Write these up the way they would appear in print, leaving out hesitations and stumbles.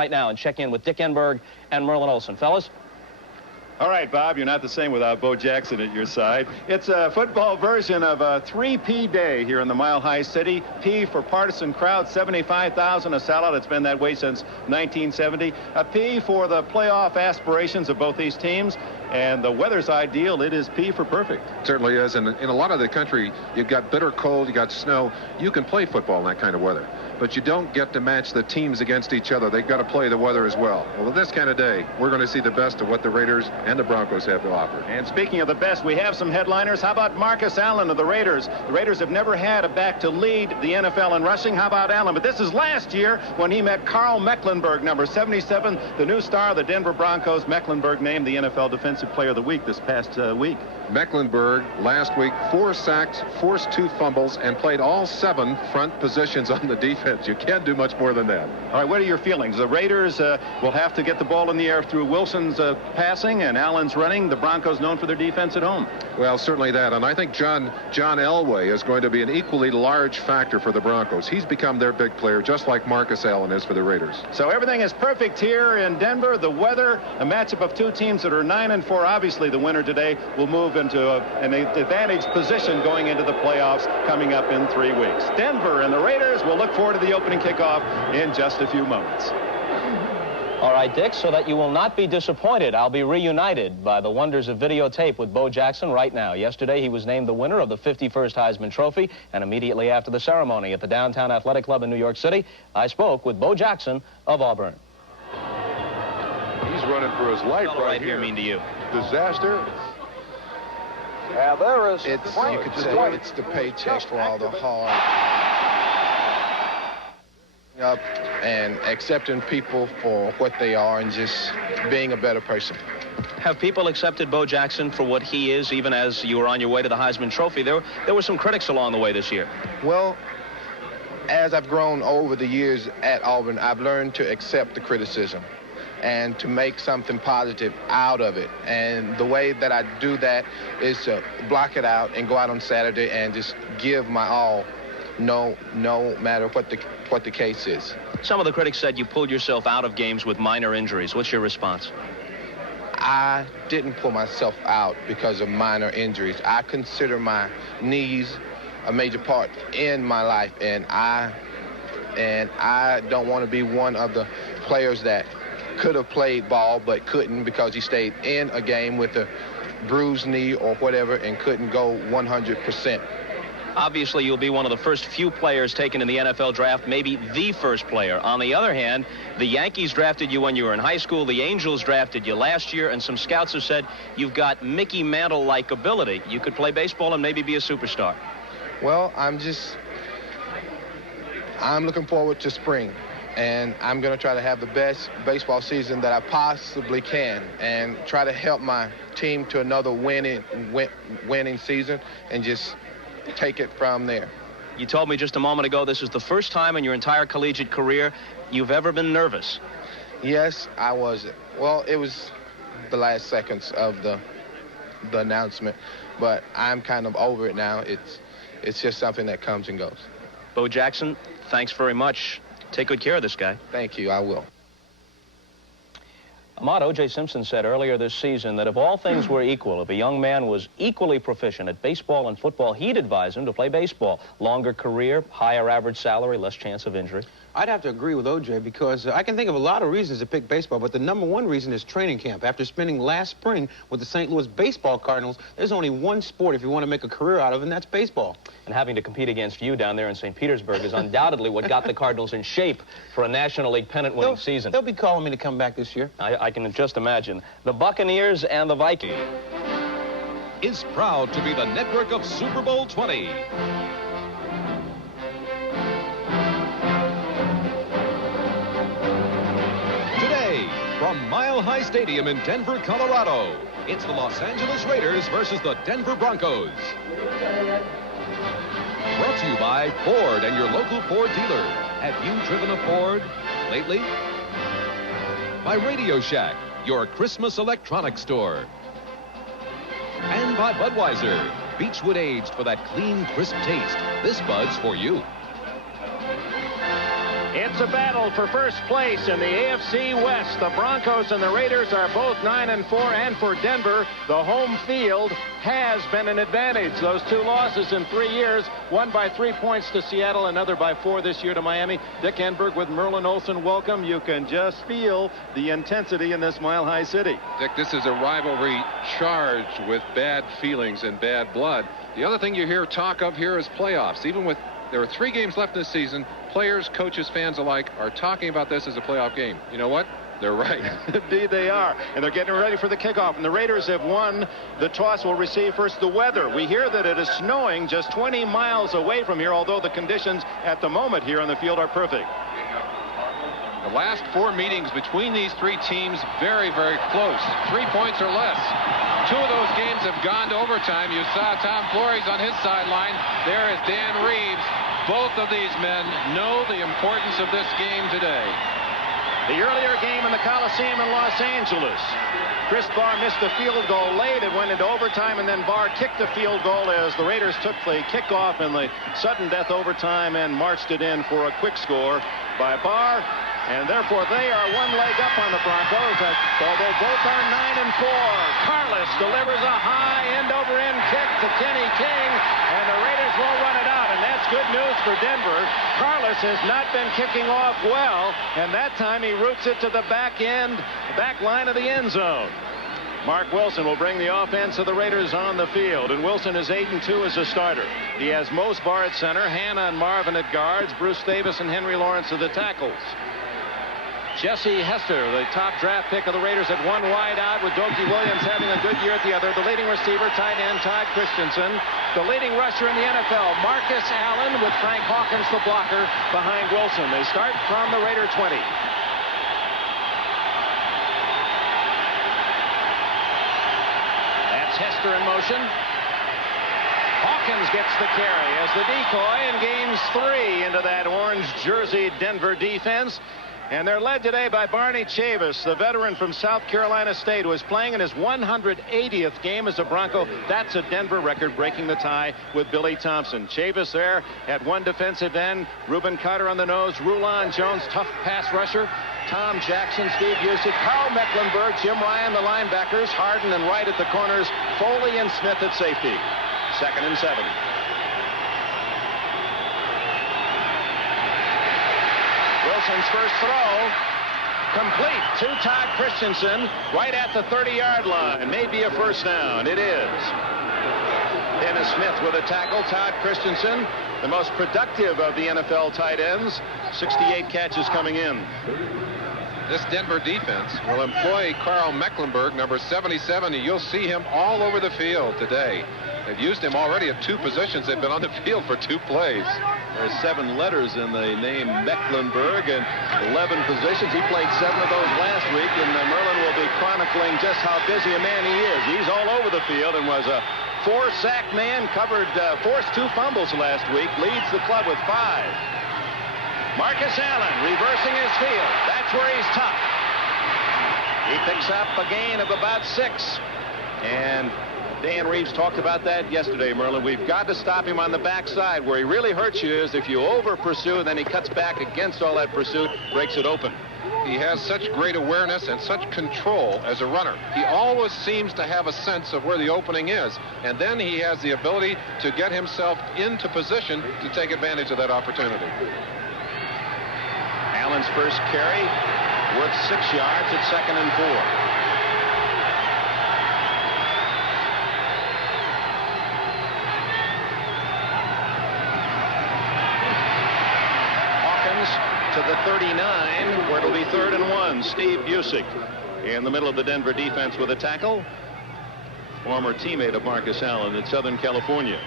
right now and check in with Dick Enberg and Merlin Olsen. Fellas? All right, Bob, you're not the same without Bo Jackson at your side. It's a football version of a 3P day here in the Mile High City. P for partisan crowd, 75,000 a sellout. It's been that way since 1970. A P for the playoff aspirations of both these teams. And the weather's ideal. It is P for perfect. It certainly is. And in a lot of the country, you've got bitter cold, you got snow. You can play football in that kind of weather. But you don't get to match the teams against each other. They've got to play the weather as well. Well, with this kind of day, we're going to see the best of what the Raiders and the Broncos have to offer. And speaking of the best, we have some headliners. How about Marcus Allen of the Raiders? The Raiders have never had a back to lead the NFL in rushing. How about Allen? But this is last year when he met Carl Mecklenburg, number 77, the new star of the Denver Broncos. Mecklenburg named the NFL Defensive Player of the Week this past week. Mecklenburg last week, 4 sacks, forced 2 fumbles, and played all 7 front positions on the defense. You can't do much more than that. All right, what are your feelings? The Raiders will have to get the ball in the air through Wilson's passing and Allen's running. The Broncos known for their defense at home. Well, certainly that. And I think John Elway is going to be an equally large factor for the Broncos. He's become their big player, just like Marcus Allen is for the Raiders. So everything is perfect here in Denver. The weather, a matchup of 2 teams that are 9-4. Obviously, the winner today will move into an advantaged position going into the playoffs coming up in 3 weeks. Denver and the Raiders will look forward to the opening kickoff in just a few moments. All right, Dick, so that you will not be disappointed, I'll be reunited by the wonders of videotape with Bo Jackson right now. Yesterday, he was named the winner of the 51st Heisman Trophy, and immediately after the ceremony at the Downtown Athletic Club in New York City, I spoke with Bo Jackson of Auburn. He's running for his life right here mean to you? Disaster. Yeah, there is. You could say it's the paycheck for all the hard up and accepting people for what they are and just being a better person. Have people accepted Bo Jackson for what he is, even as you were on your way to the Heisman Trophy? There were some critics along the way this year. Well, as I've grown over the years at Auburn, I've learned to accept the criticism and to make something positive out of it. And the way that I do that is to block it out and go out on Saturday and just give my all, no matter what the case is. Some of the critics said you pulled yourself out of games with minor injuries. What's your response? I didn't pull myself out because of minor injuries. I consider my knees a major part in my life, and I don't want to be one of the players that could have played ball but couldn't because he stayed in a game with a bruised knee or whatever and couldn't go 100%. Obviously, you'll be one of the first few players taken in the NFL draft, maybe the first player. On the other hand, the Yankees drafted you when you were in high school. The Angels drafted you last year, and some scouts have said you've got Mickey Mantle-like ability. You could play baseball and maybe be a superstar. Well, I'm looking forward to spring, and I'm going to try to have the best baseball season that I possibly can and try to help my team to another winning season and just take it from there. You told me just a moment ago this is the first time in your entire collegiate career you've ever been nervous. Yes, I was. Well, it was the last seconds of the announcement, but I'm kind of over it now. It's just something that comes and goes. Bo Jackson, thanks very much. Take good care of this guy. Thank you, I will. Ahmad, O.J. Simpson said earlier this season that if all things were equal, if a young man was equally proficient at baseball and football, he'd advise him to play baseball. Longer career, higher average salary, less chance of injury. I'd have to agree with O.J. because I can think of a lot of reasons to pick baseball, but the #1 reason is training camp. After spending last spring with the St. Louis Baseball Cardinals, there's only one sport if you want to make a career out of, and that's baseball. And having to compete against you down there in St. Petersburg is undoubtedly what got the Cardinals in shape for a National League pennant-winning season. They'll be calling me to come back this year. I can just imagine. The Buccaneers and the Vikings is proud to be the network of Super Bowl 20. From Mile High Stadium in Denver, Colorado, it's the Los Angeles Raiders versus the Denver Broncos. Brought to you by Ford and your local Ford dealer. Have you driven a Ford lately? By Radio Shack, your Christmas electronics store. And by Budweiser, Beechwood aged for that clean, crisp taste. This Bud's for you. It's a battle for first place in the AFC West. The Broncos and the Raiders are both 9-4, and for Denver, the home field has been an advantage. Those 2 losses in 3 years, one by 3 points to Seattle, another by 4 this year to Miami. Dick Enberg with Merlin Olsen. Welcome. You can just feel the intensity in this Mile High City. Dick, this is a rivalry charged with bad feelings and bad blood. The other thing you hear talk of here is playoffs. Even with there are 3 games left in the season, players, coaches, fans alike are talking about this as a playoff game. You know what? They're right. Indeed they are. And they're getting ready for the kickoff. And the Raiders have won. The toss will receive first. The weather. We hear that it is snowing just 20 miles away from here, although the conditions at the moment here on the field are perfect. The last 4 meetings between these 3 teams, very, very close. 3 points or less. 2 of those games have gone to overtime. You saw Tom Flores on his sideline. There is Dan Reeves. Both of these men know the importance of this game today. The earlier game in the Coliseum in Los Angeles. Chris Barr missed the field goal late. It went into overtime, and then Barr kicked the field goal as the Raiders took the kickoff in the sudden death overtime and marched it in for a quick score by Barr. And therefore, they are 1 leg up on the Broncos, although both are 9-4. Carlos delivers a high end-over-end kick to Kenny King, and the Raiders will run it out. And that's good news for Denver. Carlos has not been kicking off well, and that time he roots it to the back line of the end zone. Mark Wilson will bring the offense of the Raiders on the field, and Wilson is 8-2 as a starter. He has Mose Barr at center, Hannah and Marvin at guards, Bruce Davis and Henry Lawrence at the tackles. Jesse Hester, the top draft pick of the Raiders, at 1 wide out, with Dokie Williams having a good year at the other. The leading receiver, tight end Todd Christensen. The leading rusher in the NFL, Marcus Allen, with Frank Hawkins, the blocker, behind Wilson. They start from the Raider 20. That's Hester in motion. Hawkins gets the carry as the decoy and gains 3 into that orange jersey Denver defense. And they're led today by Barney Chavis, the veteran from South Carolina State, who is playing in his 180th game as a Bronco. That's a Denver record, breaking the tie with Billy Thompson. Chavis there at 1 defensive end. Reuben Carter on the nose. Rulon Jones, tough pass rusher. Tom Jackson, Steve Busick, Carl Mecklenburg, Jim Ryan, the linebackers. Harden and Wright at the corners. Foley and Smith at safety. 2nd and 7. Wilson's first throw complete to Todd Christensen right at the 30-yard line. Maybe a first down. It is. Dennis Smith with a tackle. Todd Christensen, the most productive of the NFL tight ends. 68 catches coming in. This Denver defense will employ Carl Mecklenburg, number 77. You'll see him all over the field today. They've used him already at 2 positions. They've been on the field for 2 plays. There's 7 letters in the name Mecklenburg and 11 positions. He played 7 of those last week, and Merlin will be chronicling just how busy a man he is. He's all over the field and was a 4-sack man, forced 2 fumbles last week, leads the club with 5. Marcus Allen reversing his field. That's where he's tough. He picks up a gain of about 6. And Dan Reeves talked about that yesterday, Merlin. We've got to stop him on the backside. Where he really hurts you is if you over-pursue, then he cuts back against all that pursuit, breaks it open. He has such great awareness and such control as a runner. He always seems to have a sense of where the opening is, and then he has the ability to get himself into position to take advantage of that opportunity. Allen's first carry worth 6 yards at 2nd and 4. To the 39, where it'll be 3rd and 1. Steve Busick in the middle of the Denver defense with a tackle. Former teammate of Marcus Allen in Southern California.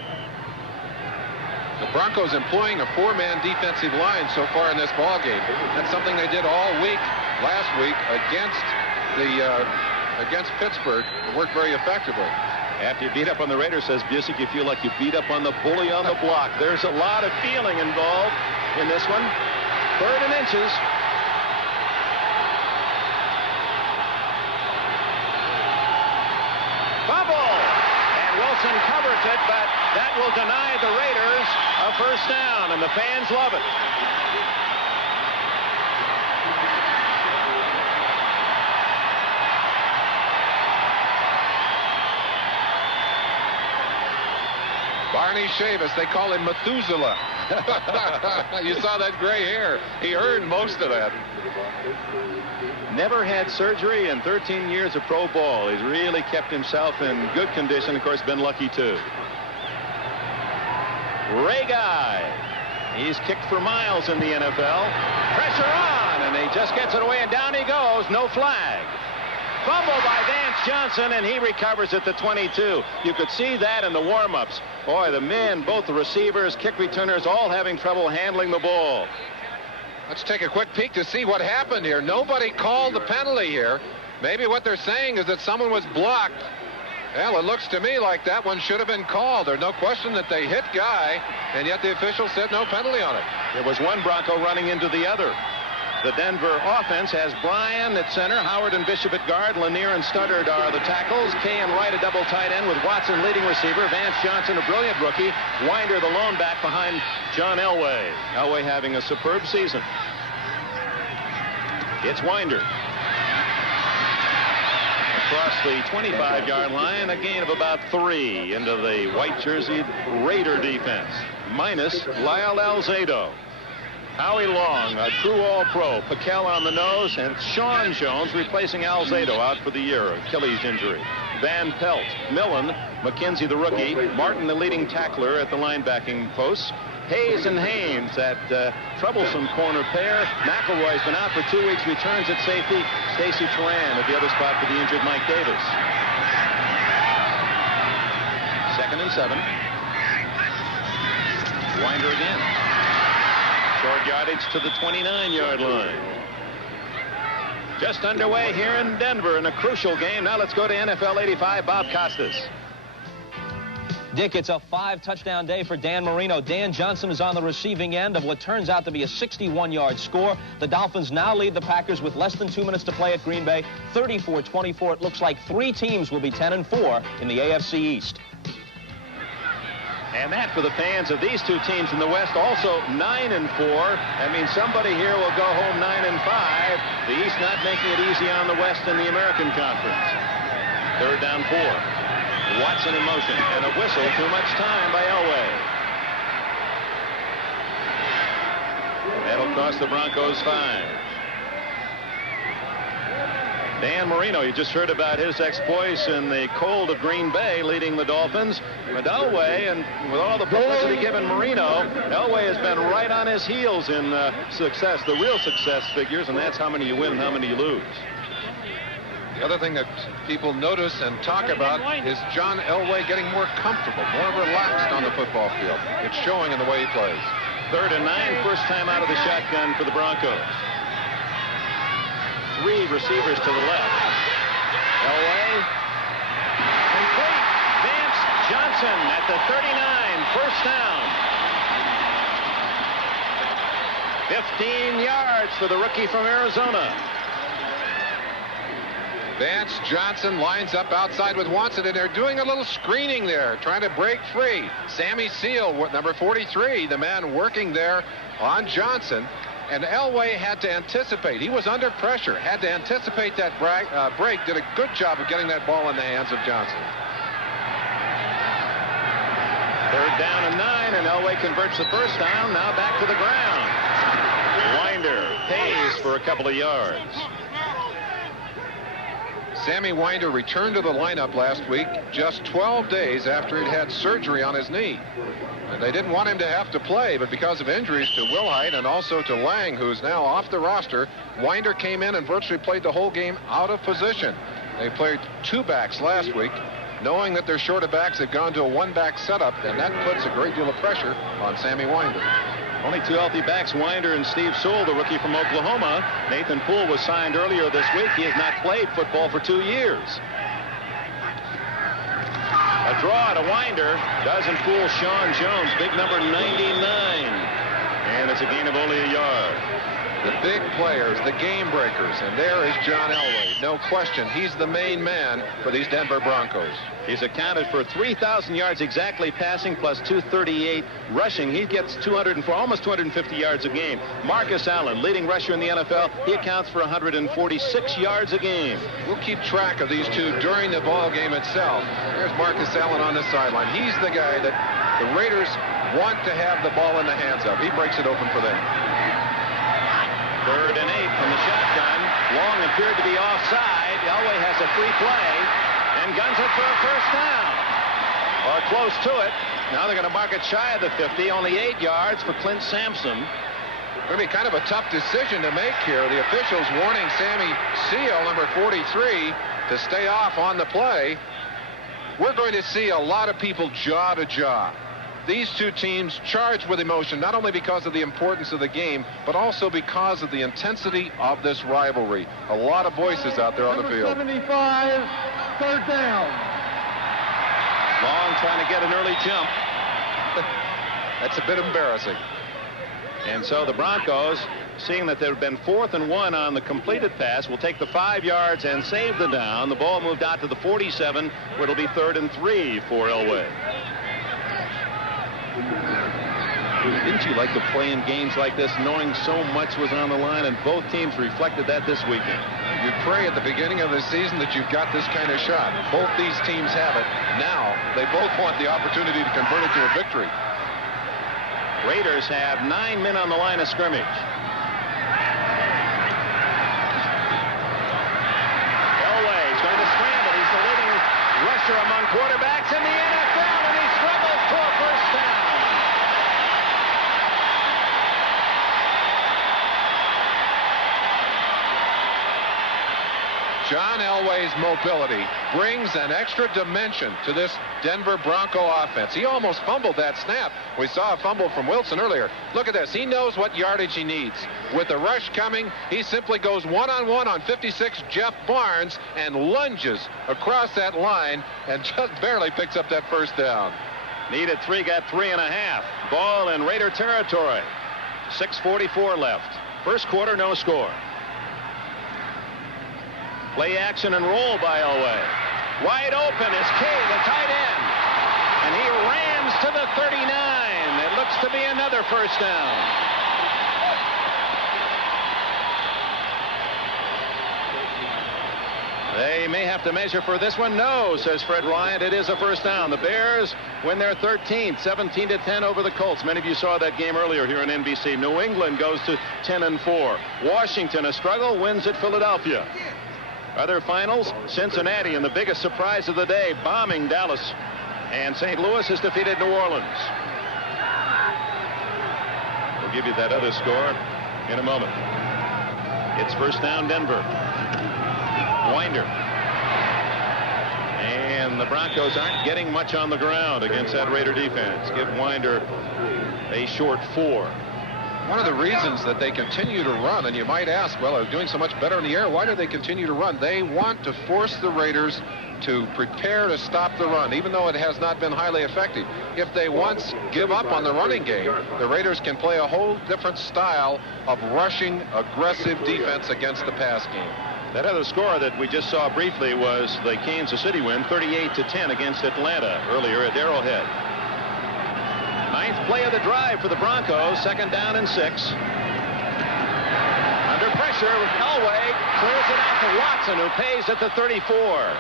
The Broncos employing a 4-man defensive line so far in this ball game. That's something they did all week last week against Pittsburgh. It worked very effectively. After you beat up on the Raiders, says Busick, you feel like you beat up on the bully on the block. There's a lot of feeling involved in this one. 3rd and inches. Fumble! And Wilson covers it, but that will deny the Raiders a first down, and the fans love it. Barney Chavis. They call him Methuselah. You saw that gray hair. He earned most of that. Never had surgery in 13 years of pro ball. He's really kept himself in good condition. Of course, been lucky too. Ray Guy. He's kicked for miles in the NFL. Pressure on, and he just gets it away, and down he goes. No flag. Fumble by Vance Johnson, and he recovers at the 22. You could see that in the warm-ups. Boy, the men, both the receivers, kick returners, all having trouble handling the ball. Let's take a quick peek to see what happened here. Nobody called the penalty here. Maybe what they're saying is that someone was blocked. Well, it looks to me like that one should have been called. There's no question that they hit Guy, and yet the official said no penalty on it. There was one Bronco running into the other. The Denver offense has Bryan at center, Howard and Bishop at guard, Lanier and Studdard are the tackles, Kay and Wright a double tight end with Watson leading receiver, Vance Johnson a brilliant rookie, Winder the lone back behind John Elway. Elway having a superb season. It's Winder. Across the 25-yard line, a gain of about 3 into the white jerseyed Raider defense, minus Lyle Alzado. Howie Long, a true all-pro, Piquel on the nose, and Sean Jones replacing Alzado out for the year, Achilles injury. Van Pelt, Millen, McKenzie the rookie, Martin the leading tackler at the linebacking posts, Hayes and Haynes, that troublesome corner pair. McElroy's been out for 2 weeks, returns at safety. Stacy Turan at the other spot for the injured Mike Davis. 2nd and 7. Winder again. Short yardage to the 29-yard line. Just underway here in Denver in a crucial game. Now let's go to NFL 85, Bob Costas. Dick, it's a 5-touchdown day for Dan Marino. Dan Johnson is on the receiving end of what turns out to be a 61-yard score. The Dolphins now lead the Packers with less than 2 minutes to play at Green Bay, 34-24. It looks like 3 teams will be 10-4 in the AFC East. And that for the fans of these 2 teams in the West, also 9-4. That means somebody here will go home 9-5. The East not making it easy on the West in the American Conference. 3rd down 4. Watson in motion, and a whistle. Too much time by Elway. That'll cost the Broncos 5. Dan Marino, you just heard about his exploits in the cold of Green Bay, leading the Dolphins. But Elway, and with all the publicity given Marino, Elway has been right on his heels in success, the real success figures, and that's how many you win and how many you lose. The other thing that people notice and talk about is John Elway getting more comfortable, more relaxed on the football field. It's showing in the way he plays. 3rd and 9, first time out of the shotgun for the Broncos. 3 receivers to the left. Elway. Complete. Vance Johnson at the 39, first down. 15 yards for the rookie from Arizona. Vance Johnson lines up outside with Watson, and they're doing a little screening there, trying to break free. Sammy Seal, number 43, the man working there on Johnson. And Elway had to anticipate. He was under pressure, had to anticipate that break, did a good job of getting that ball in the hands of Johnson. 3rd down and 9, and Elway converts the first down. Now back to the ground. Winder pays for a couple of yards. Sammy Winder returned to the lineup last week, just 12 days after he'd had surgery on his knee. And they didn't want him to have to play, but because of injuries to Wilhite and also to Lang, who's now off the roster, Winder came in and virtually played the whole game out of position. They played 2 backs last week, knowing that their short of backs had gone to a 1-back setup, and that puts a great deal of pressure on Sammy Winder. Only 2 healthy backs, Winder and Steve Sewell, the rookie from Oklahoma. Nathan Poole was signed earlier this week. He has not played football for 2 years. A draw to Winder. Doesn't fool Sean Jones, big number 99. And it's a gain of only a yard. The big players, the game breakers, and there is John Elway. No question, he's the main man for these Denver Broncos. He's accounted for 3,000 yards exactly passing, plus 238 rushing. He gets 204, almost 250 yards a game. Marcus Allen, leading rusher in the NFL, he accounts for 146 yards a game. We'll keep track of these 2 during the ball game itself. There's Marcus Allen on the sideline. He's the guy that the Raiders want to have the ball in the hands of. He breaks it open for them. 3rd and 8 from the shotgun. Long appeared to be offside. Elway has a free play and guns it for a first down. Or close to it. Now they're going to mark it shy of the 50. Only 8 yards for Clint Sampson. Going to be kind of a tough decision to make here. The officials warning Sammy Seal, number 43, to stay off on the play. We're going to see a lot of people jaw to jaw. These two teams charged with emotion, not only because of the importance of the game, but also because of the intensity of this rivalry. A lot of voices out there on the field. 75, 3rd down. Long trying to get an early jump. That's a bit embarrassing. And so the Broncos, seeing that there had been 4th and 1 on the completed pass, will take the 5 yards and save the down. The ball moved out to the 47, where it'll be 3rd and 3 for Elway. Didn't you like to play in games like this, knowing so much was on the line, and both teams reflected that this weekend? You pray at the beginning of the season that you've got this kind of shot. Both these teams have it. Now, they both want the opportunity to convert it to a victory. Raiders have 9 men on the line of scrimmage. Elway's going to scramble. He's the leading rusher among quarterbacks in the NFL, and he struggles to a first down. John Elway's mobility brings an extra dimension to this Denver Bronco offense. He almost fumbled that snap. We saw a fumble from Wilson earlier. Look at this. He knows what yardage he needs. With the rush coming, he simply goes one-on-one on 56 Jeff Barnes and lunges across that line and just barely picks up that first down. Needed 3, got 3.5. Ball in Raider territory. 6:44 left. First quarter, no score. Play action and roll by Elway. Wide open is Kay, the tight end. And he rams to the 39. It looks to be another first down. They may have to measure for this one. No, says Fred Ryan. It is a first down. The Bears win their 13th, 17-10 over the Colts. Many of you saw that game earlier here on NBC. New England goes to 10-4. Washington, a struggle, wins at Philadelphia. Other finals, Cincinnati, and the biggest surprise of the day, bombing Dallas. And St. Louis has defeated New Orleans. We'll give you that other score in a moment. It's first down, Denver. Winder. And the Broncos aren't getting much on the ground against that Raider defense. Give Winder a short 4. One of the reasons that they continue to run, and you might ask, well, they're doing so much better in the air, why do they continue to run? They want to force the Raiders to prepare to stop the run, even though it has not been highly effective. If they once give up on the running game, the Raiders can play a whole different style of rushing, aggressive defense against the pass game. That other score that we just saw briefly was the Kansas City win, 38-10 against Atlanta earlier at Arrowhead. 9th play of the drive for the Broncos, 2nd down and 6. Under pressure, Elway clears it out to Watson, who pays at the 34.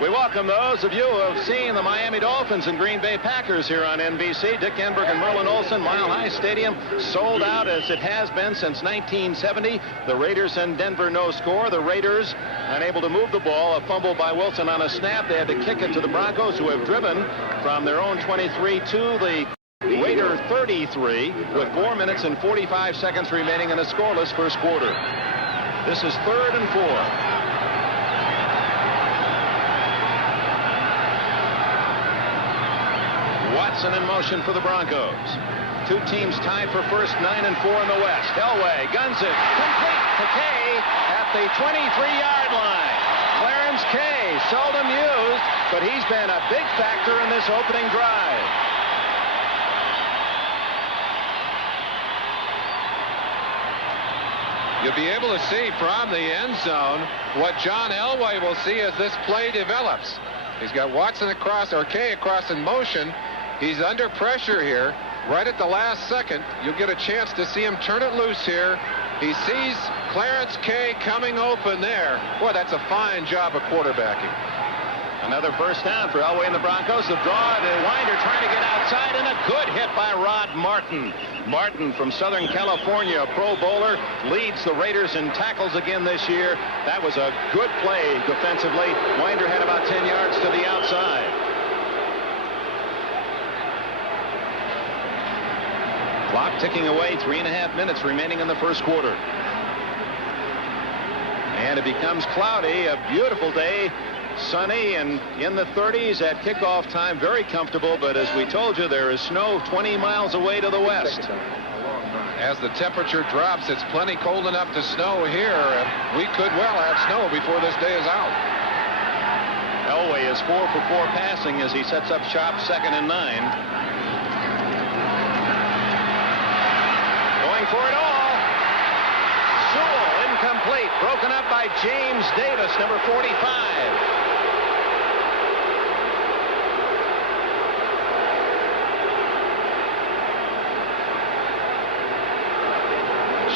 We welcome those of you who have seen the Miami Dolphins and Green Bay Packers here on NBC. Dick Enberg and Merlin Olsen. Mile High Stadium sold out as it has been since 1970. The Raiders and Denver no score. The Raiders unable to move the ball. A fumble by Wilson on a snap. They had to kick it to the Broncos, who have driven from their own 23 to the Raider 33 with 4 minutes and 45 seconds remaining in a scoreless first quarter. This is 3rd and 4. Watson in motion for the Broncos. Two teams tied for first, 9-4 in the West. Elway guns it complete to Kay at the 23-yard line. Clarence Kay, seldom used, but he's been a big factor in this opening drive. You'll be able to see from the end zone what John Elway will see as this play develops. He's got Watson across, or Kay across in motion. He's under pressure here. Right at the last second, you'll get a chance to see him turn it loose here. He sees Clarence Kay coming open there. Boy, that's a fine job of quarterbacking. Another first down for Elway and the Broncos. The draw to Winder trying to get outside, and a good hit by Rod Martin. Martin from Southern California, a Pro Bowler, leads the Raiders in tackles again this year. That was a good play defensively. Winder had about 10 yards to the outside. Clock ticking away, 3.5 minutes remaining in the first quarter. And it becomes cloudy, a beautiful day. Sunny and in the 30s at kickoff time. Very comfortable, but as we told you, there is snow 20 miles away to the west. As the temperature drops, it's plenty cold enough to snow here, and we could well have snow before this day is out. Elway is 4 for 4 passing as he sets up shop 2nd and 9. Going for it all. Sewell incomplete. Broken up by James Davis, number 45.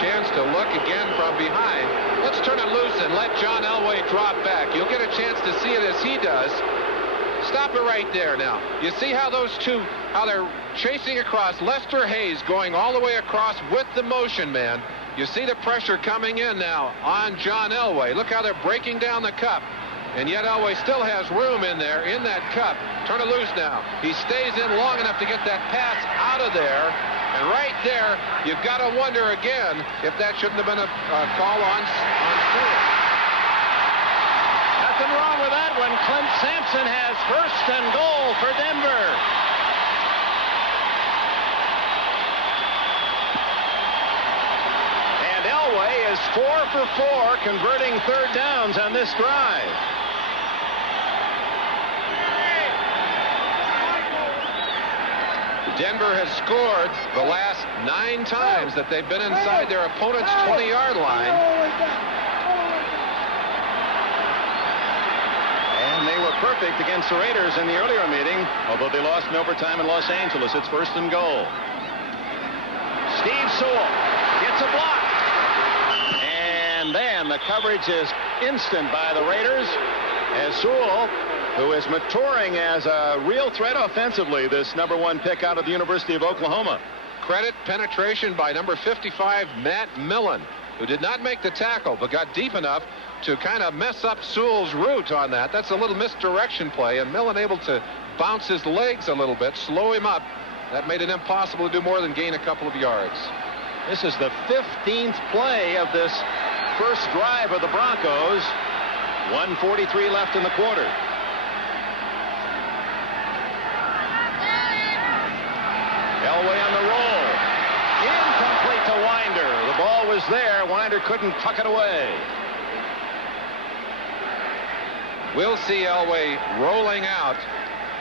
Chance to look again from behind. Let's turn it loose and let John Elway drop back. You'll get a chance to see it as he does. Stop it right there now. You see how those two, how they're chasing across. Lester Hayes going all the way across with the motion man. You see the pressure coming in now on John Elway. Look how they're breaking down the cup. And yet Elway still has room in there in that cup. Turn it loose now. He stays in long enough to get that pass out of there. And right there, you've got to wonder again if that shouldn't have been a call on Sewell. Nothing wrong with that one. Clint Sampson has 1st and goal for Denver. And Elway is 4 for 4, converting 3rd downs on this drive. Denver has scored the last 9 times that they've been inside their opponent's 20-yard line. And they were perfect against the Raiders in the earlier meeting, although they lost in overtime in Los Angeles. It's 1st and goal. Steve Sewell gets a block. And then the coverage is instant by the Raiders as Sewell, who is maturing as a real threat offensively, this number 1 pick out of the University of Oklahoma. Credit penetration by number 55, Matt Millen, who did not make the tackle, but got deep enough to kind of mess up Sewell's route on that. That's a little misdirection play, and Millen able to bounce his legs a little bit, slow him up. That made it impossible to do more than gain a couple of yards. This is the 15th play of this first drive of the Broncos. 1:43 left in the quarter. Elway on the roll. Incomplete to Winder. The ball was there. Winder couldn't tuck it away. We'll see Elway rolling out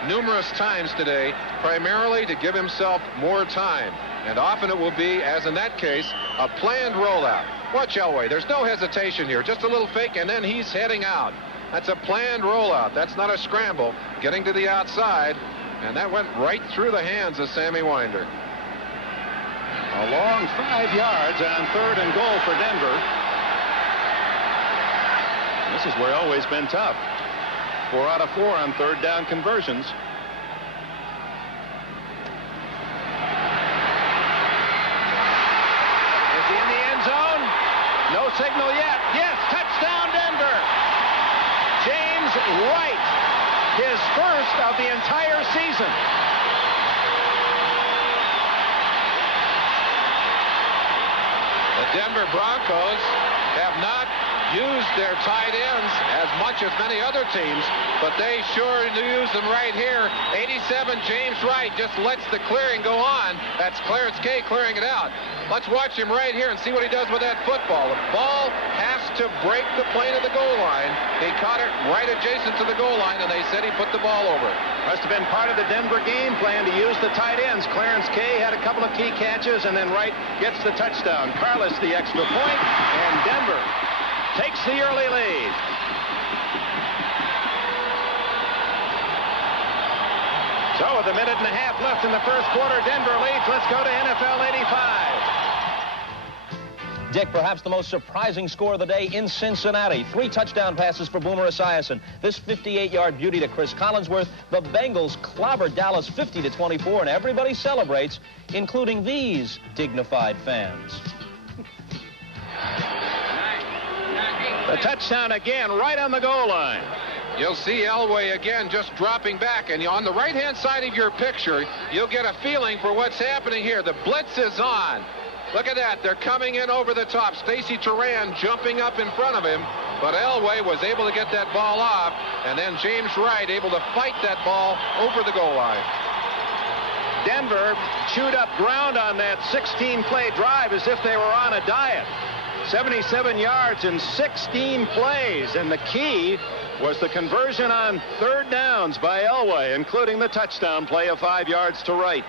numerous times today, primarily to give himself more time. And often it will be, as in that case, a planned rollout. Watch Elway. There's no hesitation here. Just a little fake, and then he's heading out. That's a planned rollout. That's not a scramble. Getting to the outside. And that went right through the hands of Sammy Winder. A long 5 yards on 3rd and goal for Denver. This is where Elway's been tough. 4 out of 4 on 3rd down conversions. Is he in the end zone? No signal yet. Yes, touchdown Denver. James Wright. His first of the entire season. The Denver Broncos have not used their tight ends as much as many other teams, but they sure use them right here. 87, James Wright just lets the clearing go on. That's Clarence Kay clearing it out. Let's watch him right here and see what he does with that football. The ball has to break the plane of the goal line. He caught it right adjacent to the goal line, and they said he put the ball over. Must have been part of the Denver game plan to use the tight ends. Clarence Kay had a couple of key catches, and then Wright gets the touchdown. Carlos the extra point, and Denver takes the early lead. So with a minute and a half left in the first quarter, Denver leads. Let's go to NFL 85. Dick, perhaps the most surprising score of the day in Cincinnati. 3 touchdown passes for Boomer Esiason. This 58-yard beauty to Chris Collinsworth. The Bengals clobbered Dallas 50-24, and everybody celebrates, including these dignified fans. The touchdown again, right on the goal line. You'll see Elway again just dropping back, and on the right-hand side of your picture, you'll get a feeling for what's happening here. The blitz is on. Look at that. They're coming in over the top. Stacy Turan jumping up in front of him, but Elway was able to get that ball off, and then James Wright able to fight that ball over the goal line. Denver chewed up ground on that 16-play drive as if they were on a diet. 77 yards in 16 plays, and the key was the conversion on 3rd downs by Elway, including the touchdown play of 5 yards to Wright.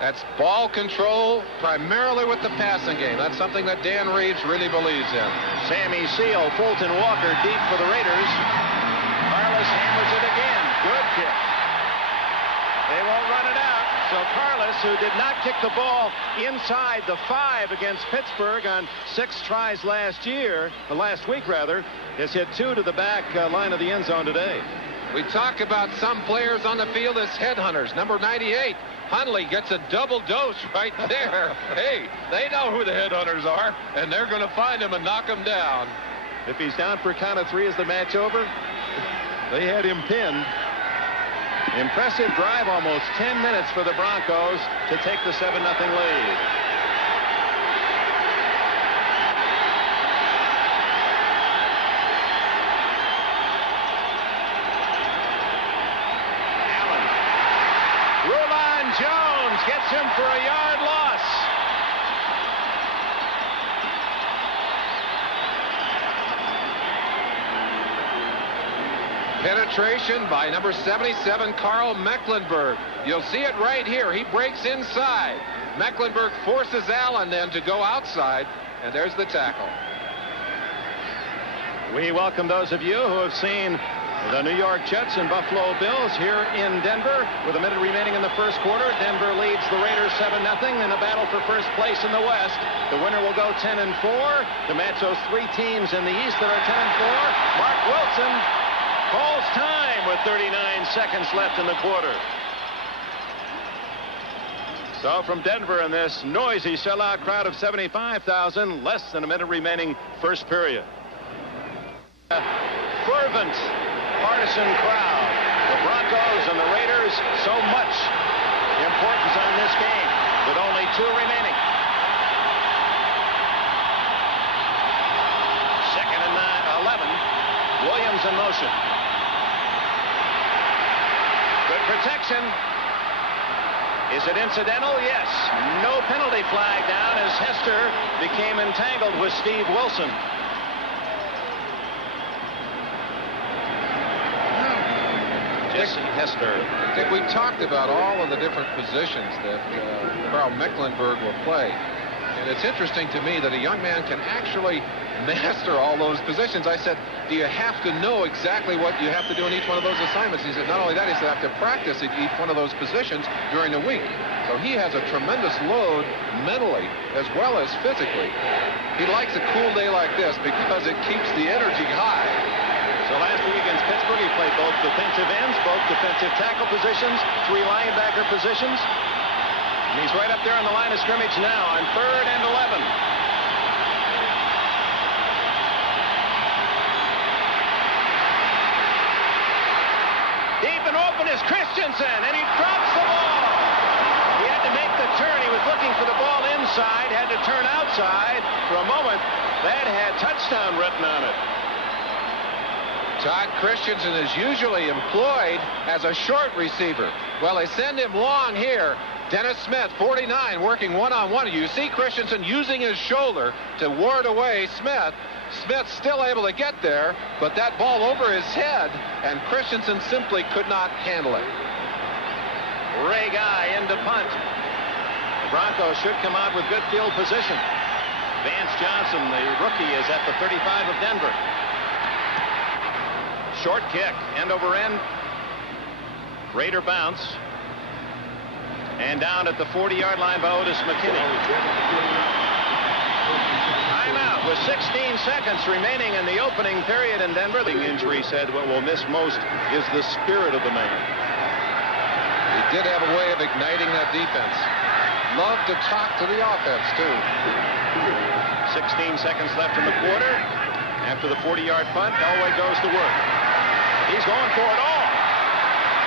That's ball control primarily with the passing game. That's something that Dan Reeves really believes in. Sammy Seal, Fulton Walker deep for the Raiders. Carlos hammers it again. Good kick. They won't run it out. So Carlos, who did not kick the ball inside the 5 against Pittsburgh on 6 tries last week, has hit 2 to the back line of the end zone today. We talk about some players on the field as headhunters. Number 98, Hundley, gets a double dose right there. Hey, they know who the headhunters are, and they're going to find him and knock him down. If he's down for a count of 3, is the match over? They had him pinned. Impressive drive, almost 10 minutes for the Broncos to take the 7-0 lead. Allen. Rulon Jones gets him for a yard loss. Penetration by number 77, Carl Mecklenburg. You'll see it right here. He breaks inside. Mecklenburg forces Allen then to go outside, and there's the tackle. We welcome those of you who have seen the New York Jets and Buffalo Bills here in Denver. With a minute remaining in the first quarter, Denver leads the Raiders 7-0 in a battle for first place in the West. The winner will go 10-4 to match those 3 teams in the East that are 10-4. Mark Wilson calls time with 39 seconds left in the quarter. So from Denver in this noisy sellout crowd of 75,000, less than a minute remaining first period. A fervent partisan crowd. The Broncos and the Raiders, so much importance on this game with only 2 remaining. 2nd and 11. Williams in motion. Good protection. Is it incidental? Yes. No penalty flag down as Hester became entangled with Steve Wilson. Jesse Hester. Dick, we talked about all of the different positions that Carl Mecklenburg will play. And it's interesting to me that a young man can actually master all those positions. I said, do you have to know exactly what you have to do in each one of those assignments? He said, not only that, he said, I have to practice at each one of those positions during the week. So he has a tremendous load mentally as well as physically. He likes a cool day like this because it keeps the energy high. So last week against Pittsburgh, he played both defensive ends, both defensive tackle positions, 3 linebacker positions. And he's right up there on the line of scrimmage now on 3rd and 11. Deep and open is Christensen, and he drops the ball. He had to make the turn. He was looking for the ball inside, had to turn outside. For a moment, that had touchdown written on it. Todd Christensen is usually employed as a short receiver. Well, they send him long here. Dennis Smith, 49, working one-on-one. You see Christensen using his shoulder to ward away Smith. Smith still able to get there, but that ball over his head, and Christensen simply could not handle it. Ray Guy into punt. The Broncos should come out with good field position. Vance Johnson, the rookie, is at the 35 of Denver. Short kick, end over end. Raider bounce. And down at the 40-yard line by Otis McKinney. Timeout. 16 seconds remaining in the opening period in Denver. The injury said what we'll miss most is the spirit of the man. He did have a way of igniting that defense. Loved to talk to the offense, too. 16 seconds left in the quarter. After the 40-yard punt, Elway goes to work. He's going for it all.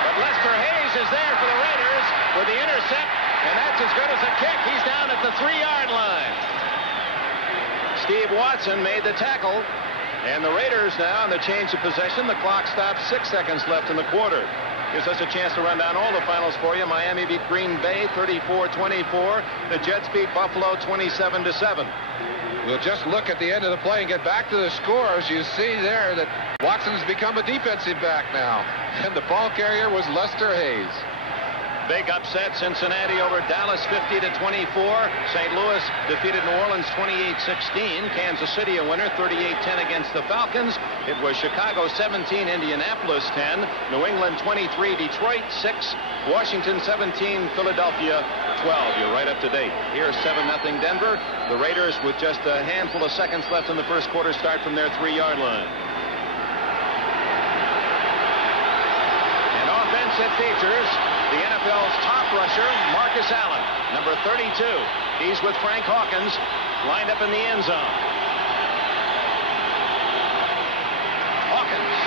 But Lester Hayes is there for the Raiders with the intercept, and that's as good as a kick. He's down at the 3-yard line. Steve Watson made the tackle, and the Raiders now in the change of possession. The clock stops, 6 seconds left in the quarter. Gives us a chance to run down all the finals for you. Miami beat Green Bay 34-24. The Jets beat Buffalo 27-7. We'll just look at the end of the play and get back to the scores. You see there that Watson's become a defensive back now. And the ball carrier was Lester Hayes. Big upset, Cincinnati over Dallas 50-24. St. Louis defeated New Orleans 28-16. Kansas City a winner 38-10 against the Falcons. It was Chicago 17, Indianapolis 10. New England 23, Detroit 6. Washington 17, Philadelphia 12. You're right up to date. Here's 7-0 Denver. The Raiders with just a handful of seconds left in the first quarter start from their 3-yard line. And offense it features the NFL's top rusher, Marcus Allen, number 32. He's with Frank Hawkins, lined up in the end zone. Hawkins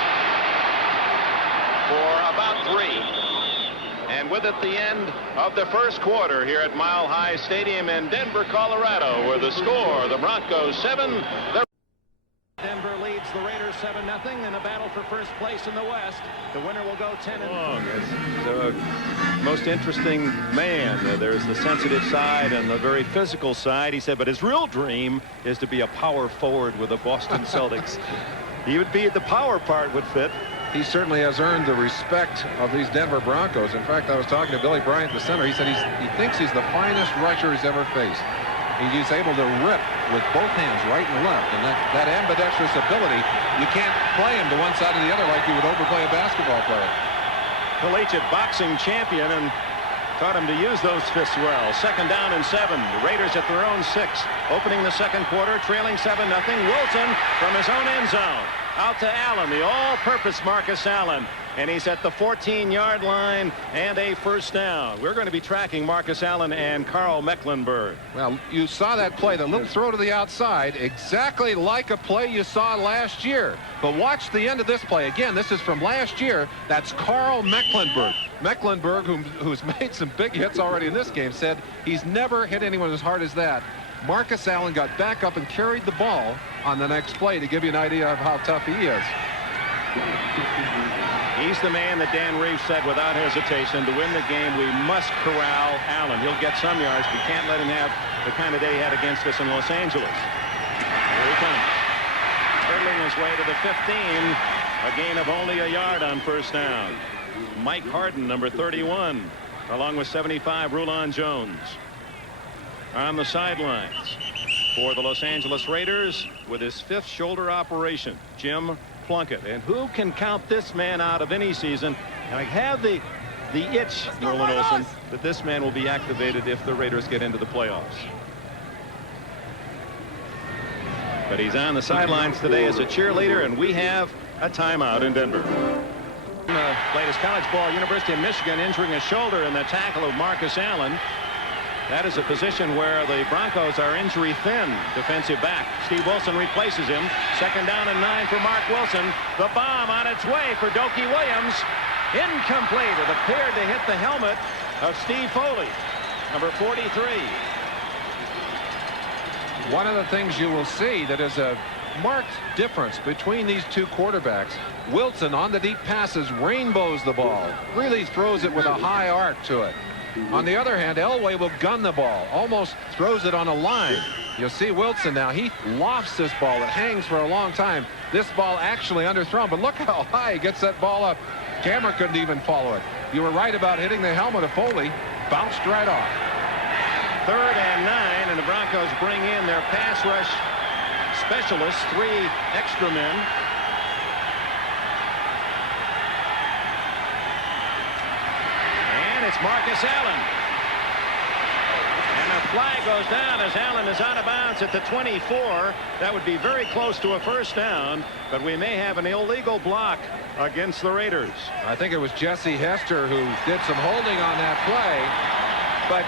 for about 3. And with it the end of the first quarter here at Mile High Stadium in Denver, Colorado, where the score, the Broncos 7. Denver leads the Raiders 7-0 in a battle for first place in the West. The winner will go 10-4. The most interesting man. There's the sensitive side and the very physical side. He said, but his real dream is to be a power forward with the Boston Celtics. He would be the power part would fit. He certainly has earned the respect of these Denver Broncos. In fact, I was talking to Billy Bryant, the center. He said he thinks he's the finest rusher he's ever faced. He's able to rip with both hands, right and left, and that ambidextrous ability, you can't play him to one side or the other like you would overplay a basketball player. Collegiate boxing champion, and taught him to use those fists well. 2nd down and 7. The Raiders at their own 6. Opening the second quarter, trailing 7-0. Wilson from his own end zone. Out to Allen, the all-purpose Marcus Allen. And he's at the 14-yard line and a first down. We're going to be tracking Marcus Allen and Carl Mecklenburg. Well, you saw that play, the little throw to the outside, exactly like a play you saw last year. But watch the end of this play. Again, this is from last year. That's Carl Mecklenburg. Mecklenburg, who's made some big hits already in this game, said he's never hit anyone as hard as that. Marcus Allen got back up and carried the ball on the next play to give you an idea of how tough he is. He's the man that Dan Reeves said without hesitation, to win the game, we must corral Allen. He'll get some yards. We can't let him have the kind of day he had against us in Los Angeles. Here he comes. Hurdling his way to the 15. A gain of only a yard on first down. Mike Harden, number 31, along with 75, Rulon Jones. On the sidelines for the Los Angeles Raiders with his 5th shoulder operation, Jim Plunkett. And who can count this man out of any season? And I have the itch, Nolan Olson, that this man will be activated if the Raiders get into the playoffs. But he's on the sidelines today as a cheerleader, and we have a timeout in Denver. Played his college ball, University of Michigan, injuring his shoulder in the tackle of Marcus Allen. That is a position where the Broncos are injury thin. Defensive back Steve Wilson replaces him. 2nd down and 9 for Mark Wilson. The bomb on its way for Dokie Williams. Incomplete. It appeared to hit the helmet of Steve Foley, number 43. One of the things you will see that is a marked difference between these two quarterbacks. Wilson on the deep passes rainbows the ball, really throws it with a high arc to it. On the other hand, Elway will gun the ball, almost throws it on a line. You'll see Wilson now. He lofts this ball. It hangs for a long time. This ball actually underthrown, but look how high he gets that ball up. Camera couldn't even follow it. You were right about hitting the helmet of Foley. Bounced right off. 3rd and 9, and the Broncos bring in their pass rush specialists, 3 extra men. And it's Marcus Allen. And a flag goes down as Allen is out of bounds at the 24. That would be very close to a first down, but we may have an illegal block against the Raiders. I think it was Jesse Hester who did some holding on that play. But,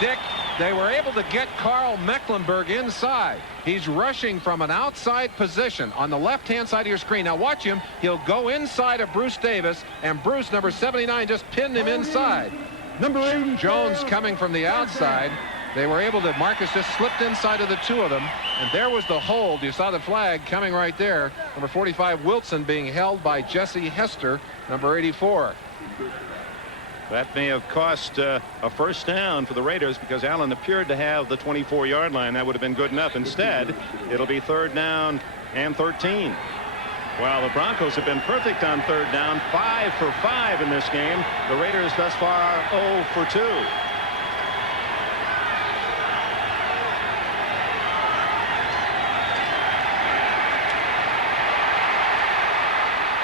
Dick, they were able to get Carl Mecklenburg inside. He's rushing from an outside position on the left-hand side of your screen. Now watch him. He'll go inside of Bruce Davis, and Bruce, number 79, just pinned him inside. Number 80. Jones coming from the outside. They were able to, Marcus just slipped inside of the two of them, and there was the hold. You saw the flag coming right there. Number 45, Wilson, being held by Jesse Hester, number 84. That may have cost a first down for the Raiders because Allen appeared to have the 24-yard line. That would have been good enough. Instead, it'll be 3rd down and 13. While the Broncos have been perfect on 3rd down, 5 for 5 in this game. The Raiders thus far are 0 for 2.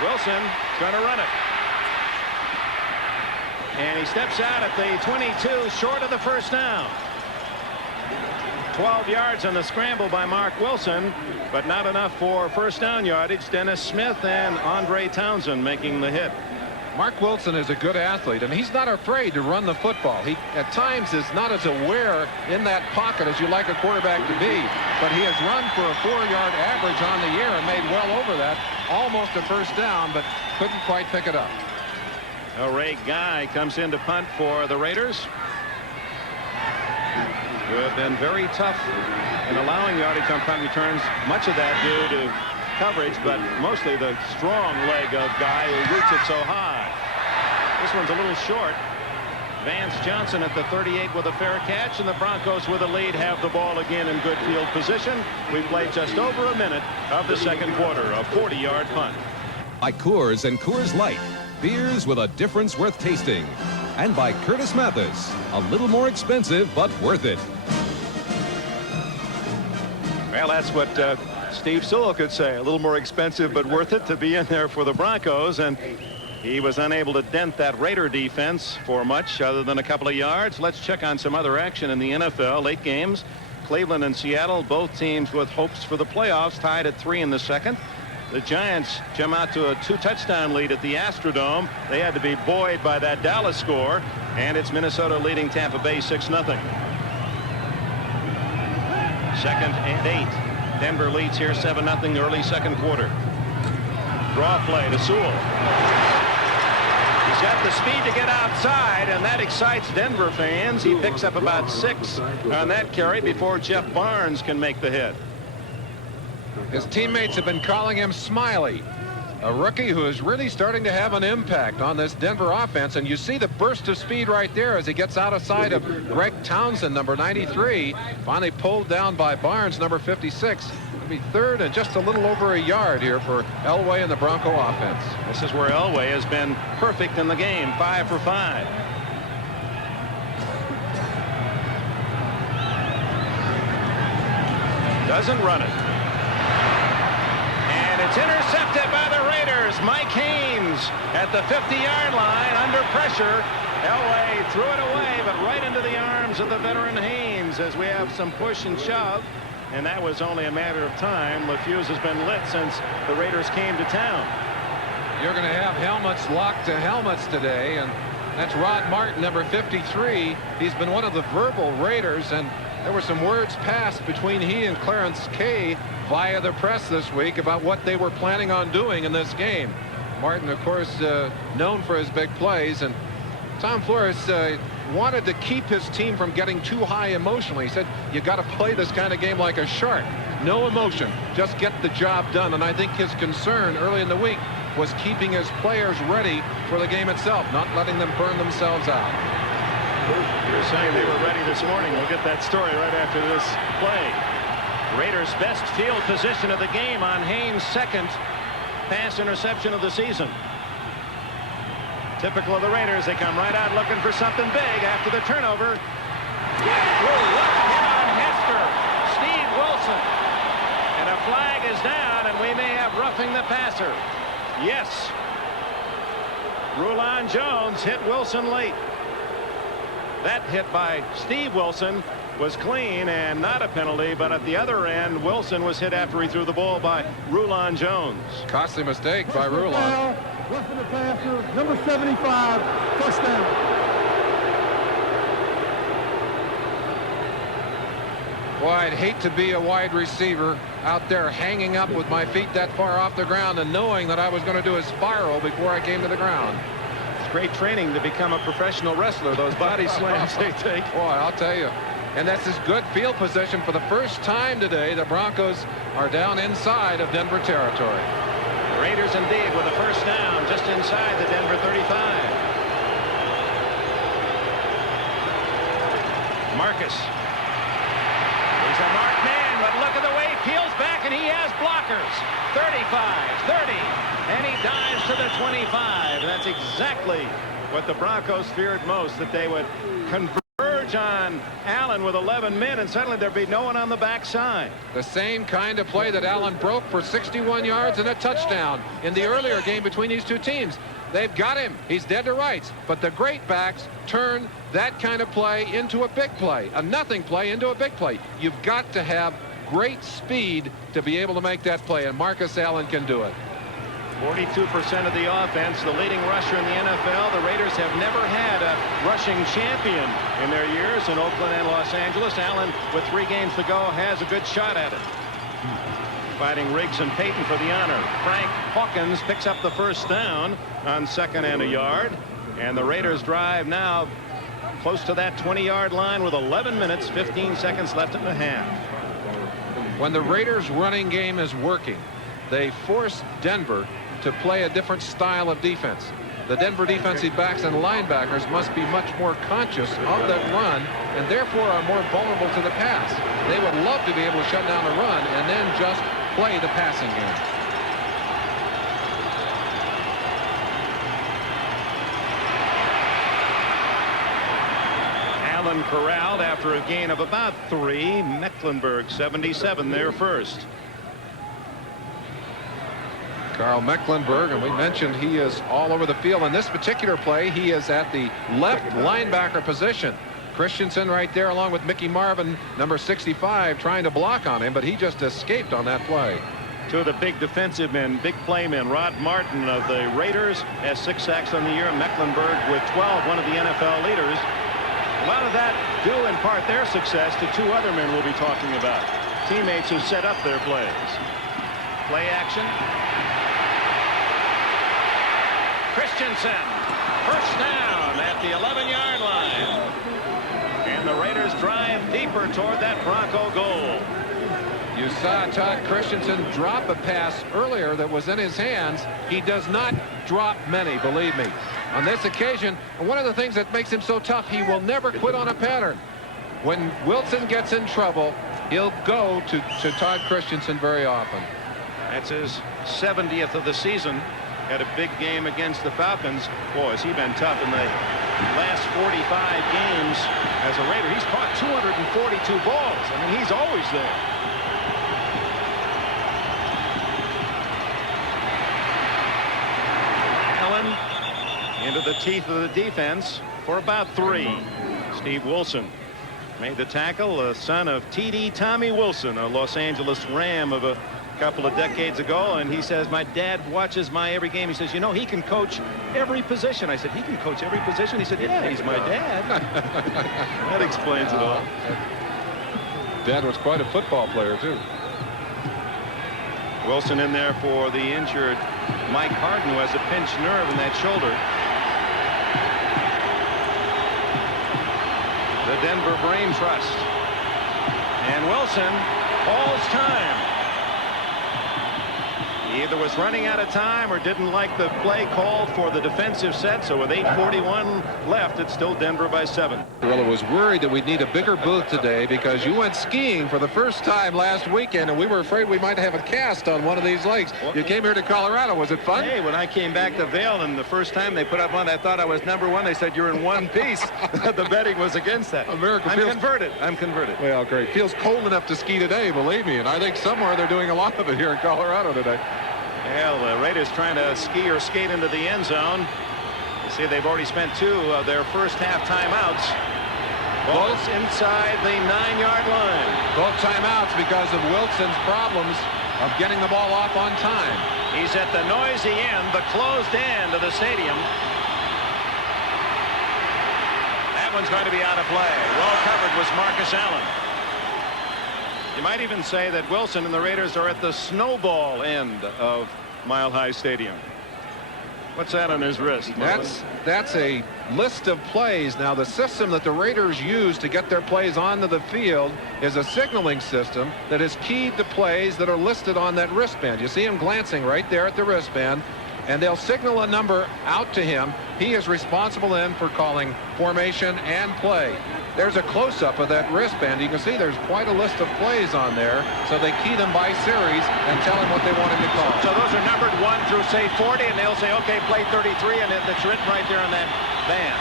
Wilson going to run it. And he steps out at the 22, short of the first down. 12 yards on the scramble by Mark Wilson, but not enough for first down yardage. Dennis Smith and Andre Townsend making the hit. Mark Wilson is a good athlete, and he's not afraid to run the football. He, at times, is not as aware in that pocket as you like a quarterback to be, but he has run for a 4-yard average on the year and made well over that. Almost a first down, but couldn't quite pick it up. Ray Guy comes in to punt for the Raiders, who have been very tough in allowing yardage on punt returns. Much of that due to coverage, but mostly the strong leg of Guy who roots it so high. This one's a little short. Vance Johnson at the 38 with a fair catch, and the Broncos with a lead have the ball again in good field position. We played just over a minute of the second quarter, a 40-yard punt. By Coors and Coors Light, beers with a difference worth tasting. And by Curtis Mathis, a little more expensive but worth it. Well, that's what Steve Sewell could say. A little more expensive but worth it to be in there for the Broncos, and he was unable to dent that Raider defense for much other than a couple of yards. Let's check on some other action in the NFL. Late games, Cleveland and Seattle, both teams with hopes for the playoffs, tied at 3 in the second. The Giants jump out to a 2-touchdown lead at the Astrodome. They had to be buoyed by that Dallas score, and it's Minnesota leading Tampa Bay 6-0. 2nd and 8. Denver leads here 7-0 early second quarter. Draw play to Sewell. He's got the speed to get outside, and that excites Denver fans. He picks up about 6 on that carry before Jeff Barnes can make the hit. His teammates have been calling him Smiley, a rookie who is really starting to have an impact on this Denver offense. And you see the burst of speed right there as he gets out of sight of Greg Townsend, number 93. Finally pulled down by Barnes, number 56. It'll be 3rd and just a little over a yard here for Elway and the Bronco offense. This is where Elway has been perfect in the game, 5 for 5. Doesn't run it. It's intercepted by the Raiders. Mike Haynes at the 50-yard line under pressure. Elway threw it away, but right into the arms of the veteran Haynes as we have some push and shove. And that was only a matter of time. The fuse has been lit since the Raiders came to town. You're going to have helmets locked to helmets today, and that's Rod Martin, number 53. He's been one of the verbal Raiders, and there were some words passed between he and Clarence Kay via the press this week about what they were planning on doing in this game. Martin, of course, known for his big plays, and Tom Flores wanted to keep his team from getting too high emotionally. He said, you got to play this kind of game like a shark. No emotion, just get the job done. And I think his concern early in the week was keeping his players ready for the game itself, not letting them burn themselves out. You're saying they were ready this morning. We'll get that story right after this play. Raiders' best field position of the game on Haynes' second pass interception of the season. Typical of the Raiders, they come right out looking for something big after the turnover. What hit on Hester, Steve Wilson, and a flag is down, and we may have roughing the passer. Yes, Rulon Jones hit Wilson late. That hit by Steve Wilson was clean and not a penalty, but at the other end, Wilson was hit after he threw the ball by Rulon Jones. Costly mistake by Rulon. Roughing the passer, number 75, first down. Boy, I'd hate to be a wide receiver out there hanging up with my feet that far off the ground and knowing that I was going to do a spiral before I came to the ground. It's great training to become a professional wrestler, those body slams they take. Boy, I'll tell you. And that's this good field position for the first time today. The Broncos are down inside of Denver territory. The Raiders indeed with a first down just inside the Denver 35. Marcus. He's a marked man, but look at the way he peels back, and he has blockers. 35, 30, and he dives to the 25. That's exactly what the Broncos feared most, that they would converge on Allen with 11 men, and suddenly there'd be no one on the backside. The same kind of play that Allen broke for 61 yards and a touchdown in the earlier game between these two teams. They've got him. He's dead to rights. But the great backs turn that kind of play into a big play, a nothing play into a big play. You've got to have great speed to be able to make that play, and Marcus Allen can do it. 42% of the offense, the leading rusher in the NFL. The Raiders have never had a rushing champion in their years in Oakland and Los Angeles. Allen, with 3 games to go, has a good shot at it. Fighting Riggs and Payton for the honor. Frank Hawkins picks up the first down on 2nd and a yard. And the Raiders drive now close to that 20-yard line with 11 minutes, 15 seconds left in the half. When the Raiders' running game is working, they force Denver to play a different style of defense. The Denver defensive backs and linebackers must be much more conscious of that run and therefore are more vulnerable to the pass. They would love to be able to shut down the run and then just play the passing game. Allen corralled after a gain of about 3. Mecklenburg 77 there first. Carl Mecklenburg, and we mentioned he is all over the field. In this particular play, he is at the left linebacker position. Christensen right there along with Mickey Marvin, number 65, trying to block on him, but he just escaped on that play. 2 of the big defensive men, big playmen. Rod Martin of the Raiders has 6 sacks on the year. Mecklenburg with 12, one of the NFL leaders. A lot of that due in part their success to 2 other men we'll be talking about. Teammates who set up their plays. Play action. Christensen, first down at the 11-yard line. And the Raiders drive deeper toward that Bronco goal. You saw Todd Christensen drop a pass earlier that was in his hands. He does not drop many, believe me. On this occasion, one of the things that makes him so tough, he will never quit on a pattern. When Wilson gets in trouble, he'll go to Todd Christensen very often. That's his 70th of the season. Had a big game against the Falcons. Boy, has he been tough in the last 45 games as a Raider. He's caught 242 balls. I mean, he's always there. Allen into the teeth of the defense for about 3. Steve Wilson made the tackle, the son of T.D. Tommy Wilson, a Los Angeles Ram of a couple of decades ago, and he says, my dad watches my every game. He says, you know, he can coach every position. I said, he can coach every position? He said, yeah, he's my dad. That explains it all. Dad was quite a football player too. Wilson in there for the injured Mike Harden, who has a pinched nerve in that shoulder. The Denver Brain Trust. And Wilson calls time. He either was running out of time or didn't like the play called for the defensive set. So with 8:41 left, it's still Denver by 7. Well, I was worried that we'd need a bigger booth today because you went skiing for the first time last weekend, and we were afraid we might have a cast on one of these lakes. You came here to Colorado. Was it fun? Hey, when I came back to Vail, and the first time they put up one, I thought I was #1. They said you're in one piece. The betting was against that. America I'm converted. I'm converted. Well, great. Feels cold enough to ski today, believe me, and I think somewhere they're doing a lot of it here in Colorado today. Well, the Raiders trying to ski or skate into the end zone. You see, they've already spent 2 of their first half timeouts. Close inside the 9-yard line. Both timeouts because of Wilson's problems of getting the ball off on time. He's at the noisy end, the closed end of the stadium. That one's going to be out of play. Well covered was Marcus Allen. You might even say that Wilson and the Raiders are at the snowball end of Mile High Stadium. What's that on his wrist? That's a list of plays. Now, the system that the Raiders use to get their plays onto the field is a signaling system that is keyed to plays that are listed on that wristband. You see him glancing right there at the wristband, and they'll signal a number out to him. He is responsible then for calling formation and play. There's a close-up of that wristband. You can see there's quite a list of plays on there, so they key them by series and tell him what they want him to call. So those are numbered 1 through, say, 40, and they'll say, okay, play 33, and it's written right there on that band.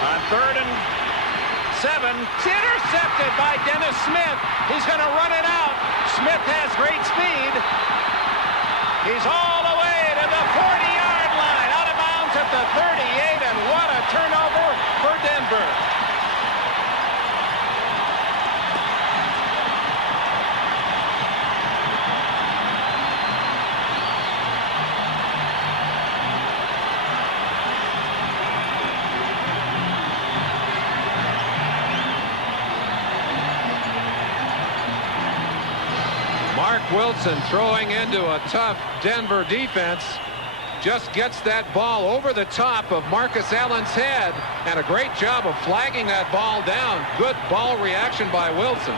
On 3rd and 7, intercepted by Dennis Smith. He's going to run it out. Smith has great speed. He's all the way to the 40-yard line, out of bounds at the 38, and what a turnover for Denver. Mark Wilson, throwing into a tough Denver defense, just gets that ball over the top of Marcus Allen's head, and a great job of flagging that ball down. Good ball reaction by Wilson.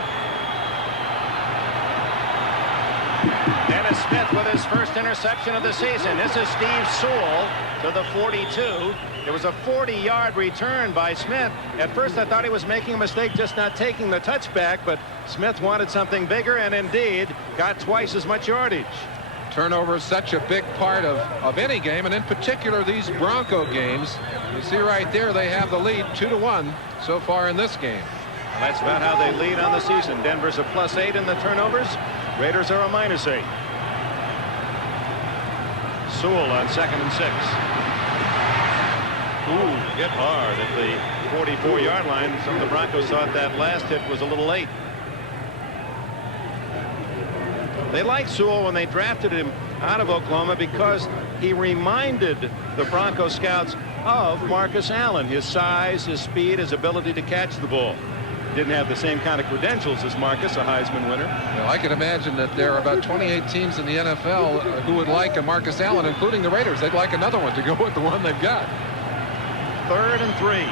Dennis Smith with his first interception of the season. This is Steve Sewell to the 42. It was a 40-yard return by Smith. At first I thought he was making a mistake just not taking the touchback, but Smith wanted something bigger and indeed got twice as much yardage. Turnover is such a big part of any game, and in particular these Bronco games. You see right there they have the lead 2-1 so far in this game. That's about how they lead on the season. Denver's a +8 in the turnovers. Raiders are a -8. Sewell on 2nd and 6. Ooh, hit hard at the 44-yard line. Some of the Broncos thought that last hit was a little late. They liked Sewell when they drafted him out of Oklahoma because he reminded the Bronco scouts of Marcus Allen. His size, his speed, his ability to catch the ball. Didn't have the same kind of credentials as Marcus, a Heisman winner. Well, I can imagine that there are about 28 teams in the NFL who would like a Marcus Allen, including the Raiders. They'd like another one to go with the one they've got. 3rd and 3.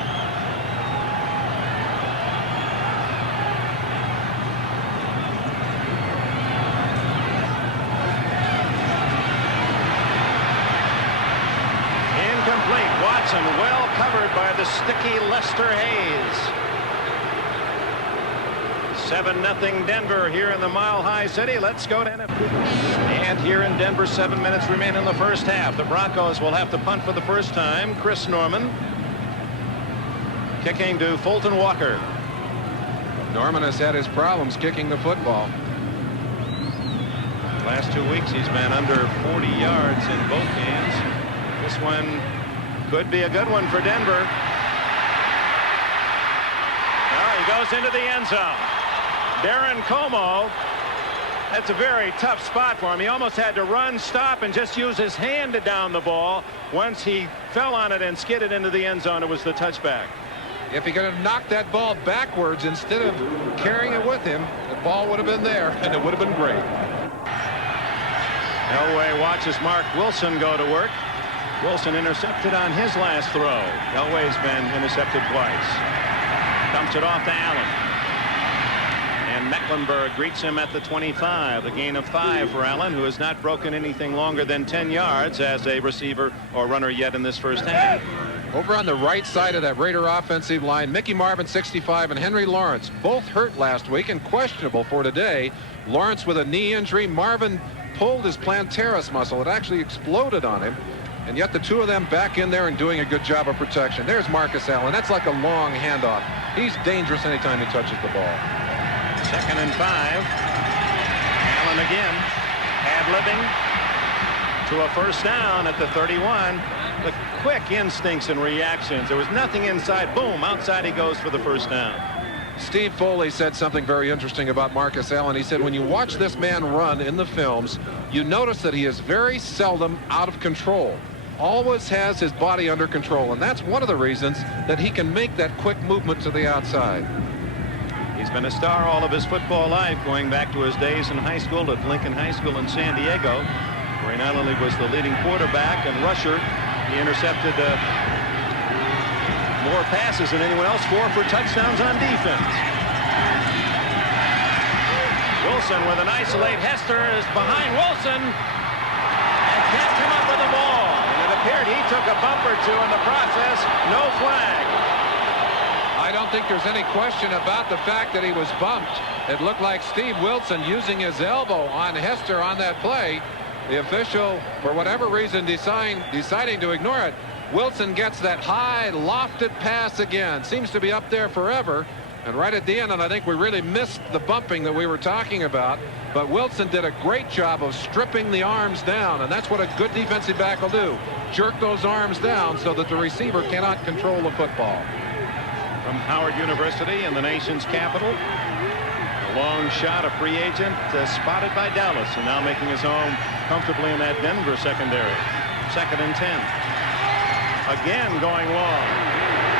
Incomplete. Watson well covered by the sticky Lester Hayes. 7-0 Denver here in the Mile High City. Let's go to NFL. And here in Denver, 7 minutes remain in the first half. The Broncos will have to punt for the first time. Chris Norman kicking to Fulton Walker. Norman has had his problems kicking the football. Last 2 weeks he's been under 40 yards in both games. This one could be a good one for Denver. Now he goes into the end zone. Darren Como, that's a very tough spot for him. He almost had to run, stop, and just use his hand to down the ball. Once he fell on it and skidded into the end zone, it was the touchback. If he could have knocked that ball backwards instead of carrying it with him, the ball would have been there, and it would have been great. Elway watches Mark Wilson go to work. Wilson intercepted on his last throw. Elway's been intercepted twice. Dumps it off to Allen. And Mecklenburg greets him at the 25. A gain of 5 for Allen, who has not broken anything longer than 10 yards as a receiver or runner yet in this first half. Over on the right side of that Raider offensive line, Mickey Marvin, 65, and Henry Lawrence, both hurt last week and questionable for today. Lawrence with a knee injury. Marvin pulled his plantaris muscle. It actually exploded on him. And yet the two of them back in there and doing a good job of protection. There's Marcus Allen. That's like a long handoff. He's dangerous anytime he touches the ball. 2nd and 5. Allen again ad-libbing to a first down at the 31. the quick instincts and reactions. There was nothing inside. Boom, outside he goes for the first down. Steve Foley said something very interesting about Marcus Allen. He said when you watch this man run in the films, you notice that he is very seldom out of control. Always has his body under control, and that's one of the reasons that he can make that quick movement to the outside. He's been a star all of his football life, going back to his days in high school at Lincoln High School in San Diego, where he not only was the leading quarterback and rusher, he intercepted more passes than anyone else, 4 for touchdowns on defense. Wilson with an isolate. Hester is behind Wilson and can't come up with the ball. And it appeared he took a bump or two in the process. No flag. I don't think there's any question about the fact that he was bumped. It looked like Steve Wilson using his elbow on Hester on that play. The official, for whatever reason, deciding to ignore it. Wilson gets that high, lofted pass again. Seems to be up there forever. And right at the end, and I think we really missed the bumping that we were talking about. But Wilson did a great job of stripping the arms down, and that's what a good defensive back will do. Jerk those arms down so that the receiver cannot control the football. From Howard University in the nation's capital, a long shot, a free agent spotted by Dallas, and now making his home comfortably in that Denver secondary. 2nd and 10. Again going long.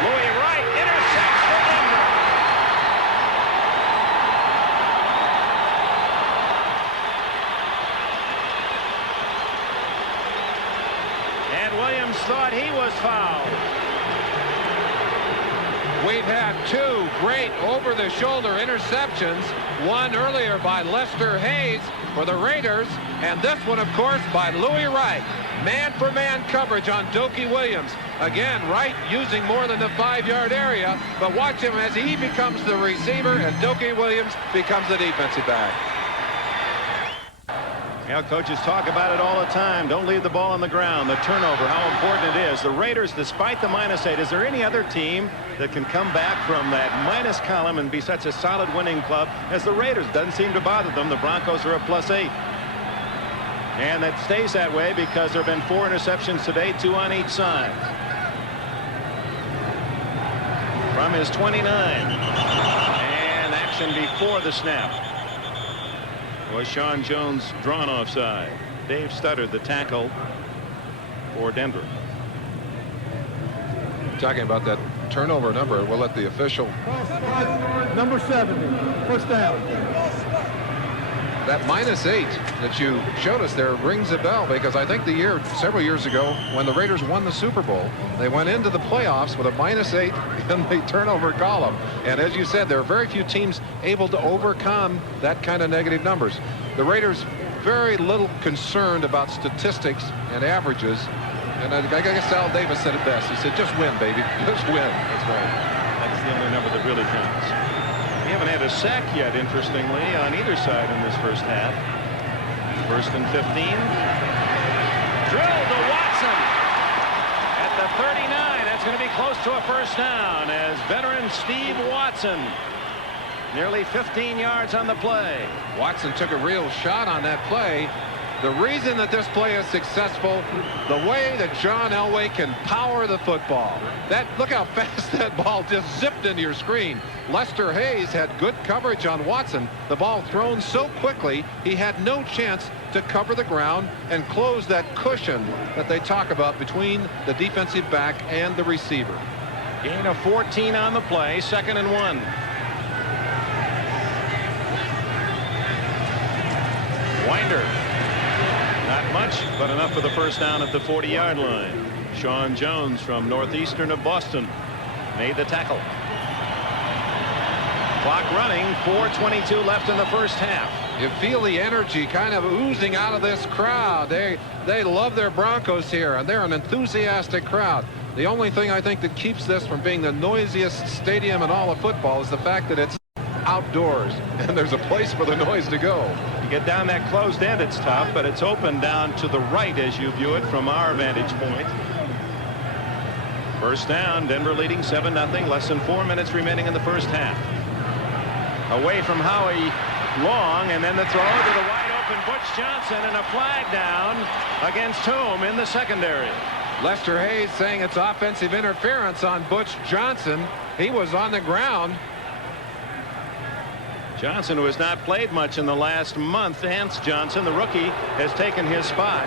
Louis Wright intercepts for Denver. And Williams thought he was fouled. We've had 2 great over-the-shoulder interceptions. One earlier by Lester Hayes for the Raiders, and this one, of course, by Louis Wright. Man-for-man coverage on Dokie Williams. Again, Wright using more than the 5-yard area, but watch him as he becomes the receiver and Dokie Williams becomes the defensive back. Yeah, coaches talk about it all the time. Don't leave the ball on the ground. The turnover, how important it is. The Raiders, despite the -8, is there any other team that can come back from that minus column and be such a solid winning club as the Raiders? Doesn't seem to bother them. The Broncos are a +8. And that stays that way because there have been 4 interceptions today, 2 on each side. From his 29. And action before the snap was Sean Jones drawn offside. Dave Studdard, the tackle for Denver. Talking about that turnover number, we'll let the official. Number 70, first down. That -8 that you showed us there rings a bell, because I think several years ago, when the Raiders won the Super Bowl, they went into the playoffs with a -8 in the turnover column. And as you said, there are very few teams able to overcome that kind of negative numbers. The Raiders very little concerned about statistics and averages. And I guess Al Davis said it best. He said, just win, baby. Just win. That's right. That's the only number that really counts. We haven't had a sack yet, interestingly, on either side in this first half. 1st and 15. Drilled to Watson at the 39. That's going to be close to a first down as veteran Steve Watson. Nearly 15 yards on the play. Watson took a real shot on that play. The reason that this play is successful, the way that John Elway can power the football. Look how fast that ball just zipped into your screen. Lester Hayes had good coverage on Watson. The ball thrown so quickly, he had no chance to cover the ground and close that cushion that they talk about between the defensive back and the receiver. Gain of 14 on the play, 2nd and 1. Winder. Not much, but enough for the first down at the 40-yard line. Sean Jones from Northeastern of Boston made the tackle. Clock running, 4:22 left in the first half. You feel the energy kind of oozing out of this crowd. They love their Broncos here, and they're an enthusiastic crowd. The only thing I think that keeps this from being the noisiest stadium in all of football is the fact that it's outdoors, and there's a place for the noise to go. You get down that closed end, it's tough, but it's open down to the right as you view it from our vantage point. First down, Denver leading 7-0, less than 4 minutes remaining in the first half. Away from Howie, long, and then the throw to the wide open Butch Johnson, and a flag down against whom in the secondary. Lester Hayes saying it's offensive interference on Butch Johnson. He was on the ground. Johnson, who has not played much in the last month, Hance Johnson, the rookie, has taken his spot.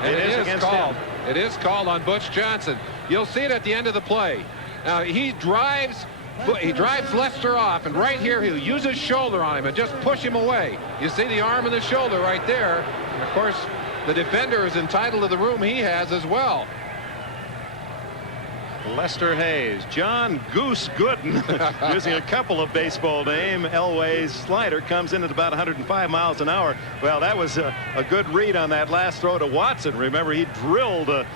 And it is against called. him. It is called on Butch Johnson. You'll see it at the end of the play. Now he drives Lester off, and right here he'll use his shoulder on him and just push him away. You see the arm and the shoulder right there. And of course, the defender is entitled to the room he has as well. Lester Hayes, John Goose Gooden, using a couple of baseball names. Elway's slider comes in at about 105 miles an hour. Well, that was a good read on that last throw to Watson. Remember, he drilled a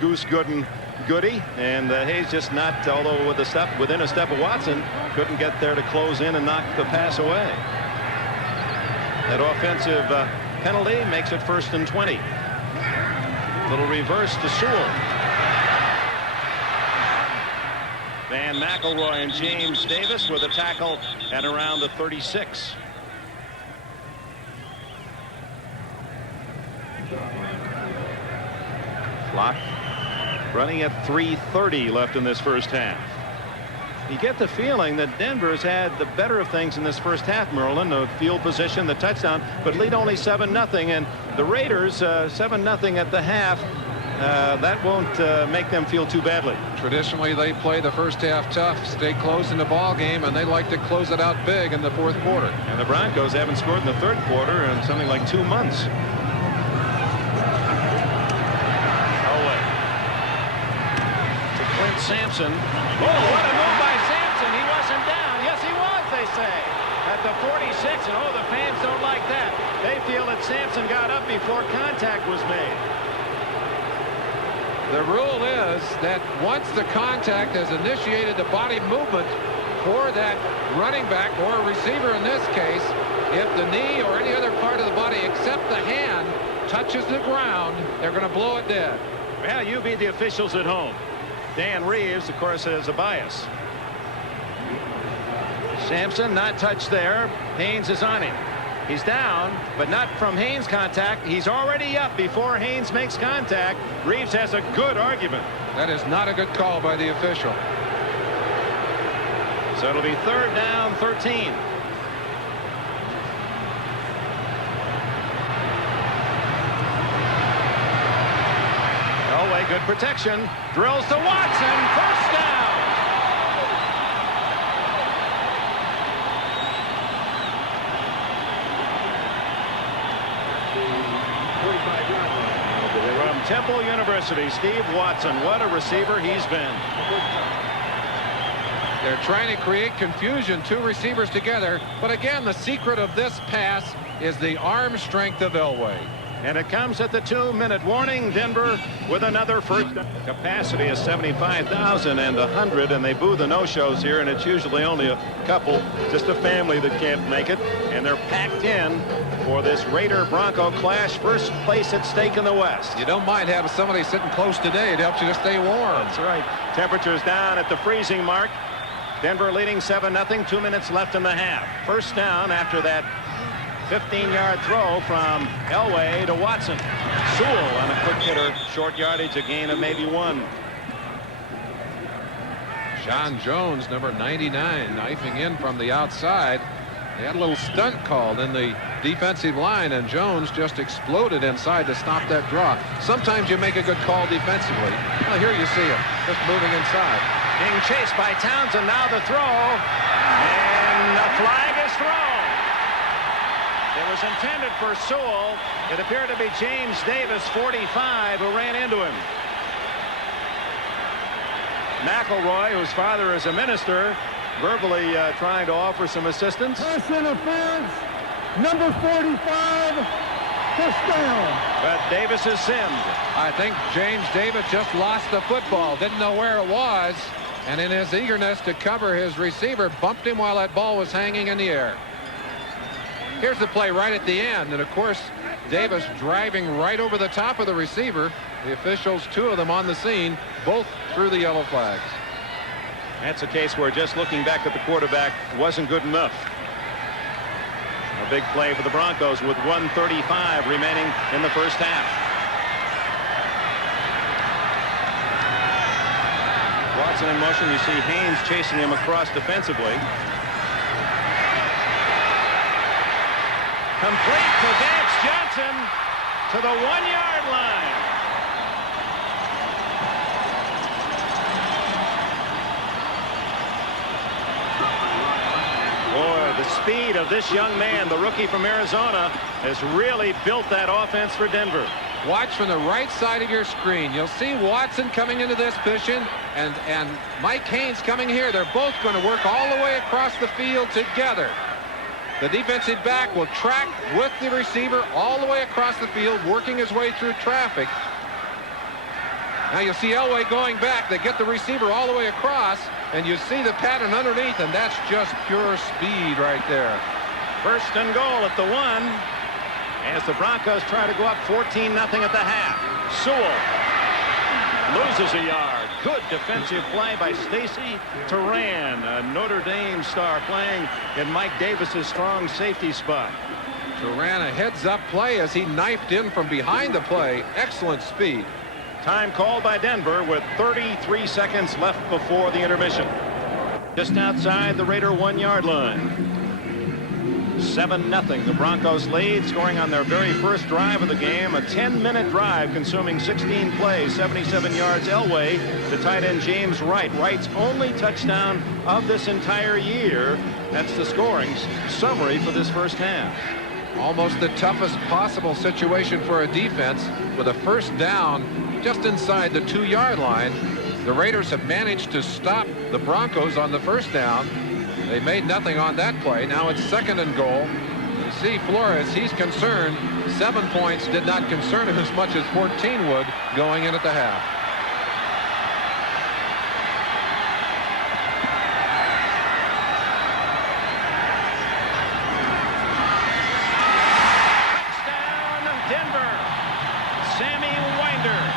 Goose Gooden goodie, and Hayes just not, although within a step of Watson, couldn't get there to close in and knock the pass away. That offensive penalty makes it 1st and 20. Little reverse to Sewell. Van McElroy and James Davis with a tackle at around the 36. Clock running at 3:30 left in this first half. You get the feeling that Denver's had the better of things in this first half, Merlin. The field position, the touchdown, but lead only 7-0. And the Raiders 7-0 at the half. That won't make them feel too badly. Traditionally, they play the first half tough, stay close in the ball game, and they like to close it out big in the fourth quarter. And the Broncos haven't scored in the third quarter in something like 2 months. Elway to Clint Sampson. Oh, what a move by Sampson. He wasn't down. Yes, he was, they say. At the 46, and oh, the fans don't like that. They feel that Sampson got up before contact was made. The rule is that once the contact has initiated the body movement for that running back or a receiver in this case, if the knee or any other part of the body except the hand touches the ground, they're going to blow it dead. Well, you be the officials at home. Dan Reeves, of course, has a bias. Sampson not touched there. Haynes is on him. He's down, but not from Haynes' contact. He's already up before Haynes makes contact. Reeves has a good argument. That is not a good call by the official. So it'll be 3rd down, 13. Elway, good protection. Drills to Watson. 1st down. From Temple University, Steve Watson. What a receiver he's been. They're trying to create confusion, 2 receivers together. But again, the secret of this pass is the arm strength of Elway. And it comes at the 2-minute warning. Denver with another first. Capacity is 75,000 and 100, and they boo the no-shows here, and it's usually only a couple, just a family that can't make it, and they're packed in for this Raider-Bronco clash. First place at stake in the West. You don't mind having somebody sitting close today. It helps you to stay warm. That's right. Temperatures down at the freezing mark. Denver leading 7-0. 2 minutes left in the half. First down after that 15-yard throw from Elway to Watson. Sewell on a quick hitter, short yardage, a gain of maybe 1. John Jones, number 99, knifing in from the outside. They had a little stunt called in the defensive line, and Jones just exploded inside to stop that draw. Sometimes you make a good call defensively. Well, here you see him just moving inside. Being chased by Townsend. Now the throw, and the flag is thrown. It was intended for Sewell. It appeared to be James Davis, 45, who ran into him. McElroy, whose father is a minister, verbally trying to offer some assistance. Pass interference, number 45, 1st down. But Davis is simmed. I think James Davis just lost the football, didn't know where it was, and in his eagerness to cover his receiver, bumped him while that ball was hanging in the air. Here's the play right at the end, and of course Davis driving right over the top of the receiver. The officials, 2 of them on the scene, both threw the yellow flags. That's a case where just looking back at the quarterback wasn't good enough. A big play for the Broncos with 1:35 remaining in the first half. Johnson in motion. You see Haynes chasing him across defensively. Complete to Vance Johnson to the 1-yard line. Boy, the speed of this young man, the rookie from Arizona, has really built that offense for Denver. Watch from the right side of your screen. You'll see Watson coming into this position and Mike Haynes coming here. They're both going to work all the way across the field together. The defensive back will track with the receiver all the way across the field, working his way through traffic. Now you see Elway going back. They get the receiver all the way across, and you see the pattern underneath, and that's just pure speed right there. First and goal at the 1 as the Broncos try to go up 14-0 at the half. Sewell loses a yard. Good defensive play by Stacy Turan, a Notre Dame star playing in Mike Davis's strong safety spot. Turan, a heads-up play as he knifed in from behind the play. Excellent speed. Time called by Denver with 33 seconds left before the intermission. Just outside the Raider 1-yard line. 7-0. The Broncos lead, scoring on their very first drive of the game. A 10-minute drive consuming 16 plays, 77 yards. Elway, the tight end James Wright. Wright's only touchdown of this entire year. That's the scoring summary for this first half. Almost the toughest possible situation for a defense with a first down just inside the 2-yard line. The Raiders have managed to stop the Broncos on the first down. They made nothing on that play. Now it's 2nd and goal. You see Flores, he's concerned. 7 points did not concern him as much as 14 would going in at the half. Touchdown, Denver. Sammy Winder.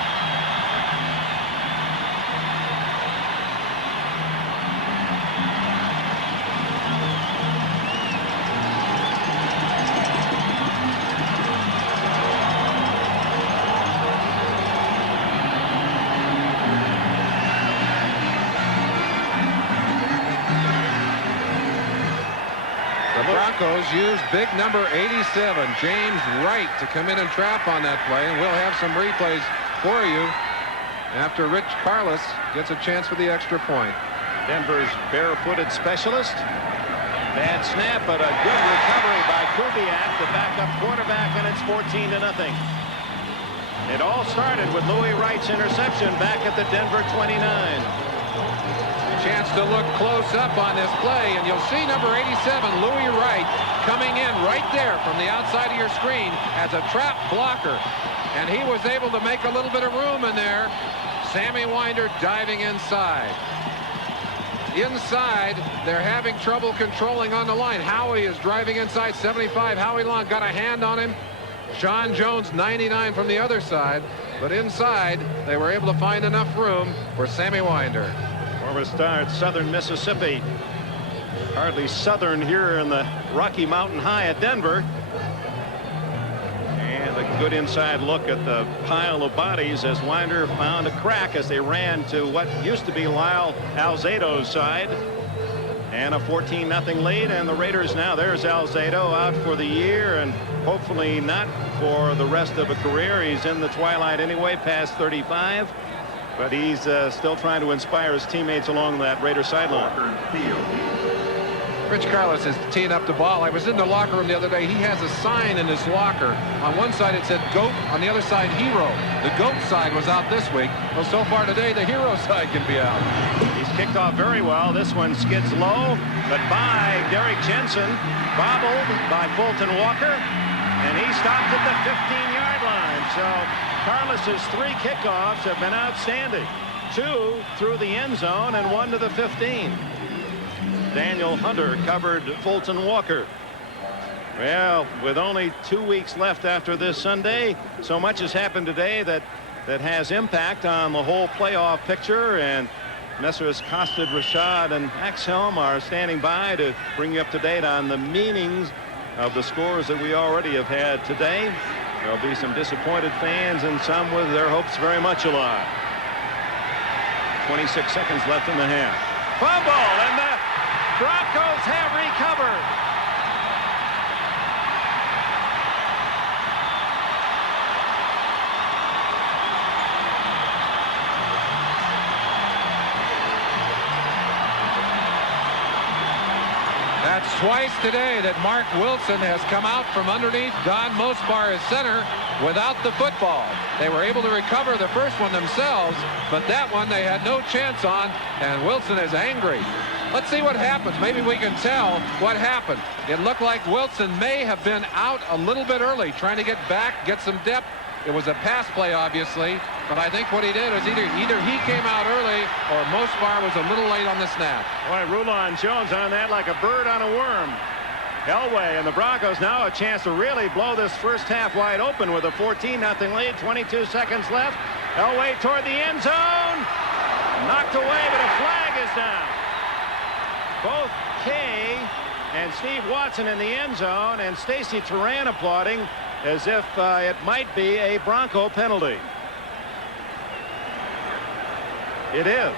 Broncos use big number 87, James Wright, to come in and trap on that play, and we'll have some replays for you after Rich Carlos gets a chance for the extra point. Denver's barefooted specialist. Bad snap, but a good recovery by Kubiak, the backup quarterback, and it's 14-0. It all started with Louis Wright's interception back at the Denver 29. Chance to look close up on this play, and you'll see number 87, Louis Wright, coming in right there from the outside of your screen as a trap blocker, and he was able to make a little bit of room in there. Sammy Winder diving inside. Inside, they're having trouble controlling on the line. Howie is driving inside 75. Howie Long got a hand on him. Sean Jones, 99 from the other side, but inside they were able to find enough room for Sammy Winder. Former star at Southern Mississippi. Hardly Southern here in the Rocky Mountain High at Denver. And a good inside look at the pile of bodies as Winder found a crack as they ran to what used to be Lyle Alzado's side. And a 14-0 lead, and the Raiders now, there's Alzado out for the year and hopefully not for the rest of a career. He's in the twilight anyway, past 35. But he's still trying to inspire his teammates along that Raider sideline. Rich Carlos is teeing up the ball. I was in the locker room the other day. He has a sign in his locker. On one side it said GOAT, on the other side Hero. The GOAT side was out this week. Well, so far today the Hero side can be out. He's kicked off very well. This one skids low, but by Derek Jensen, bobbled by Fulton Walker, and he stopped at the 15-yard line. So Carlos's 3 kickoffs have been outstanding. 2 through the end zone and 1 to the 15. Daniel Hunter covered Fulton Walker. Well, with only 2 weeks left after this Sunday, so much has happened today that has impact on the whole playoff picture, and Messrs. Costad, Rashad, and Axhelm are standing by to bring you up to date on the meanings of the scores that we already have had today. There'll be some disappointed fans and some with their hopes very much alive. 26 seconds left in the half. Fumble, and the Broncos have recovered. That's twice today that Mark Wilson has come out from underneath Don Mosbar as center without the football. They were able to recover the first one themselves, but that one they had no chance on, and Wilson is angry. Let's see what happens. Maybe we can tell what happened. It looked like Wilson may have been out a little bit early, trying to get back, get some depth. It was a pass play, obviously, but I think what he did was either he came out early or Mosbar was a little late on the snap. Boy, Rulon Jones on that like a bird on a worm. Elway and the Broncos now a chance to really blow this first half wide open with a 14-0 lead. 22 seconds left. Elway toward the end zone. Knocked away, but a flag is down. Both Kay and Steve Watson in the end zone, and Stacy Turan applauding as if it might be a Bronco penalty. It is.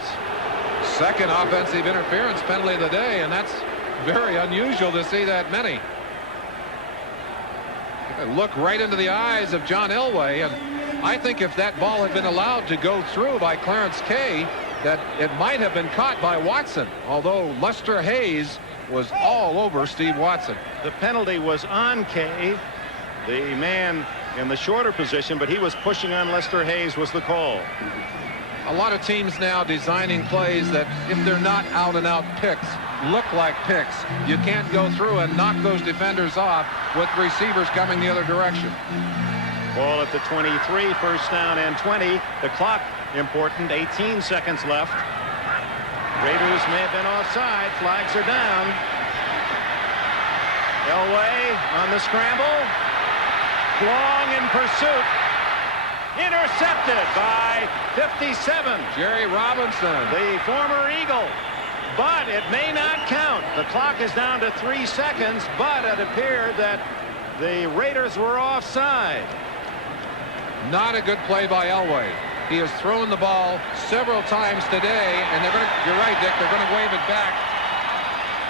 Second offensive interference penalty of the day, and that's very unusual to see that many. Look right into the eyes of John Elway, and I think if that ball had been allowed to go through by Clarence Kay, that it might have been caught by Watson, although Lester Hayes was all over Steve Watson. The penalty was on Kay, the man in the shorter position, but he was pushing on Lester Hayes was the call. A lot of teams now designing plays that, if they're not out-and-out picks, look like picks. You can't go through and knock those defenders off with receivers coming the other direction. Ball at the 23, first down and 20. The clock important, 18 seconds left. Raiders may have been offside. Flags are down. Elway on the scramble. Long in pursuit. Intercepted by 57. Jerry Robinson, the former Eagle. But it may not count. The clock is down to 3 seconds, but it appeared that the Raiders were offside. Not a good play by Elway. He has thrown the ball several times today, and they're going to, you're right, Dick, they're going to wave it back.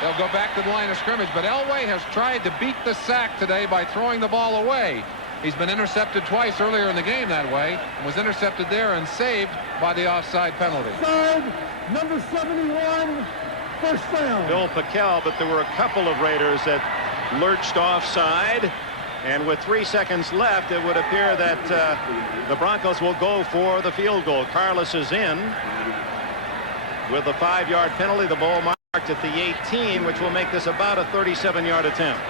They'll go back to the line of scrimmage, but Elway has tried to beat the sack today by throwing the ball away. He's been intercepted twice earlier in the game that way, and was intercepted there and saved by the offside penalty. Offside, number 71, first down. Bill Pickel, but there were a couple of Raiders that lurched offside. And with 3 seconds left, it would appear that the Broncos will go for the field goal. Carlos is in with a 5-yard penalty. The ball marked at the 18, which will make this about a 37-yard attempt.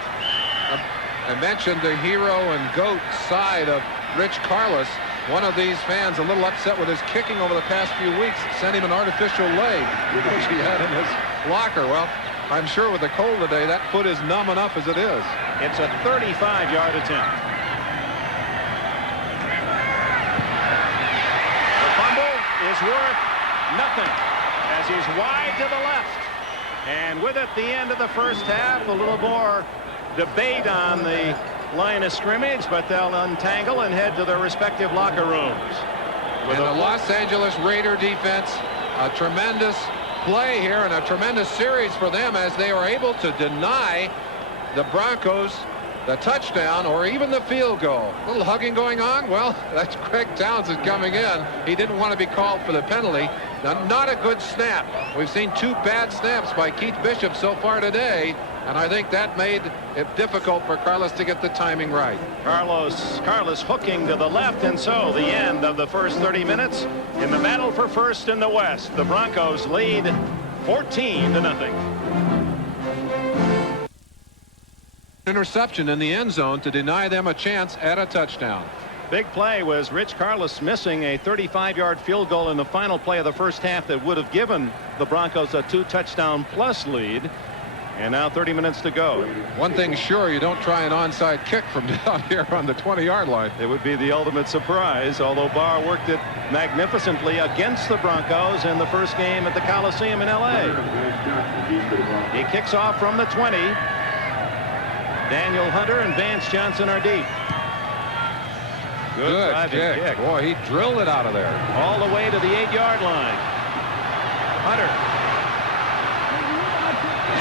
I mentioned the hero and GOAT side of Rich Carlos. One of these fans a little upset with his kicking over the past few weeks. Sent him an artificial leg, which he had in his locker. Well, I'm sure with the cold today, that foot is numb enough as it is. It's a 35-yard attempt. The fumble is worth nothing as he's wide to the left. And with it, the end of the first half, a little more debate on the line of scrimmage, but they'll untangle and head to their respective locker rooms. And the Los Angeles Raider defense, a tremendous play here and a tremendous series for them as they are able to deny the Broncos the touchdown or even the field goal. A little hugging going on. Well, that's Greg Townsend coming in. He didn't want to be called for the penalty. Now, not a good snap. We've seen 2 bad snaps by Keith Bishop so far today, and I think that made it difficult for Carlos to get the timing right. Carlos hooking to the left, and so the end of the first 30 minutes in the battle for first in the West. The Broncos lead 14-0. Interception in the end zone to deny them a chance at a touchdown. Big play was Rich Carlos missing a 35-yard field goal in the final play of the first half that would have given the Broncos a 2-touchdown plus lead. And now 30 minutes to go. One thing sure, you don't try an onside kick from down here on the 20-yard line. It would be the ultimate surprise, although Barr worked it magnificently against the Broncos in the first game at the Coliseum in L.A. He kicks off from the 20. Daniel Hunter and Vance Johnson are deep. Good driving kick. Boy, he drilled it out of there. All the way to the 8-yard line. Hunter.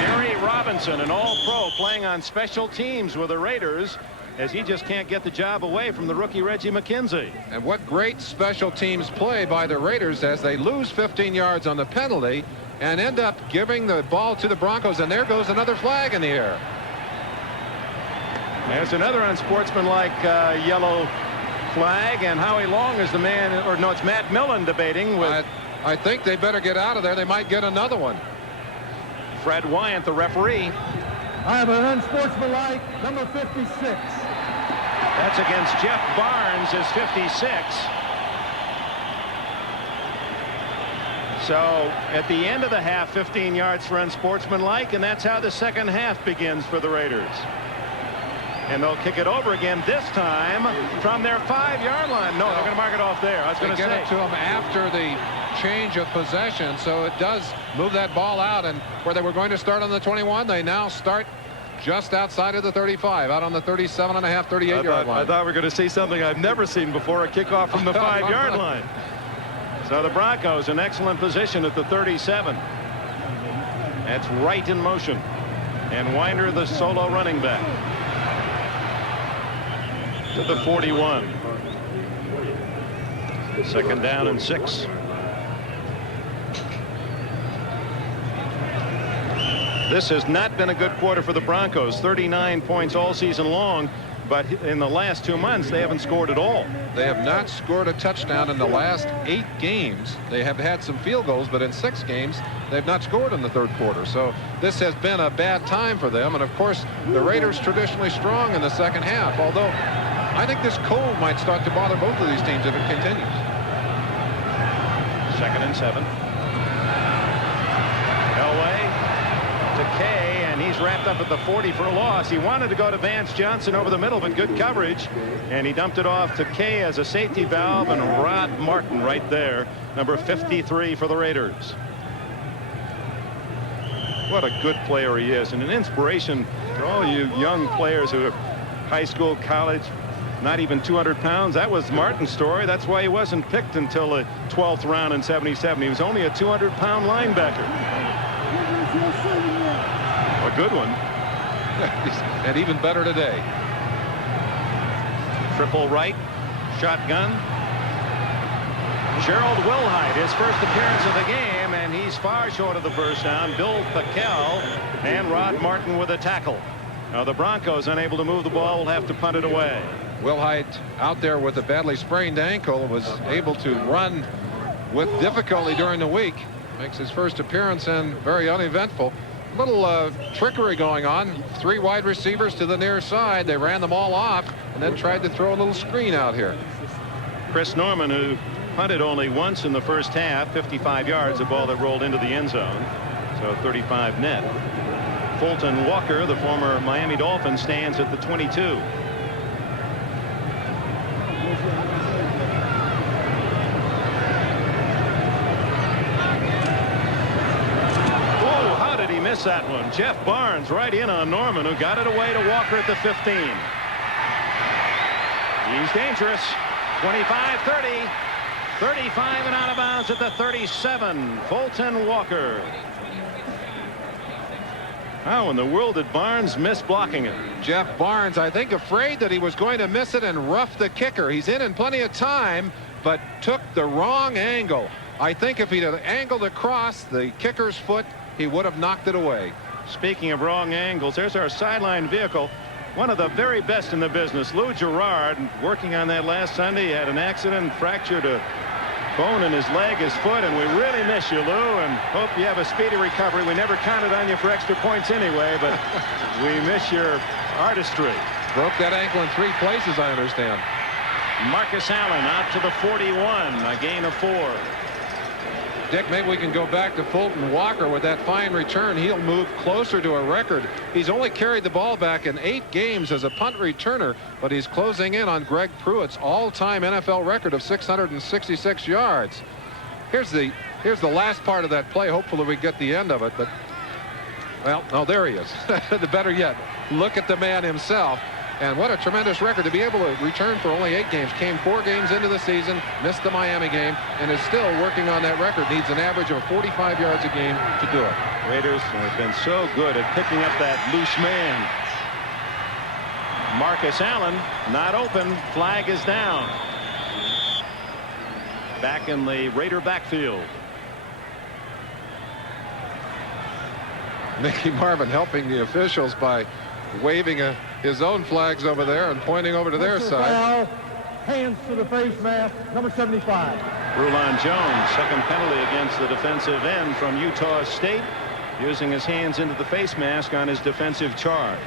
Jerry Robinson, an all-pro, playing on special teams with the Raiders, as he just can't get the job away from the rookie Reggie McKenzie. And what great special teams play by the Raiders as they lose 15 yards on the penalty and end up giving the ball to the Broncos, and there goes another flag in the air. There's another unsportsmanlike yellow flag, and Howie Long is the man, or no, it's Matt Millen debating with... I think they better get out of there. They might get another one. Fred Wyant, the referee. I have an unsportsmanlike number 56. That's against Jeff Barnes, his 56. So at the end of the half, 15 yards for unsportsmanlike, and that's how the second half begins for the Raiders. And they'll kick it over again, this time from their 5-yard line. No, they're going to mark it off there. I was going to say. They get it to them after the change of possession, so it does move that ball out. And where they were going to start on the 21, they now start just outside of the 35, out on the 37.5, 38-yard line. I thought we were going to see something I've never seen before, a kickoff from the 5-yard line. So the Broncos in excellent position at the 37. That's right in motion. And Winder, the solo running back, to the 41. Second down and 6. This has not been a good quarter for the Broncos. 39 points all season long, but in the last 2 months they haven't scored at all. They have not scored a touchdown in the last 8 games. They have had some field goals, but in 6 games they've not scored in the third quarter. So this has been a bad time for them. And of course the Raiders traditionally strong in the second half, although I think this cold might start to bother both of these teams if it continues. Second and 7. Elway to Kay, and he's wrapped up at the 40 for a loss. He wanted to go to Vance Johnson over the middle, but good coverage, and he dumped it off to Kay as a safety valve, and Rod Martin right there, number 53 for the Raiders. What a good player he is, and an inspiration for all you young players who are high school, college, not even 200 pounds. That was Martin's story. That's why he wasn't picked until the 12th round in '77. He was only a 200-pound linebacker. A good one. And even better today. Triple right, shotgun. Gerald Wilhite, his first appearance of the game, and he's far short of the first down. Bill Packel and Rod Martin with a tackle. Now the Broncos, unable to move the ball, will have to punt it away. Wilhite, out there with a badly sprained ankle, was able to run with difficulty during the week. Makes his first appearance and very uneventful. Little trickery going on. 3 wide receivers to the near side. They ran them all off and then tried to throw a little screen out here. Chris Norman, who punted only once in the first half, 55 yards, a ball that rolled into the end zone. So 35 net. Fulton Walker, the former Miami Dolphin, stands at the 22. Miss that one. Jeff Barnes right in on Norman, who got it away to Walker at the 15. He's dangerous. 25, 30, 35 and out of bounds at the 37. Fulton Walker. How in the world did Barnes miss blocking it? Jeff Barnes, I think, afraid that he was going to miss it and rough the kicker. He's in plenty of time, but took the wrong angle. I think if he'd have angled across the kicker's foot, he would have knocked it away. Speaking of wrong angles, there's our sideline vehicle. One of the very best in the business, Lou Gerard, working on that last Sunday. He had an accident, fractured a bone in his leg, his foot, and we really miss you, Lou, and hope you have a speedy recovery. We never counted on you for extra points anyway, but we miss your artistry. Broke that ankle in 3 places, I understand. Marcus Allen out to the 41, a gain of 4. Dick, maybe we can go back to Fulton Walker with that fine return. He'll move closer to a record. He's only carried the ball back in 8 games as a punt returner, but he's closing in on Greg Pruitt's all-time NFL record of 666 yards. Here's the last part of that play. Hopefully we get the end of it, but well, no, there he is. The better yet, look at the man himself. And what a tremendous record to be able to return for only 8 games. Came 4 games into the season, missed the Miami game, and is still working on that record. Needs an average of 45 yards a game to do it. Raiders have been so good at picking up that loose man. Marcus Allen not open. Flag is down. Back in the Raider backfield. Mickey Marvin helping the officials by waving his own flags over there and pointing over to their side. Hands to the face mask, number 75. Rulon Jones, second penalty against the defensive end from Utah State, using his hands into the face mask on his defensive charge.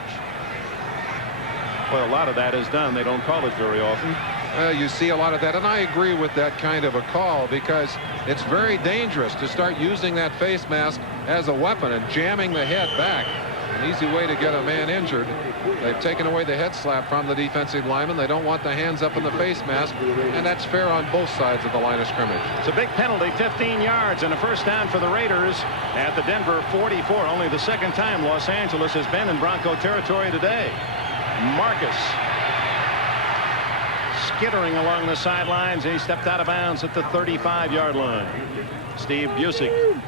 Well, a lot of that is done. They don't call it very often. You see a lot of that, and I agree with that kind of a call because it's very dangerous to start using that face mask as a weapon and jamming the head back. An easy way to get a man injured. They've taken away the head slap from the defensive lineman. They don't want the hands up in the face mask, and that's fair on both sides of the line of scrimmage. It's a big penalty, 15 yards, and a first down for the Raiders at the Denver 44. Only the second time Los Angeles has been in Bronco territory today. Marcus skittering along the sidelines. He stepped out of bounds at the 35-yard line. Steve Busick,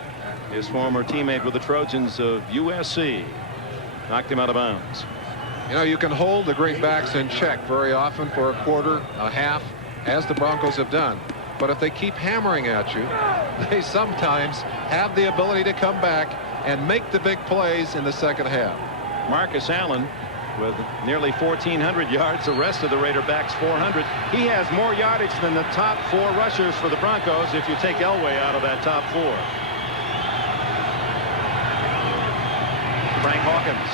his former teammate with the Trojans of USC, knocked him out of bounds. You know, you can hold the great backs in check very often for a quarter, a half, as the Broncos have done. But if they keep hammering at you, they sometimes have the ability to come back and make the big plays in the second half. Marcus Allen with nearly 1,400 yards. The rest of the Raider backs 400. He has more yardage than the top 4 rushers for the Broncos if you take Elway out of that top 4. Frank Hawkins.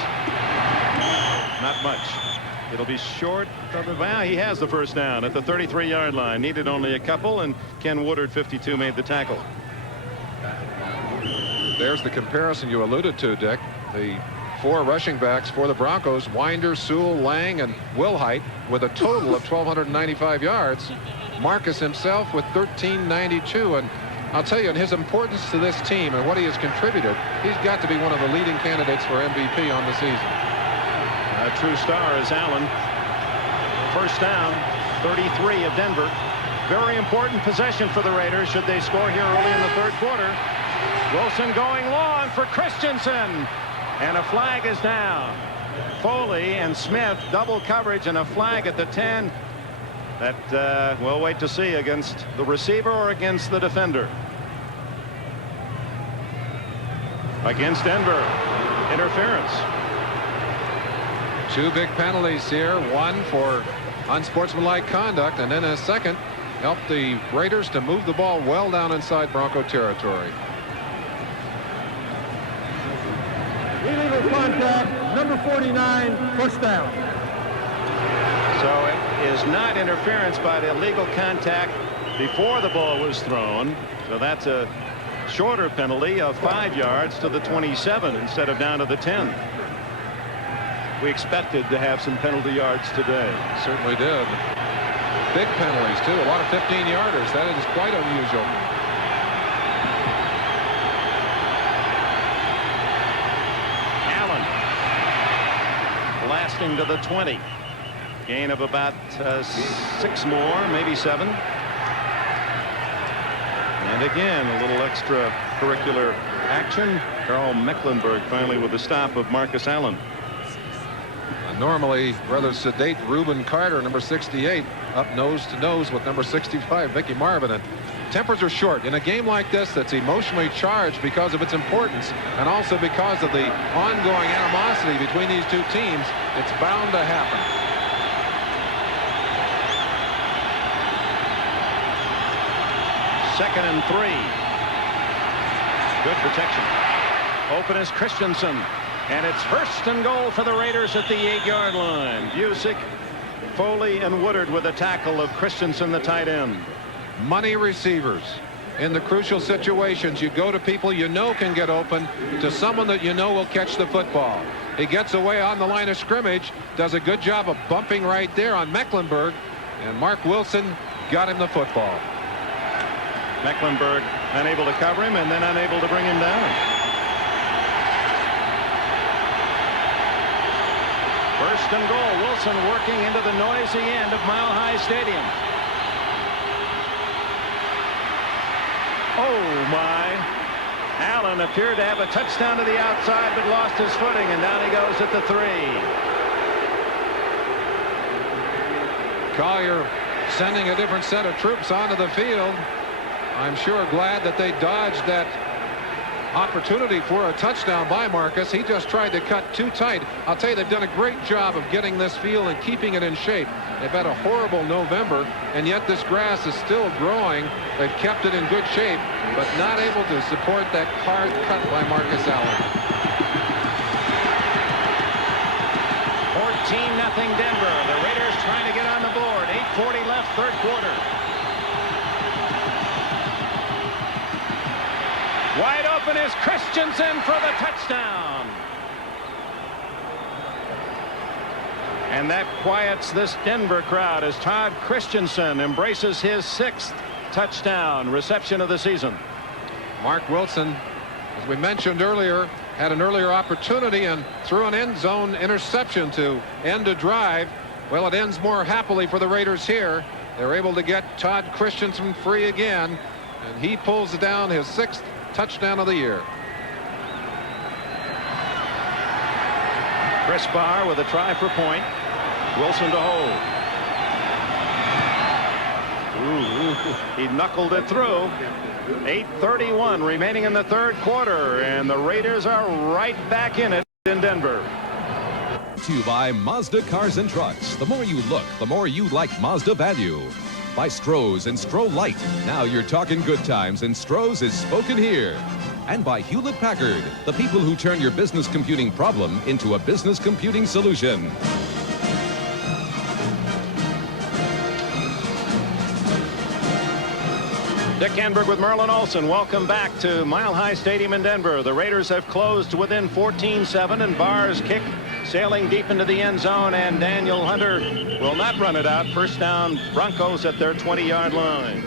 Not much. It'll be short of the. Well, he has the first down at the 33-yard line. Needed only a couple, and Ken Woodard, 52, made the tackle. There's the comparison you alluded to, Dick. The 4 rushing backs for the Broncos, Winder, Sewell, Lang, and Wilhite, with a total of 1,295 yards. Marcus himself with 1,392. And I'll tell you, in his importance to this team and what he has contributed, he's got to be one of the leading candidates for MVP on the season. A true star is Allen. First down, 33 of Denver. Very important possession for the Raiders should they score here early in the third quarter. Wilson going long for Christensen. And a flag is down. Foley and Smith double coverage and a flag at the 10. That we'll wait to see against the receiver or against the defender. Against Denver. Interference. 2 big penalties here. One for unsportsmanlike conduct, and then a second helped the Raiders to move the ball well down inside Bronco territory. Illegal contact, number 49, first down. So it is not interference by the illegal contact before the ball was thrown. So that's a shorter penalty of 5 yards to the 27 instead of down to the 10. We expected to have some penalty yards today. Certainly did. Big penalties, too. A lot of 15-yarders. That is quite unusual. Blasting to the 20. Gain of about 6 more, maybe 7. And again, a little extra curricular action. Carl Mecklenburg finally with the stop of Marcus Allen. Normally rather sedate Reuben Carter, number 68, up nose to nose with number 65, Mickey Marvin. And tempers are short in a game like this that's emotionally charged because of its importance and also because of the ongoing animosity between these two teams. It's bound to happen. Second and 3. Good protection. Open is Christensen. And it's first and goal for the Raiders at the 8-yard line. Busick, Foley, and Woodard with a tackle of Christensen, the tight end. Money receivers. In the crucial situations, you go to people you know can get open, to someone that you know will catch the football. He gets away on the line of scrimmage, does a good job of bumping right there on Mecklenburg, and Mark Wilson got him the football. Mecklenburg unable to cover him and then unable to bring him down. First and goal. Wilson working into the noisy end of Mile High Stadium. Oh, my. Allen appeared to have a touchdown to the outside, but lost his footing, and down he goes at the 3. Collier sending a different set of troops onto the field. I'm sure glad that they dodged that opportunity for a touchdown by Marcus. He just tried to cut too tight. I'll tell you, they've done a great job of getting this field and keeping it in shape. They've had a horrible November, and yet this grass is still growing. They've kept it in good shape, but not able to support that hard cut by Marcus Allen. 14-0 Denver. The Raiders trying to get on the board. 8:40 left, third quarter. Wide open is Christensen for the touchdown. And that quiets this Denver crowd as Todd Christensen embraces his 6th touchdown reception of the season. Mark Wilson, as we mentioned earlier, had an earlier opportunity and threw an end zone interception to end a drive. Well, it ends more happily for the Raiders here. They're able to get Todd Christensen free again, and he pulls down his 6th touchdown of the year. Chris Barr with a try for point. Wilson to hold. He knuckled it through. 8:31 remaining in the third quarter, and the Raiders are right back in it in Denver. To you by Mazda Cars and Trucks. The more you look, the more you like Mazda value. By Stroh's and Stroh Light. Now you're talking good times, and Stroh's is spoken here. And by Hewlett-Packard, the people who turn your business computing problem into a business computing solution. Dick Enberg with Merlin Olsen. Welcome back to Mile High Stadium in Denver. The Raiders have closed within 14-7, and Barr's kick sailing deep into the end zone, and Daniel Hunter will not run it out. First down, Broncos at their 20-yard line.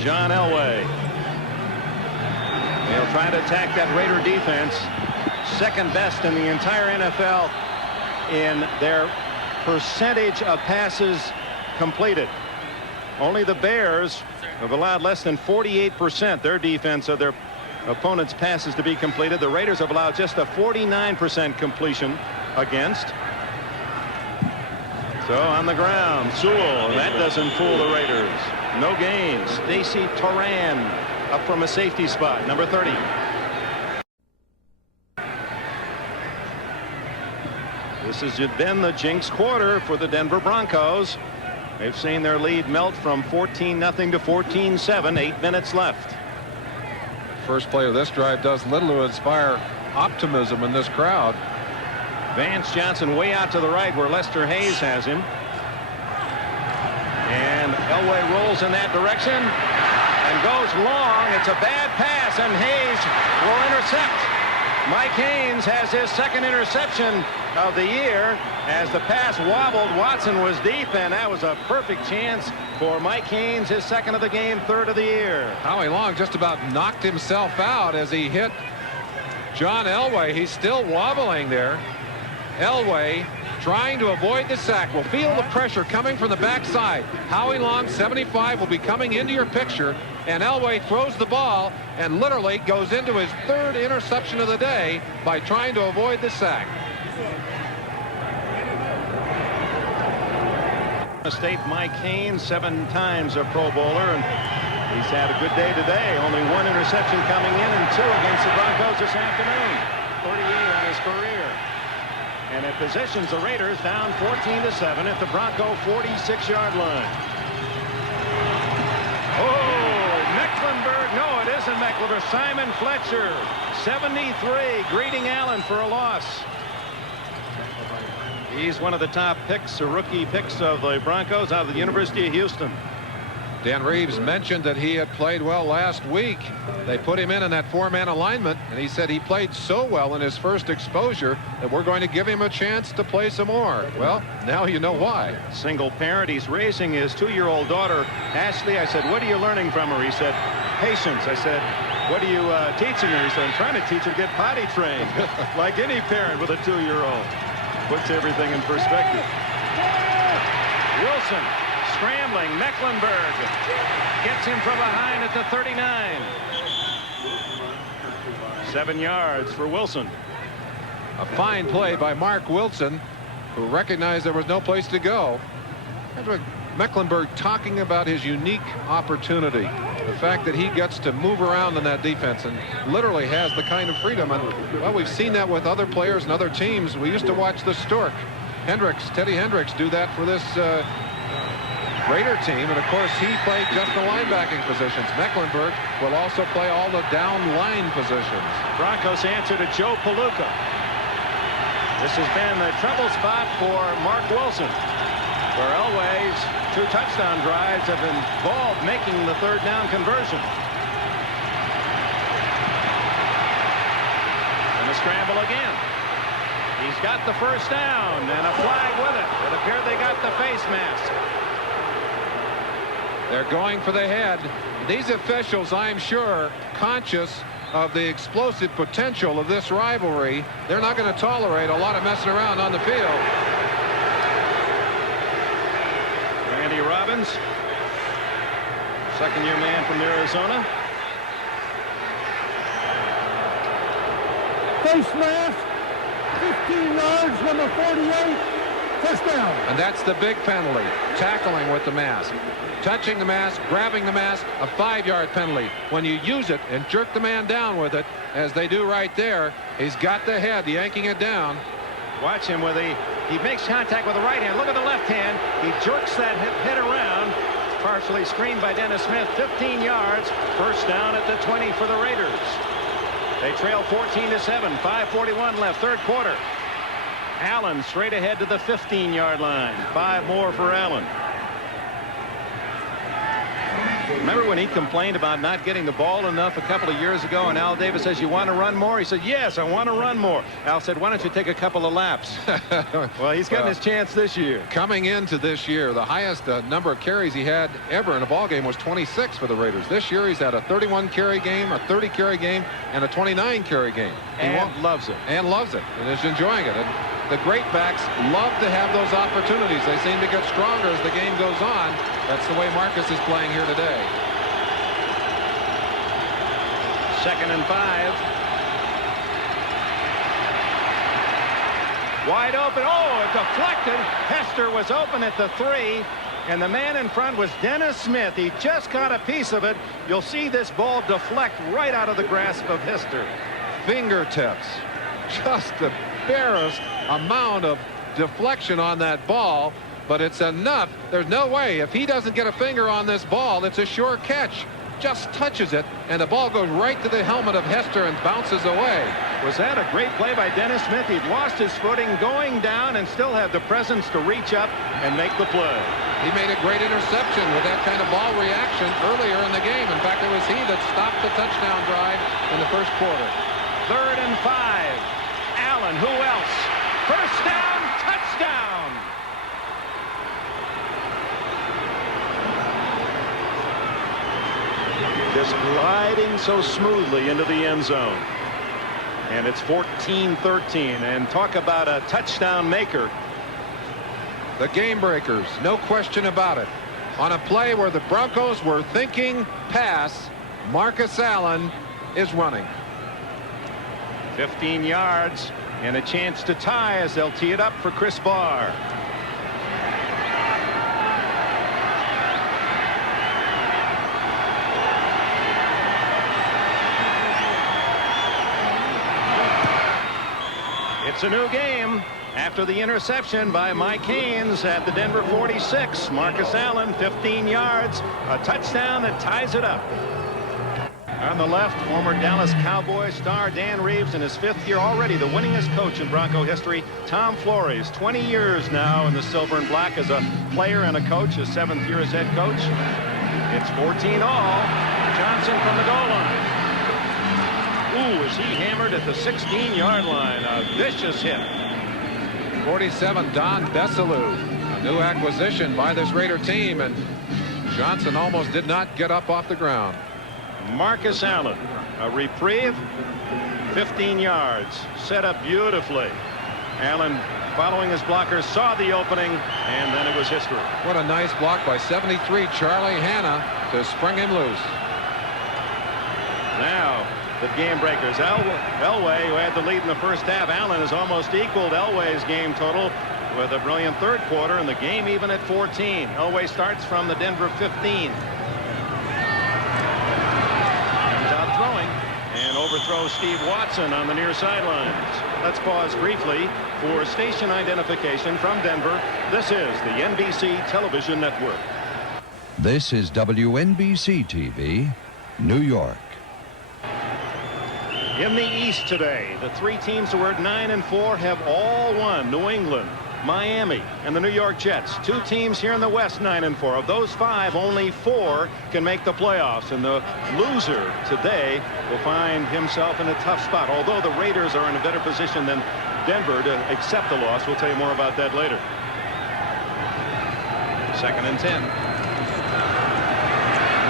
John Elway. They'll try to attack that Raider defense. Second best in the entire NFL in their percentage of passes completed. Only the Bears have allowed less than 48% their defense of their opponents' passes to be completed. The Raiders have allowed just a 49% completion against. So on the ground, Sewell. That doesn't fool the Raiders. No gain. Stacy Toran up from a safety spot, number 30. This has been the jinx quarter for the Denver Broncos. They've seen their lead melt from 14-0 to 14-7. 8 minutes left. First play of this drive does little to inspire optimism in this crowd. Vance Johnson way out to the right where Lester Hayes has him. And Elway rolls in that direction and goes long. It's a bad pass, and Hayes will intercept. Mike Haynes has his 2nd interception of the year. As the pass wobbled, Watson was deep, and that was a perfect chance for Mike Haynes, his 2nd of the game, 3rd of the year. Howie Long just about knocked himself out as he hit John Elway. He's still wobbling there. Elway trying to avoid the sack. Will feel the pressure coming from the backside. Howie Long, 75, will be coming into your picture, and Elway throws the ball and literally goes into his 3rd interception of the day by trying to avoid the sack. State Mike Haynes, 7 times a Pro Bowler, and he's had a good day today. Only 1 interception coming in and 2 against the Broncos this afternoon. 38 on his career. And it positions the Raiders down 14-7 at the Bronco 46-yard line. Oh, Mecklenburg. No, it isn't Mecklenburg. Simon Fletcher, 73, greeting Allen for a loss. He's one of the top picks, rookie picks of the Broncos out of the University of Houston. Dan Reeves mentioned that he had played well last week. They put him in that 4-man alignment, and he said he played so well in his first exposure that we're going to give him a chance to play some more. Well, now you know why. Single parent. He's raising his 2-year-old daughter, Ashley. I said, what are you learning from her? He said, patience. I said, What are you teaching her? He said, I'm trying to teach her to get potty trained, like any parent with a 2-year-old. Puts everything in perspective. Wilson scrambling. Mecklenburg gets him from behind at the 39. 7 yards for Wilson. A fine play by Mark Wilson, who recognized there was no place to go. Mecklenburg talking about his unique opportunity. The fact that he gets to move around in that defense and literally has the kind of freedom. And, well, we've seen that with other players and other teams. We used to watch the Stork, Teddy Hendricks, do that for this Raider team. And, of course, he played just the linebacking positions. Mecklenburg will also play all the down line positions. Broncos answer to Joe Palooka. This has been the trouble spot for Mark Wilson, where Elway's 2 touchdown drives have involved making the 3rd down conversion. And a scramble again. He's got the 1st down and a flag with it. It appeared they got the face mask. They're going for the head. These officials, I'm sure, conscious of the explosive potential of this rivalry. They're not going to tolerate a lot of messing around on the field. Randy Robbins, 2nd-year man from Arizona. Face mask, 15 yards, number 48, touchdown. And that's the big penalty, tackling with the mask. Touching the mask, grabbing the mask, a 5-yard penalty. When you use it and jerk the man down with it, as they do right there, he's got the head, yanking it down. Watch him with he makes contact with the right hand. Look at the left hand. He jerks that head around. Partially screened by Dennis Smith. 15 yards. 1st down at the 20 for the Raiders. They trail 14-7. 5:41 left. 3rd quarter. Allen straight ahead to the 15-yard line. 5 more for Allen. Remember when he complained about not getting the ball enough a couple of years ago, and Al Davis says, you want to run more? He said, yes, I want to run more. Al said, why don't you take a couple of laps? Well, he's getting his chance this year. Coming into this year, the highest number of carries he had ever in a ball game was 26 for the Raiders. This year he's had a 31-carry game, a 30-carry game, and a 29-carry game. And loves it. And loves it, and is enjoying it. And the great backs love to have those opportunities. They seem to get stronger as the game goes on. That's the way Marcus is playing here today. 2nd and 5. Wide open. Oh, it deflected. Hester was open at the 3. And the man in front was Dennis Smith. He just caught a piece of it. You'll see this ball deflect right out of the grasp of Hester. Fingertips. Just the barest amount of deflection on that ball, but it's enough. There's no way. If he doesn't get a finger on this ball, it's a sure catch. Just touches it, and the ball goes right to the helmet of Hester and bounces away. Was that a great play by Dennis Smith? He'd lost his footing going down and still had the presence to reach up and make the play. He made a great interception with that kind of ball reaction earlier in the game. In fact, it was he that stopped the touchdown drive in the 1st quarter. 3rd and 5. Allen, who else? 1st down, touchdown. Just gliding so smoothly into the end zone. And it's 14-13. And talk about a touchdown maker. The game breakers, no question about it. On a play where the Broncos were thinking pass, Marcus Allen is running. 15 yards and a chance to tie as they'll tee it up for Chris Barr. It's a new game after the interception by Mike Haynes at the Denver 46. Marcus Allen, 15 yards, a touchdown that ties it up. On the left, former Dallas Cowboys star Dan Reeves in his 5th year, already the winningest coach in Bronco history. Tom Flores, 20 years now in the silver and black as a player and a coach, his 7th year as head coach. It's 14 all. Johnson from the goal line. Ooh, is he hammered at the 16-yard line. A vicious hit. 47, Don Bessalou, a new acquisition by this Raider team, and Johnson almost did not get up off the ground. Marcus Allen A reprieve. 15 yards. Set up beautifully. Allen, following his blockers, saw the opening, and then it was history. What a nice block by 73 Charlie Hanna to spring him loose. Now, the game breakers. Elway, who had the lead in the first half. Allen has almost equaled Elway's game total with a brilliant third quarter, and the game even at 14. Elway starts from the Denver 15. Comes out throwing and overthrows Steve Watson on the near sidelines. Let's pause briefly for station identification from Denver. This is the NBC Television Network. This is WNBC TV, New York. In the East today, the three teams who are at 9-4 have all won. New England, Miami, and the New York Jets. Two teams here in the West, 9-4. Of those five, only 4 can make the playoffs, and the loser today will find himself in a tough spot. Although the Raiders are in a better position than Denver to accept the loss. We'll tell you more about that later. 2nd and 10.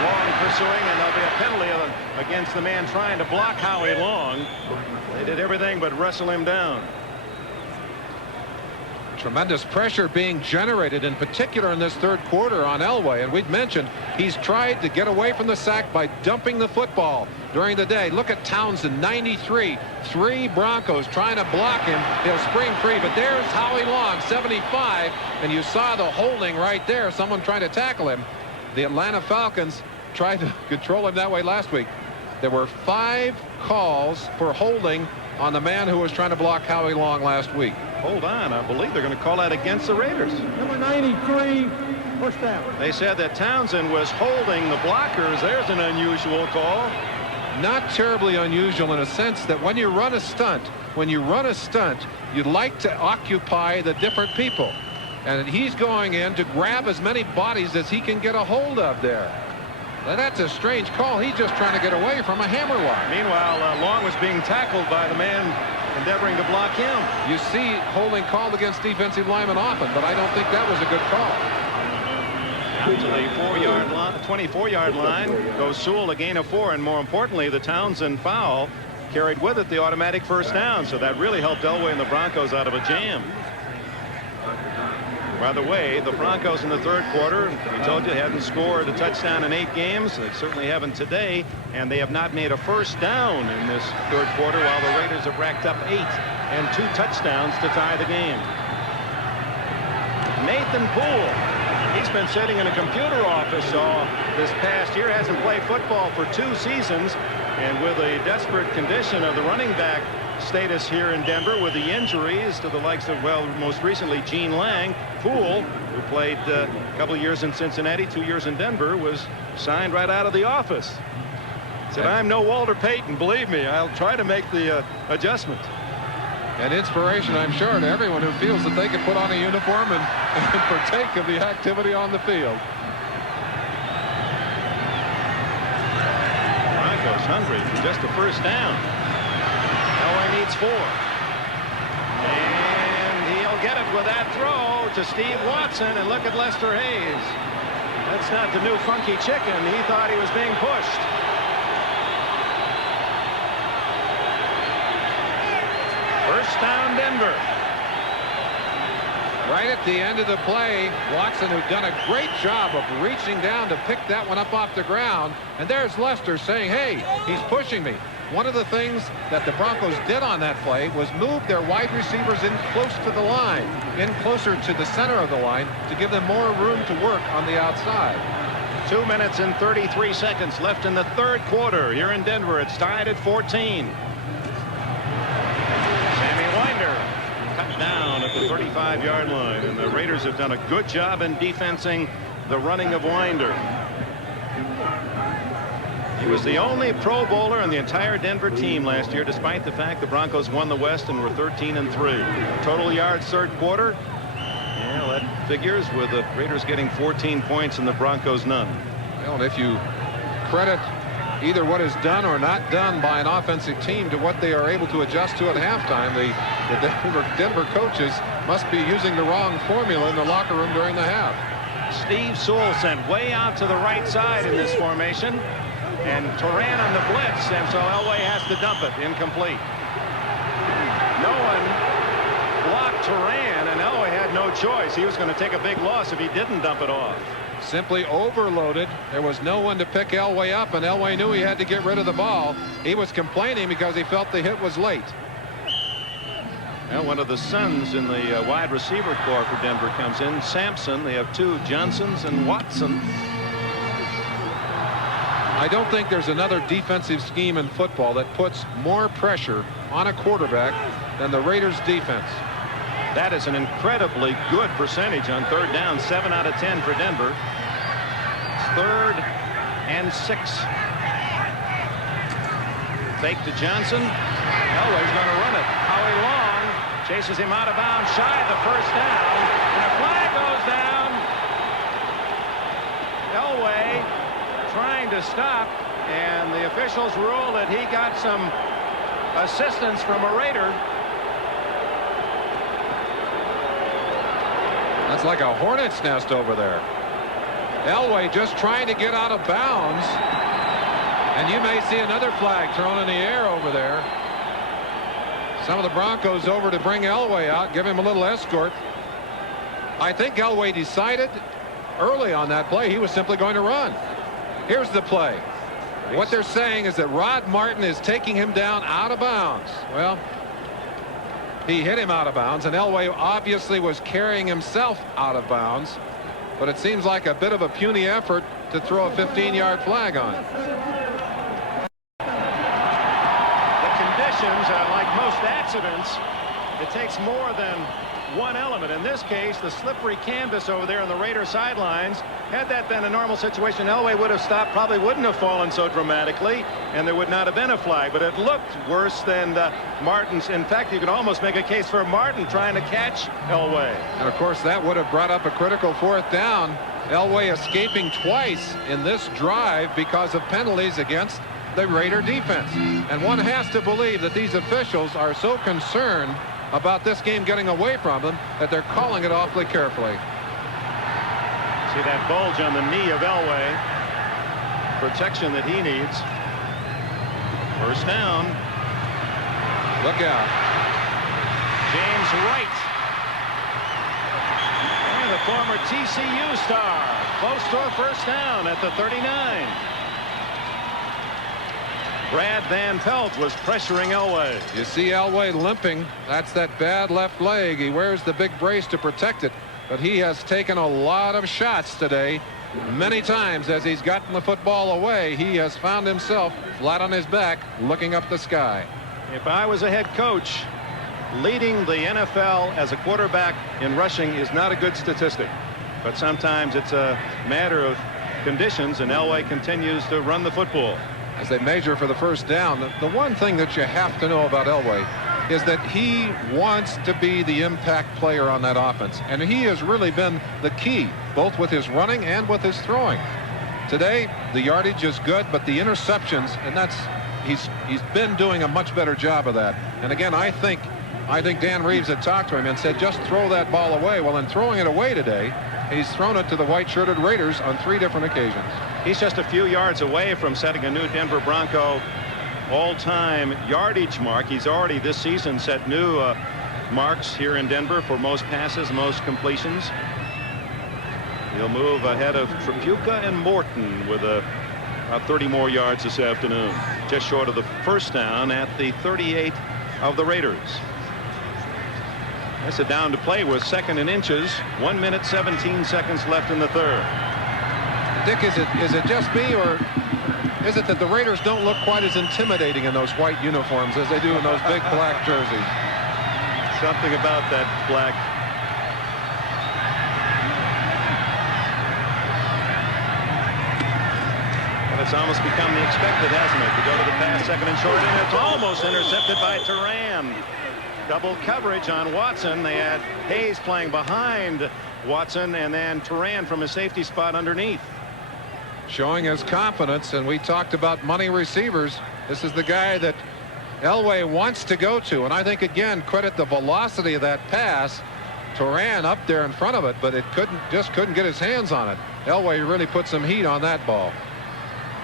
Long pursuing, and there'll be a penalty against the man trying to block Howie Long. They did everything but wrestle him down. Tremendous pressure being generated, in particular in this third quarter, on Elway. And we'd mentioned he's tried to get away from the sack by dumping the football during the day. Look at Townsend, 93. 3 Broncos trying to block him. He'll spring free, but there's Howie Long, 75. And you saw the holding right there. Someone trying to tackle him. The Atlanta Falcons tried to control him that way last week. There were 5 calls for holding on the man who was trying to block Howie Long last week. Hold on, I believe they're going to call that against the Raiders. Number 93, first down. They said that Townsend was holding the blockers. There's an unusual call. Not terribly unusual in a sense that when you run a stunt, you'd like to occupy the different people. And he's going in to grab as many bodies as he can get a hold of there. Now, that's a strange call. He's just trying to get away from a hammerlock. Meanwhile, Long was being tackled by the man endeavoring to block him. You see holding called against defensive linemen often, but I don't think that was a good call. Out to the 4-yard line, 24-yard line goes Sewell, a gain of 4, and more importantly, the Townsend foul carried with it the automatic first down, so that really helped Elway and the Broncos out of a jam. By the way, the Broncos in the third quarter, we told you, hadn't scored a touchdown in 8 games. They certainly haven't today, and they have not made a first down in this third quarter, while the Raiders have racked up 8 and 2 touchdowns to tie the game. Nathan Poole, he's been sitting in a computer office all this past year, hasn't played football for 2 seasons, and with a desperate condition of the running back status here in Denver with the injuries to the likes of, well, most recently Gene Lang, Poole, who played a couple of years in Cincinnati, 2 years in Denver, was signed right out of the office. Said, I'm no Walter Payton, believe me, I'll try to make the adjustment. An inspiration, I'm sure, to everyone who feels that they can put on a uniform and partake of the activity on the field. Broncos hungry for just a first down. Elway needs 4. And he'll get it with that throw to Steve Watson. And look at Lester Hayes. That's not the new funky chicken. He thought he was being pushed. First down, Denver. Right at the end of the play, Watson, who'd done a great job of reaching down to pick that one up off the ground. And there's Lester saying, hey, he's pushing me. One of the things that the Broncos did on that play was move their wide receivers in close to the line, in closer to the center of the line, to give them more room to work on the outside. 2 minutes and 33 seconds left in the third quarter here in Denver. It's tied at 14. Sammy Winder cut down at the 35-yard line, and the Raiders have done a good job in defensing the running of Winder. He was the only Pro Bowler in the entire Denver team last year, despite the fact the Broncos won the West and were 13-3. Total yards third quarter. Yeah, that figures with the Raiders getting 14 points and the Broncos none. Well, and if you credit either what is done or not done by an offensive team to what they are able to adjust to at halftime, the Denver coaches must be using the wrong formula in the locker room during the half. Steve Sewell sent way out to the right side in this formation. and Turan on the blitz, and so Elway has to dump it. Incomplete. No one blocked Turan, and Elway had no choice. He was going to take a big loss if he didn't dump it off. Simply overloaded. There was no one to pick Elway up, and Elway knew he had to get rid of the ball. He was complaining because he felt the hit was late. Well, one of the sons in the wide receiver corps for Denver comes in, Sampson. They have two, Johnsons and Watson. I don't think there's another defensive scheme in football that puts more pressure on a quarterback than the Raiders defense. That is an incredibly good percentage on third down. 7 out of 10 for Denver. Third and 6. Fake to Johnson. Elway's going to run it. Howie Long chases him out of bounds, shy of the first down, and a flag goes down. Elway trying to stop, and the officials rule that he got some assistance from a Raider. That's like a hornet's nest over there. Elway just trying to get out of bounds, and you may see another flag thrown in the air over there. Some of the Broncos over to bring Elway out, give him a little escort. I think Elway decided early on that play he was simply going to run. Here's the play. What they're saying is that Rod Martin is taking him down out of bounds. Well, he hit him out of bounds, and Elway obviously was carrying himself out of bounds, but it seems like a bit of a puny effort to throw a 15-yard flag on it. Like most accidents, it takes more than one element. In this case, the slippery canvas over there on the Raider sidelines. Had that been a normal situation, Elway would have stopped, probably wouldn't have fallen so dramatically, and there would not have been a flag. But it looked worse than Martin's. In fact, you could almost make a case for Martin trying to catch Elway. And of course, that would have brought up a critical fourth down. Elway escaping twice in this drive because of penalties against the Raider defense. And one has to believe that these officials are so concerned about this game getting away from them that they're calling it awfully carefully. See that bulge on the knee of Elway. Protection that he needs. First down. Look out. James Wright. And the former TCU star. Close to a first down at the 39. Brad Van Pelt was pressuring Elway. You see Elway limping. That's that bad left leg. He wears the big brace to protect it, but he has taken a lot of shots today. Many times as he's gotten the football away, he has found himself flat on his back looking up the sky. If I was a head coach, leading the NFL as a quarterback in rushing is not a good statistic, but sometimes it's a matter of conditions, and Elway continues to run the football. As they measure for the first down, the one thing that you have to know about Elway is that he wants to be the impact player on that offense, and he has really been the key, both with his running and with his throwing. Today, the yardage is good, but the interceptions, and he's been doing a much better job of that. And again, I think Dan Reeves had talked to him and said, just throw that ball away. Well, in throwing it away today, he's thrown it to the white-shirted Raiders on 3 different occasions. He's just a few yards away from setting a new Denver Bronco all-time yardage mark. He's already this season set new marks here in Denver for most passes, most completions. He'll move ahead of Tripucka and Morton with about 30 more yards this afternoon. Just short of the first down at the 38 of the Raiders. That's a down to play with 2nd and inches. 1 minute 17 seconds left in the third. Dick, is it just me, or is it that the Raiders don't look quite as intimidating in those white uniforms as they do in those big black jerseys? Something about that black. And it's almost become the expected, hasn't it? To go to the pass, 2nd and short, and it's almost intercepted by Turan. Double coverage on Watson. They had Hayes playing behind Watson, and then Turan from a safety spot underneath. Showing his confidence, and we talked about money receivers. This is the guy that Elway wants to go to, and I think, again, credit the velocity of that pass. Turan up there in front of it, but it couldn't get his hands on it. Elway really put some heat on that ball.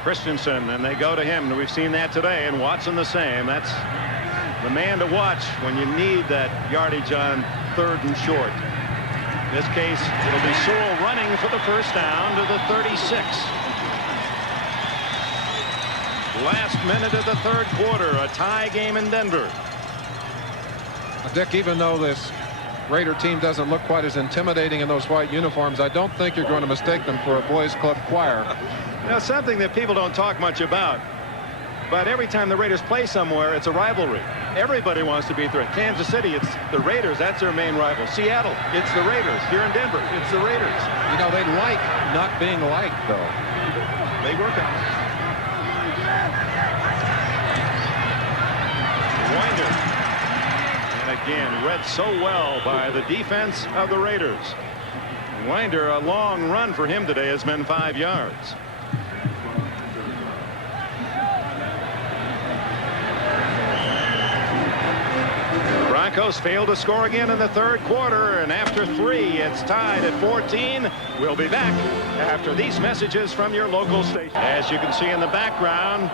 Christensen, and they go to him. We've seen that today, and Watson the same. That's the man to watch when you need that yardage on 3rd and short. In this case, it'll be Sewell running for the first down to the 36. Last minute of the 3rd quarter, a tie game in Denver. Dick, even though this Raider team doesn't look quite as intimidating in those white uniforms, I don't think you're going to mistake them for a boys club choir. Now, something that people don't talk much about, but every time the Raiders play somewhere, it's a rivalry. Everybody wants to beat the Raiders. Kansas City, it's the Raiders. That's their main rival. Seattle, it's the Raiders. Here in Denver, it's the Raiders. You know, they like not being liked, though. They work on it. Winder. And again, read so well by the defense of the Raiders. Winder, a long run for him today has been 5 yards. Broncos failed to score again in the 3rd quarter, and after 3, it's tied at 14. We'll be back after these messages from your local station. As you can see in the background,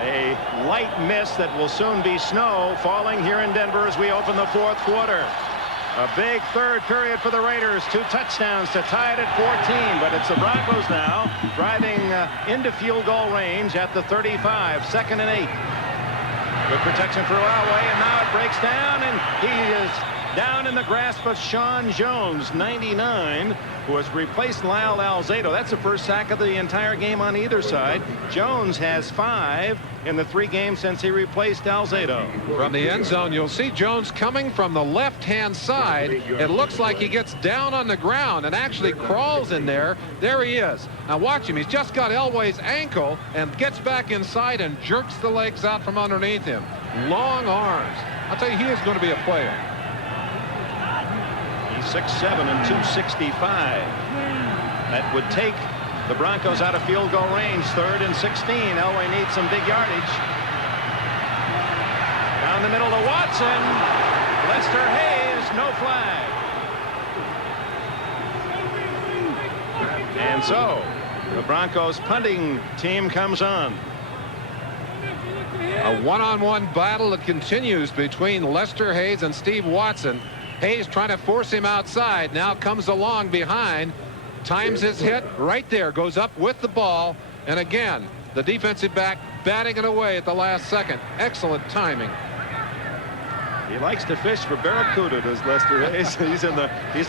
a light mist that will soon be snow falling here in Denver as we open the 4th quarter. A big 3rd period for the Raiders. 2 touchdowns to tie it at 14, but it's the Broncos now driving into field goal range at the 35, 2nd and 8. Good protection for Elway, and now it breaks down, and he is down in the grasp of Sean Jones, 99, who has replaced Lyle Alzado. That's the first sack of the entire game on either side. Jones has 5 in the 3 games since he replaced Alzado. From the end zone, you'll see Jones coming from the left-hand side. It looks like he gets down on the ground and actually crawls in there. There he is. Now watch him. He's just got Elway's ankle and gets back inside and jerks the legs out from underneath him. Long arms. I'll tell you, he is going to be a player. He's 6'7" and 265. That would take the Broncos out of field goal range. 3rd and 16. Elway needs some big yardage. Down the middle to Watson. Lester Hayes, no flag. And so the Broncos punting team comes on. A one-on-one battle that continues between Lester Hayes and Steve Watson. Hayes trying to force him outside, now comes along behind, times his hit right there, goes up with the ball, and again the defensive back batting it away at the last second. Excellent timing. He likes to fish for barracuda, does Lester Hayes. He's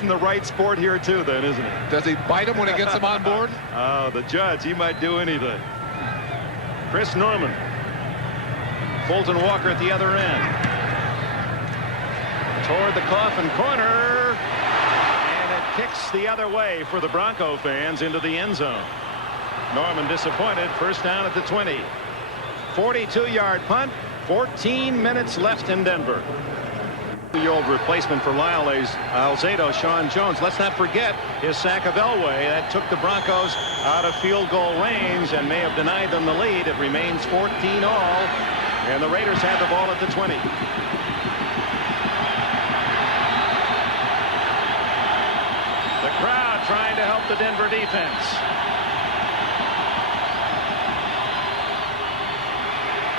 in the right sport here too, then, isn't he? Does he bite him when he gets him on board? Oh, the judge, he might do anything. Chris Norman. Fulton Walker at the other end. Toward the coffin corner, and it kicks the other way for the Bronco fans into the end zone. Norman disappointed. First down at the 20. 42-yard punt. 14 minutes left in Denver. 2-year-old replacement for Lyle Alzado, Sean Jones. Let's not forget his sack of Elway. That took the Broncos out of field goal range and may have denied them the lead. It remains 14 all, and the Raiders have the ball at the 20. The crowd trying to help the Denver defense.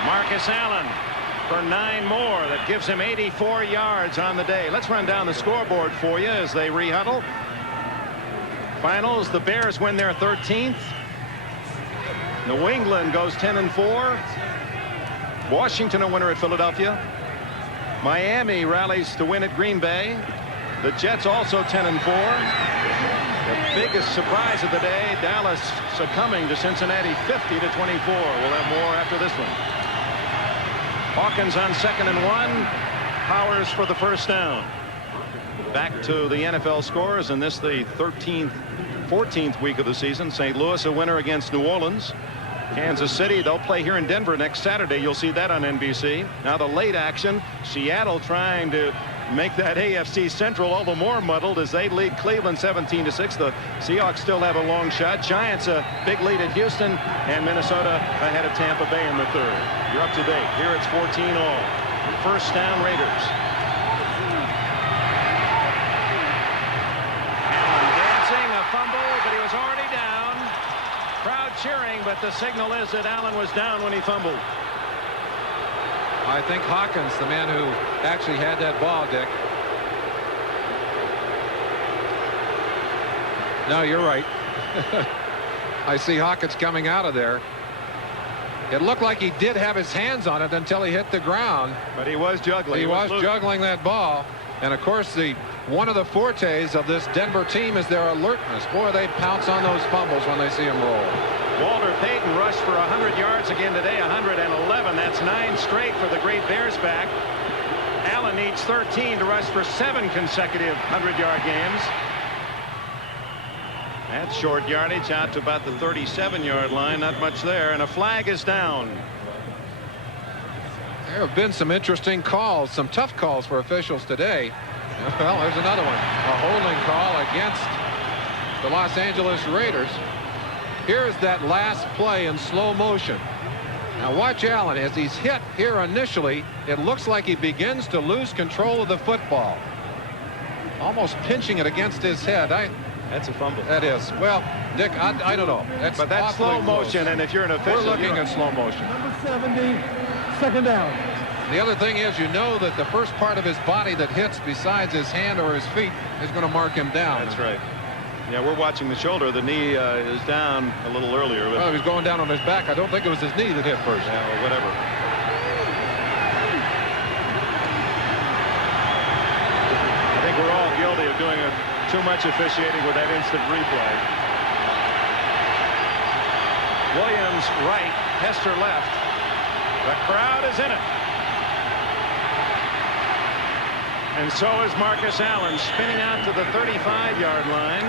Marcus Allen for 9 more. That gives him 84 yards on the day. Let's run down the scoreboard for you as they rehuddle. Finals, the Bears win their 13th. New England goes 10-4. Washington a winner at Philadelphia. Miami rallies to win at Green Bay. The Jets also 10-4. The biggest surprise of the day, Dallas succumbing to Cincinnati 50-24. We'll have more after this one. Hawkins on 2nd and 1. Powers for the first down. Back to the NFL scores, and this the 14th week of the season. St. Louis a winner against New Orleans. Kansas City, they'll play here in Denver next Saturday. You'll see that on NBC. Now the late action, Seattle trying to make that AFC Central all the more muddled as they lead Cleveland 17-6. The Seahawks still have a long shot. Giants a big lead at Houston, and Minnesota ahead of Tampa Bay in the 3rd. You're up to date. Here it's 14 all. First down, Raiders. Allen dancing, a fumble, but he was already down. Crowd cheering but the signal is that Allen was down when he fumbled. I think Hawkins, the man who actually had that ball, Dick. No, you're right. I see Hawkins coming out of there. It looked like he did have his hands on it until he hit the ground. But he was juggling. He was juggling that ball. And of course, one of the fortes of this Denver team is their alertness. Boy, they pounce on those fumbles when they see them roll. Walter Payton rushed for 100 yards again today, 111. That's 9 straight for the great Bears back. Allen needs 13 to rush for 7 consecutive 100-yard games. That's short yardage out to about the 37-yard line. Not much there, and a flag is down. There have been some interesting calls, some tough calls for officials today. Well, there's another one. A holding call against the Los Angeles Raiders. Here's that last play in slow motion. Now watch Allen. As he's hit here initially, it looks like he begins to lose control of the football. Almost pinching it against his head. That's a fumble. That is. Well, Dick, I don't know. But that's slow motion, and if you're an official, we're looking at slow motion. Number 70, second down. The other thing is, you know that the first part of his body that hits besides his hand or his feet is going to mark him down. That's right. Yeah, we're watching the shoulder. The knee is down a little earlier. Well, he was going down on his back. I don't think it was his knee that hit first. Yeah, or whatever. I think we're all guilty of doing too much officiating with that instant replay. Williams right, Hester left. The crowd is in it. And so is Marcus Allen, spinning out to the 35-yard line.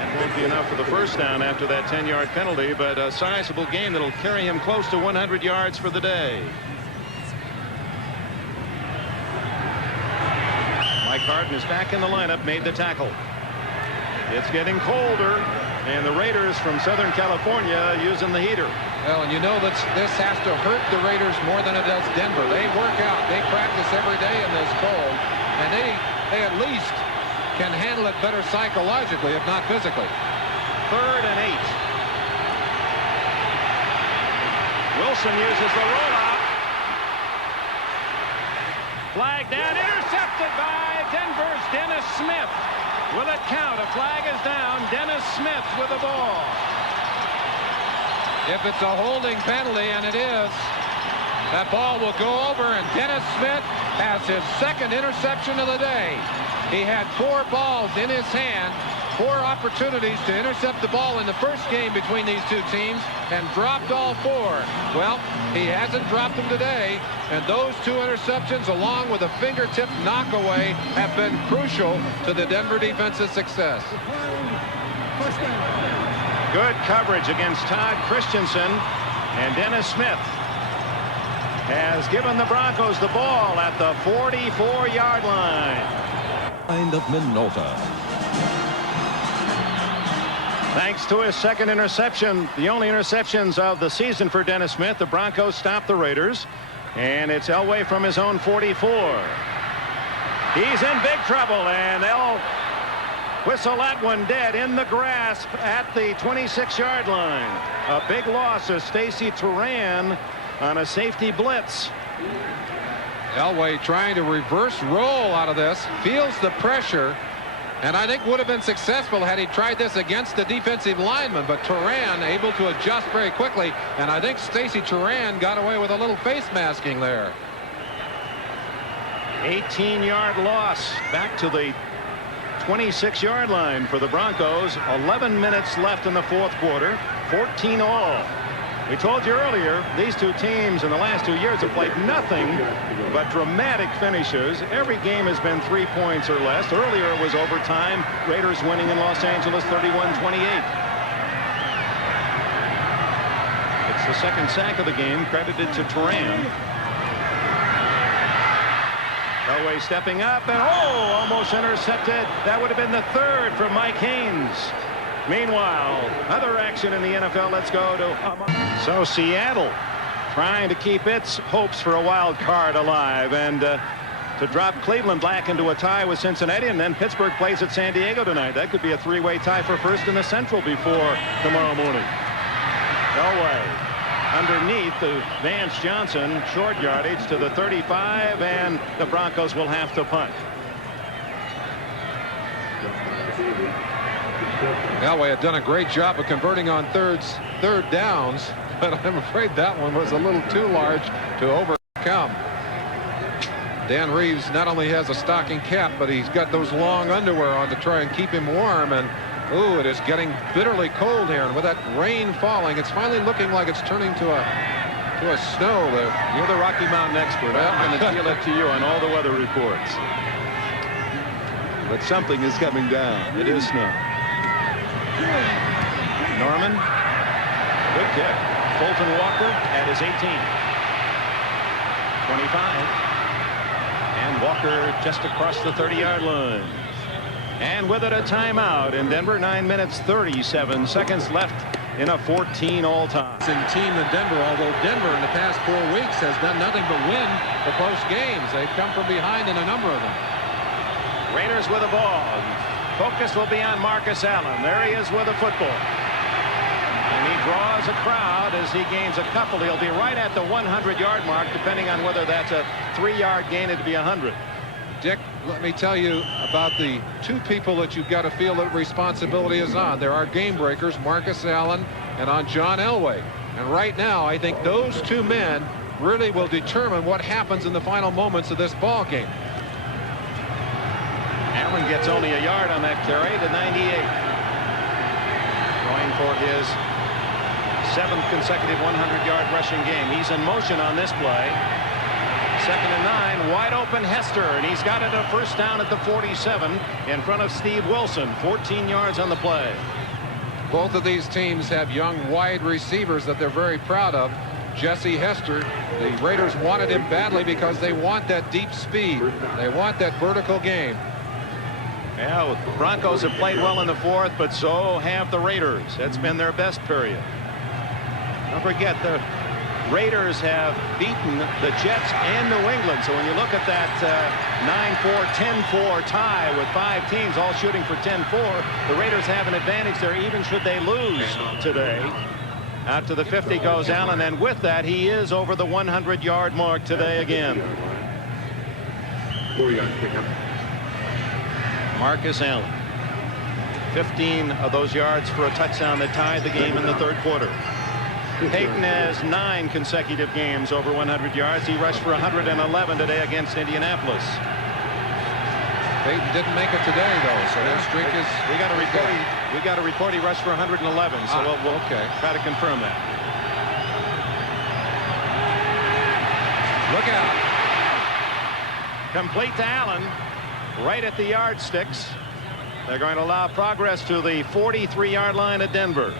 That won't be enough for the first down after that 10-yard penalty, but a sizable gain that'll carry him close to 100 yards for the day. Mike Harden is back in the lineup, made the tackle. It's getting colder, and the Raiders from Southern California using the heater. Well, and you know that this has to hurt the Raiders more than it does Denver. They work out. They practice every day in this cold, and they at least can handle it better psychologically, if not physically. 3rd and 8. Wilson uses the rollout. Flag down, intercepted by Denver's Dennis Smith. Will it count? A flag is down. Dennis Smith with the ball. If it's a holding penalty, and it is, that ball will go over, and Dennis Smith has his 2nd interception of the day. He had 4 balls in his hand, 4 opportunities to intercept the ball in the first game between these two teams, and dropped all 4. Well, he hasn't dropped them today, and those 2 interceptions, along with a fingertip knockaway, have been crucial to the Denver defense's success. First down. Good coverage against Todd Christensen, and Dennis Smith has given the Broncos the ball at the 44-yard line. Of Minolta. Thanks to his 2nd interception, the only interceptions of the season for Dennis Smith, the Broncos stop the Raiders, and it's Elway from his own 44. He's in big trouble, and they'll whistle that one dead in the grasp at the 26-yard line. A big loss of Stacy Turan on a safety blitz. Elway trying to reverse roll out of this, feels the pressure, and I think would have been successful had he tried this against the defensive lineman, but Turan able to adjust very quickly, and I think Stacy Turan got away with a little face masking there. 18-yard loss back to the 26-yard line for the Broncos. 11 minutes left in the 4th quarter. 14 all. We told you earlier, these two teams in the last 2 years have played nothing but dramatic finishes. Every game has been 3 points or less. Earlier it was overtime. Raiders winning in Los Angeles 31-28. It's the 2nd sack of the game, credited to Turan. Elway stepping up, and almost intercepted. That would have been the 3rd for Mike Haynes. Meanwhile, other action in the NFL. Let's go to so Seattle trying to keep its hopes for a wild card alive, and to drop Cleveland back into a tie with Cincinnati, and then Pittsburgh plays at San Diego tonight. That could be a 3-way tie for first in the Central before tomorrow morning. Elway underneath to Vance Johnson, short yardage to the 35, and the Broncos will have to punt. Elway had done a great job of converting on third downs, but I'm afraid that one was a little too large to overcome. Dan Reeves not only has a stocking cap, but he's got those long underwear on to try and keep him warm. And ooh, it is getting bitterly cold here, and with that rain falling, it's finally looking like it's turning to a snow. You're the Rocky Mountain expert. I'm going to deal it to you on all the weather reports. But something is coming down. It is snow. Norman, good kick. Fulton Walker at his 18. 25. And Walker just across the 30-yard line. And with it, a timeout in Denver. 9 minutes 37 seconds left in a 14 all-time. Team in Denver, although Denver in the past 4 weeks has done nothing but win the close games. They've come from behind in a number of them. Raiders with the ball. Focus will be on Marcus Allen. There he is with the football. And he draws a crowd as he gains a couple. He'll be right at the 100-yard mark, depending on whether that's a 3-yard gain. It'd be 100. Dick, let me tell you about the two people that you've got to feel that responsibility is on. There are game breakers, Marcus Allen and on John Elway. And right now, I think those two men really will determine what happens in the final moments of this ball game. Allen gets only a yard on that carry to 98. Going for his 7th consecutive 100-yard rushing game. He's in motion on this play. 2nd and 9, wide open Hester, and he's got it a first down at the 47 in front of Steve Wilson. 14 yards on the play. Both of these teams have young wide receivers that they're very proud of. Jesse Hester, the Raiders wanted him badly because they want that deep speed. They want that vertical game. Yeah, the Broncos have played well in the 4th, but so have the Raiders. That's been their best period. Don't forget, the Raiders have beaten the Jets and New England. So when you look at that 9-4, 10-4 tie with 5 teams all shooting for 10-4, the Raiders have an advantage there even should they lose today. Out to the 50 goes Allen, and with that he is over the 100-yard mark today again. Marcus Allen, 15 of those yards for a touchdown that tied the game in the 3rd quarter. Peyton has 9 consecutive games over 100 yards. He rushed for 111 today against Indianapolis. Peyton didn't make it today, though, so their streak is. We got a report he rushed for 111, so we'll try to confirm that. Look out. Complete to Allen, right at the yardsticks. They're going to allow progress to the 43-yard line at Denver.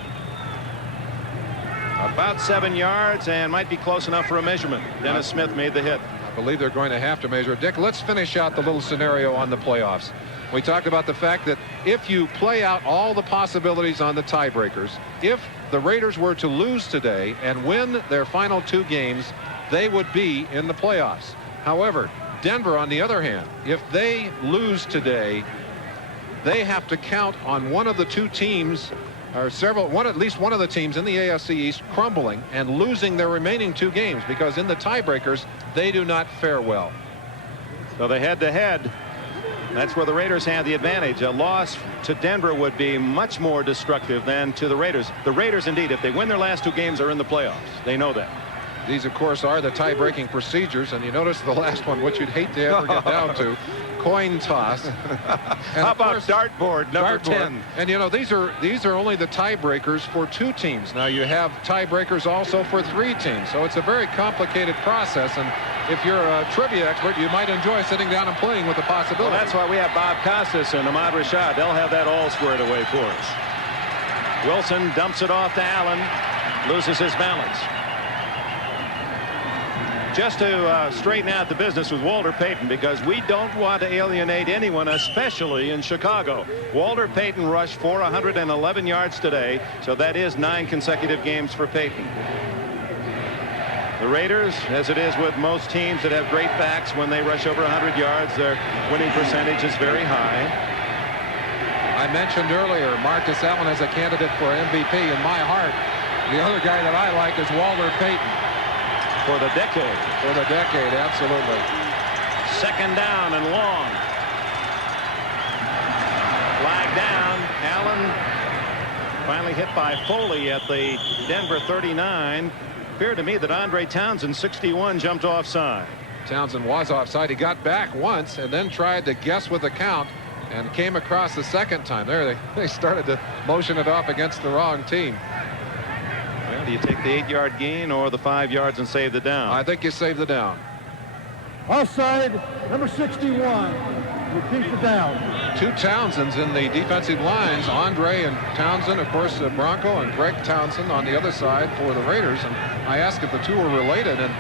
About 7 yards, and might be close enough for a measurement. Dennis Smith made the hit. I believe they're going to have to measure. Dick, let's finish out the little scenario on the playoffs. We talked about the fact that if you play out all the possibilities on the tiebreakers, if the Raiders were to lose today and win their final 2 games, they would be in the playoffs. However, Denver, on the other hand, if they lose today, they have to count on one of the 2 teams, or at least one of the teams in the AFC East crumbling and losing their remaining 2 games, because in the tiebreakers they do not fare well. So the head-to-head, that's where the Raiders have the advantage. A loss to Denver would be much more destructive than to the Raiders. The Raiders, indeed, if they win their last 2 games, are in the playoffs. They know that. These, of course, are the tie-breaking procedures, and you notice the last one, which you'd hate to ever get down to, coin toss. How about dartboard number 10? And you know, these are only the tiebreakers for 2 teams. Now you have tiebreakers also for 3 teams, so it's a very complicated process. And if you're a trivia expert, you might enjoy sitting down and playing with the possibility. Well, that's why we have Bob Costas and Ahmad Rashad. They'll have that all squared away for us. Wilson dumps it off to Allen, loses his balance. Just to straighten out the business with Walter Payton, because we don't want to alienate anyone, especially in Chicago. Walter Payton rushed for 111 yards today, so that is 9 consecutive games for Payton. The Raiders, as it is with most teams that have great backs, when they rush over 100 yards, their winning percentage is very high. I mentioned earlier Marcus Allen as a candidate for MVP in my heart. The other guy that I like is Walter Payton. For the decade. For the decade, absolutely. Second down and long. Flag down. Allen finally hit by Foley at the Denver 39. Appeared to me that Andre Townsend, 61, jumped offside. Townsend was offside. He got back once and then tried to guess with the count and came across the second time. There they started to motion it off against the wrong team. Well, do you take the 8-yard gain or the 5 yards and save the down? I think you save the down. Offside, number 61. Repeat the down. Two Townsends in the defensive lines, Andre and Townsend, of course, Bronco, and Greg Townsend on the other side for the Raiders. And I asked if the two were related, and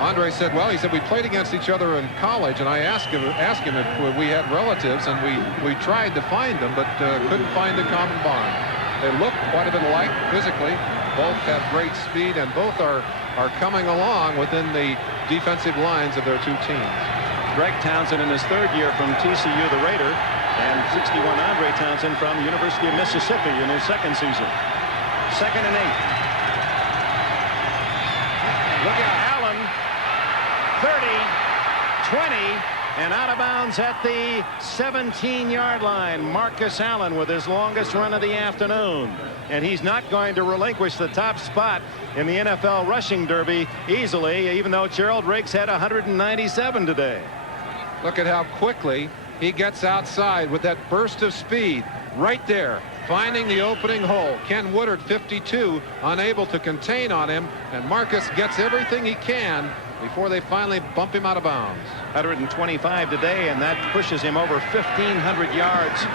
Andre said, well, he said, we played against each other in college, and I asked him if we had relatives, and we tried to find them, but couldn't find a common bond. They look quite a bit alike physically. Both have great speed, and both are coming along within the defensive lines of their two teams. Greg Townsend in his third year from TCU, the Raider, and 61 Andre Townsend from University of Mississippi in his second season. 2nd and 8. Look at Allen. 30, 20, and out of bounds at the 17-yard line. Marcus Allen with his longest run of the afternoon. And he's not going to relinquish the top spot in the NFL rushing derby easily, even though Gerald Riggs had 197 today. Look at how quickly he gets outside with that burst of speed right there, finding the opening hole. Ken Woodard, 52, unable to contain on him, and Marcus gets everything he can before they finally bump him out of bounds. 125 today, and that pushes him over 1,500 yards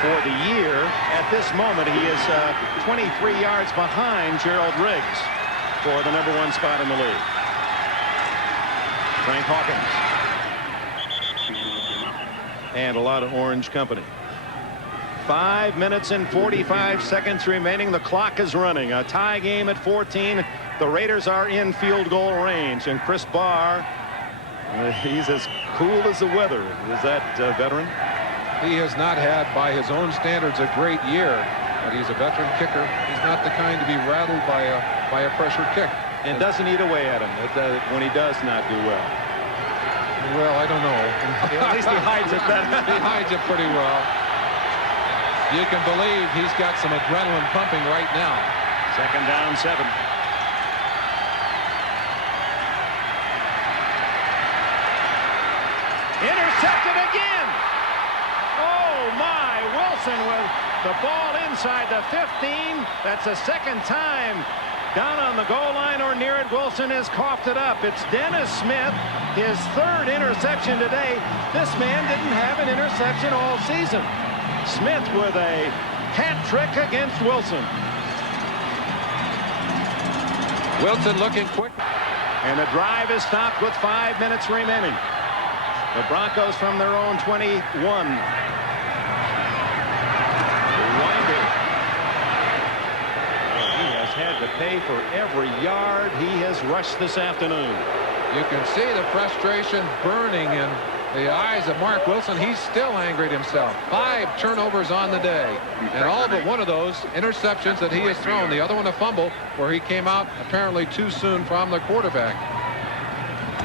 for the year. At this moment, he is 23 yards behind Gerald Riggs for the #1 spot in the league. Frank Hawkins. And a lot of orange company. 5 minutes and 45 seconds remaining. The clock is running. A tie game at 14. The Raiders are in field goal range. And Chris Barr, he's as cool as the weather. Is that veteran? He has not had, by his own standards, a great year. But he's a veteran kicker. He's not the kind to be rattled by a pressure kick. And doesn't eat away at him when he does not do well. Well, I don't know. At least he hides it better. He hides it pretty well. You can believe he's got some adrenaline pumping right now. 2nd down, 7. Intercepted again. Oh my, Wilson with the ball inside the 15. That's the second time down on the goal line or near it. Wilson has coughed it up. It's Dennis Smith, his 3rd interception today. This man didn't have an interception all season. Smith with a hat trick against Wilson. Wilson looking quick. And the drive is stopped with 5 minutes remaining. The Broncos from their own 21. He has had to pay for every yard he has rushed this afternoon. You can see the frustration burning in the eyes of Mark Wilson. He's still angry at himself. 5 turnovers on the day, and all but one of those interceptions that he has thrown. The other one a fumble where he came out apparently too soon from the quarterback.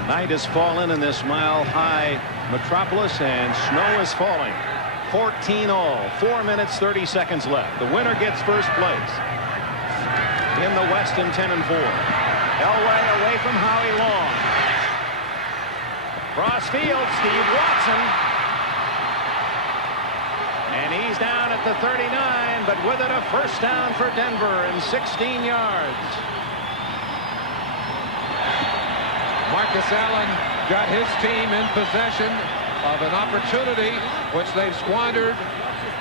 Night has fallen in this mile-high metropolis, and snow is falling. 14 all. 4 minutes 30 seconds left. The winner gets first place in the West in 10 and 4. Elway away from Howie Long. Cross field, Steve Watson. And he's down at the 39, but with it a first down for Denver and 16 yards. Marcus Allen got his team in possession of an opportunity which they've squandered.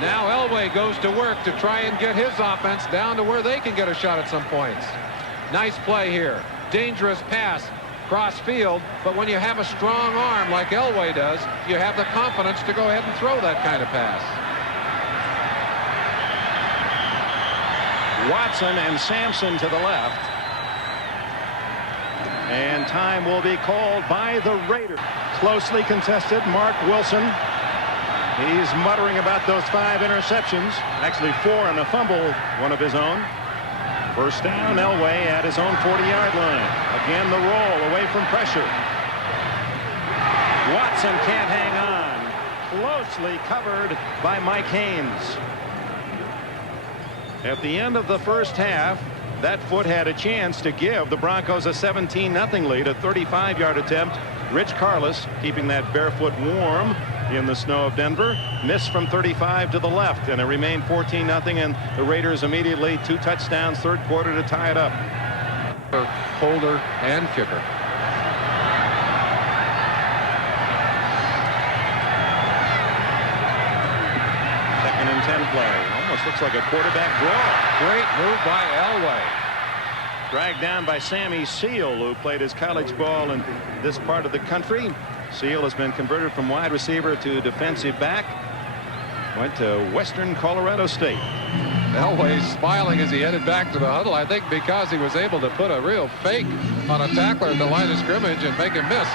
Now Elway goes to work to try and get his offense down to where they can get a shot at some points. Nice play here. Dangerous pass cross field, but when you have a strong arm like Elway does, you have the confidence to go ahead and throw that kind of pass. Watson and Sampson to the left. And time will be called by the Raiders. Closely contested. Mark Wilson. He's muttering about those 5 interceptions. Actually 4 and a fumble, one of his own. First down, Elway at his own 40-yard line. Again, the roll away from pressure. Watson can't hang on. Closely covered by Mike Haynes. At the end of the first half, that foot had a chance to give the Broncos a 17-0 lead. A 35-yard attempt. Rich Carlos keeping that barefoot warm in the snow of Denver. Missed from 35 to the left, and it remained 14-0, and the Raiders immediately 2 touchdowns third quarter to tie it up. Holder and kicker. Second and 10 play. Almost looks like a quarterback draw. Great move by Elway. Dragged down by Sammy Seal, who played his college ball in this part of the country. Seal has been converted from wide receiver to defensive back. Went to Western Colorado State. Elway smiling as he headed back to the huddle, I think because he was able to put a real fake on a tackler at the line of scrimmage and make him miss.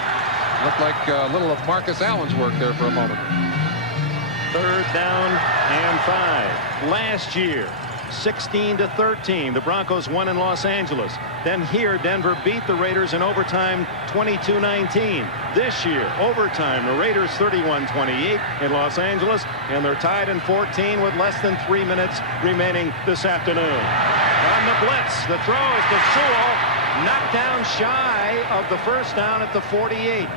Looked like a little of Marcus Allen's work there for a moment. Third down and 5. Last year, 16-13, the Broncos won in Los Angeles. Then here, Denver beat the Raiders in overtime 22-19. This year, overtime, the Raiders 31-28 in Los Angeles, and they're tied in 14 with less than 3 minutes remaining this afternoon. On the blitz, the throw is to Sewell, knocked down shy of the first down at the 48.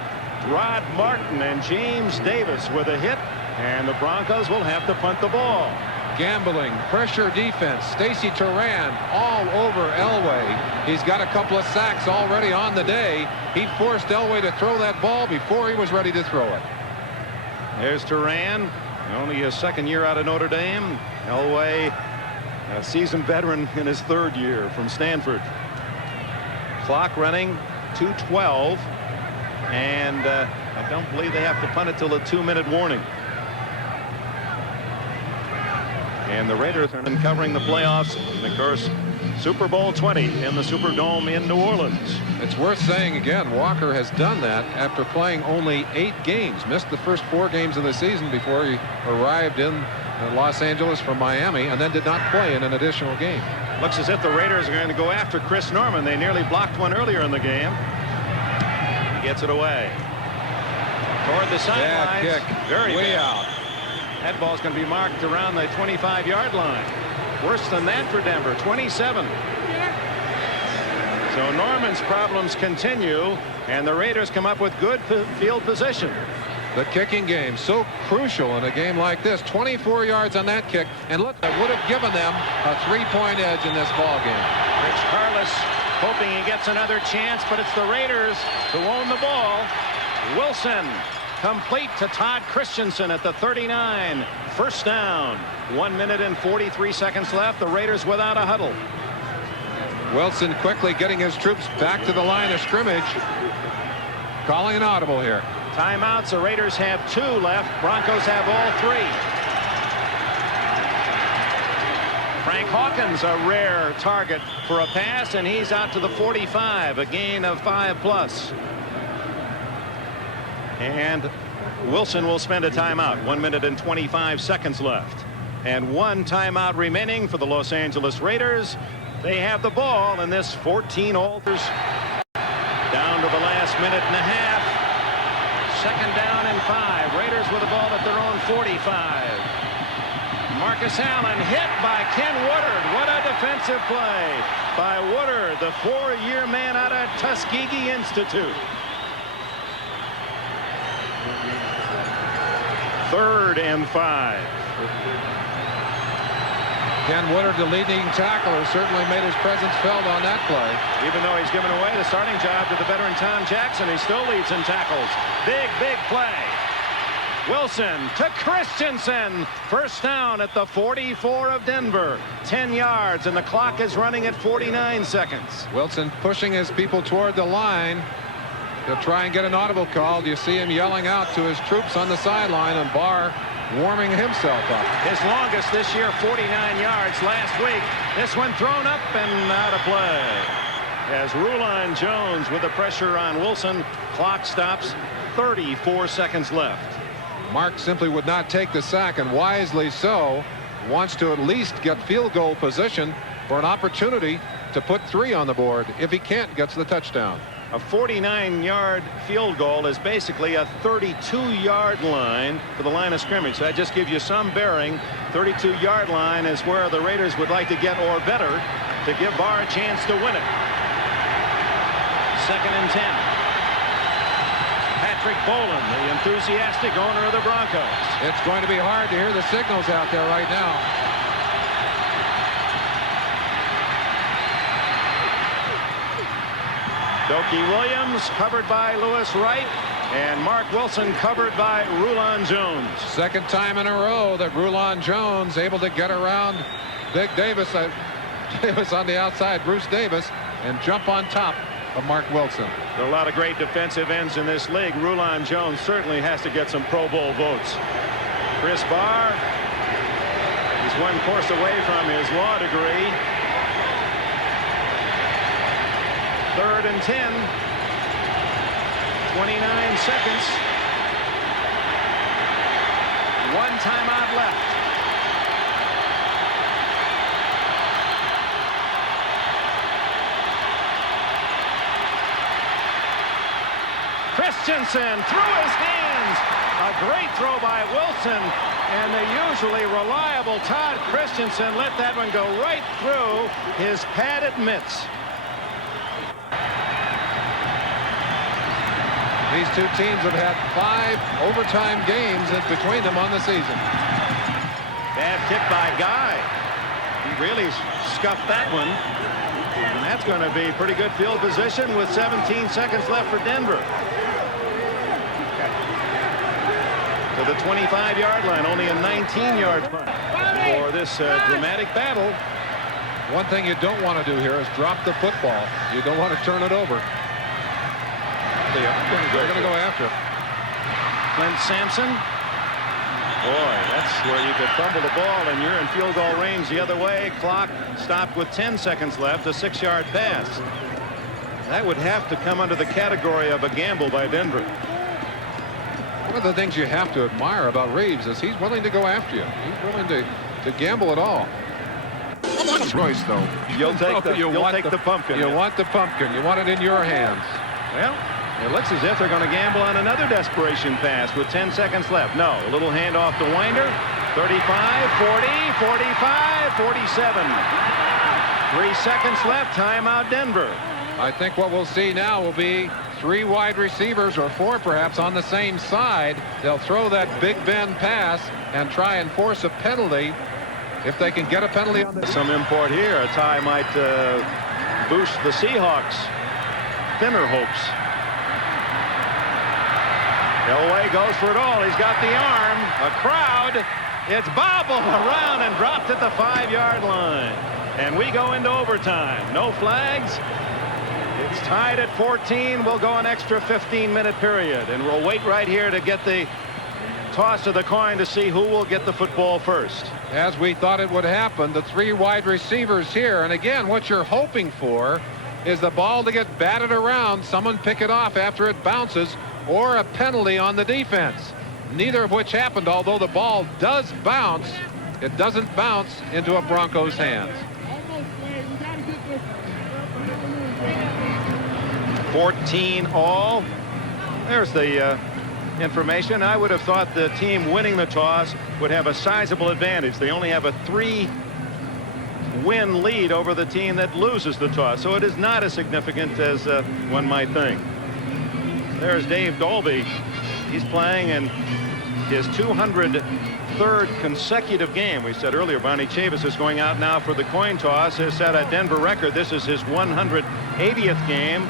Rod Martin and James Davis with a hit, and the Broncos will have to punt the ball. Gambling, pressure defense, Stacy Turan all over Elway. He's got a couple of sacks already on the day. He forced Elway to throw that ball before he was ready to throw it. There's Turan, only his second year out of Notre Dame. Elway, a seasoned veteran in his third year from Stanford. Clock running 2:12, and I don't believe they have to punt it till the 2-minute warning. And the Raiders are covering the playoffs, and of course, Super Bowl 20 in the Superdome in New Orleans. It's worth saying again, Walker has done that after playing only 8 games. Missed the first 4 games of the season before he arrived in Los Angeles from Miami, and then did not play in an additional game. Looks as if the Raiders are going to go after Chris Norman. They nearly blocked one earlier in the game. He gets it away. Toward the sidelines. Bad kick. Very way bad. out. That ball's going to be marked around the 25-yard line. Worse than that for Denver, 27. So Norman's problems continue, and the Raiders come up with good field position. The kicking game, so crucial in a game like this. 24 yards on that kick, and look, that would have given them a 3-point edge in this ball game. Rich Carlos hoping he gets another chance, but it's the Raiders who own the ball. Wilson complete to Todd Christensen at the 39. First down. 1 minute and 43 seconds left. The Raiders without a huddle. Wilson quickly getting his troops back to the line of scrimmage. Calling an audible here. Timeouts. The Raiders have 2 left. Broncos have all 3. Frank Hawkins, a rare target for a pass, and he's out to the 45. A gain of 5+. And Wilson will spend a timeout. 1 minute and 25 seconds left. And 1 timeout remaining for the Los Angeles Raiders. They have the ball in this 14 alters. Down to the last minute and a half. Second down and 5. Raiders with the ball at their own 45. Marcus Allen hit by Ken Woodard. What a defensive play by Woodard, the 4-year man out of Tuskegee Institute. Third and 5. Ken Woodard, the leading tackler, certainly made his presence felt on that play. Even though he's given away the starting job to the veteran Tom Jackson, he still leads in tackles. Big play. Wilson to Christensen. First down at the 44 of Denver. 10 yards, and the clock is running at 49 seconds. Wilson pushing his people toward the line. He'll try and get an audible call. You see him yelling out to his troops on the sideline, and Barr warming himself up. His longest this year, 49 yards last week. This one thrown up and out of play. As Rulon Jones with the pressure on Wilson. Clock stops. 34 seconds left. Mark simply would not take the sack, and wisely so. Wants to at least get field goal position for an opportunity to put 3 on the board. If he can't, gets the touchdown. A 49-yard field goal is basically a 32-yard line to the line of scrimmage. So that just gives you some bearing. 32-yard line is where the Raiders would like to get, or better, to give Barr a chance to win it. 2nd and 10. Patrick Boland, the enthusiastic owner of the Broncos. It's going to be hard to hear the signals out there right now. Doki Williams covered by Lewis Wright, and Mark Wilson covered by Rulon Jones. 2nd time in a row that Rulon Jones able to get around Big Davis. Davis on the outside, Bruce Davis, and jump on top of Mark Wilson. There are a lot of great defensive ends in this league. Rulon Jones certainly has to get some Pro Bowl votes. Chris Barr, he's one course away from his law degree. 3rd and 10. 29 seconds. 1 timeout left. Christensen through his hands. A great throw by Wilson, and the usually reliable Todd Christensen let that one go right through his padded mitts. These two teams have had 5 overtime games in between them on the season. Bad kick by Guy. He really scuffed that one. And that's going to be pretty good field position with 17 seconds left for Denver. To the 25-yard line, only a 19-yard punt for this dramatic battle. One thing you don't want to do here is drop the football. You don't want to turn it over. They're going to go after it. Clint Sampson. Boy, that's where you could fumble the ball and you're in field goal range the other way. Clock stopped with 10 seconds left. A 6-yard pass. That would have to come under the category of a gamble by Denver. One of the things you have to admire about Reeves is he's willing to go after you. He's willing to gamble at all. Choice, though. You'll take the pumpkin. You want the pumpkin. You want it in your hands. Well, it looks as if they're going to gamble on another desperation pass with 10 seconds left. No, a little handoff to Winder. 35, 40, 45, 47. 3 seconds left. Timeout Denver. I think what we'll see now will be 3 wide receivers, or 4 perhaps, on the same side. They'll throw that Big Ben pass and try and force a penalty. If they can get a penalty on this. Some import here. A tie might boost the Seahawks' thinner hopes. Elway goes for it all. He's got the arm. A crowd. It's bobbled around and dropped at the 5-yard line. And we go into overtime. No flags. It's tied at 14. We'll go an extra 15-minute period. And we'll wait right here to get the toss of the coin to see who will get the football first. As we thought it would happen, the 3 wide receivers here. And again, what you're hoping for is the ball to get batted around, someone pick it off after it bounces, or a penalty on the defense. Neither of which happened, although the ball does bounce. It doesn't bounce into a Broncos hands. 14 all. There's the information. I would have thought the team winning the toss would have a sizable advantage. They only have a 3-win lead over the team that loses the toss, so it is not as significant as one might think. There's Dave Dolby. He's playing in his 203rd consecutive game. We said earlier Bonnie Chavis is going out now for the coin toss. Has set a Denver record. This is his 180th game.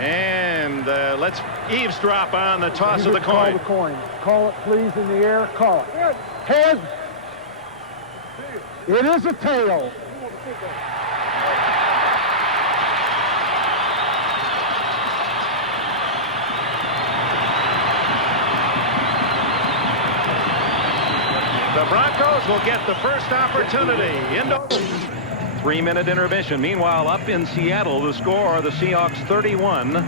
And let's eavesdrop on the toss of the coin. Call the coin. Call it, please, in the air. Call it. Head. It is a tail. The Broncos will get the first opportunity. 3-minute intermission. Meanwhile, up in Seattle, the score, the Seahawks 31,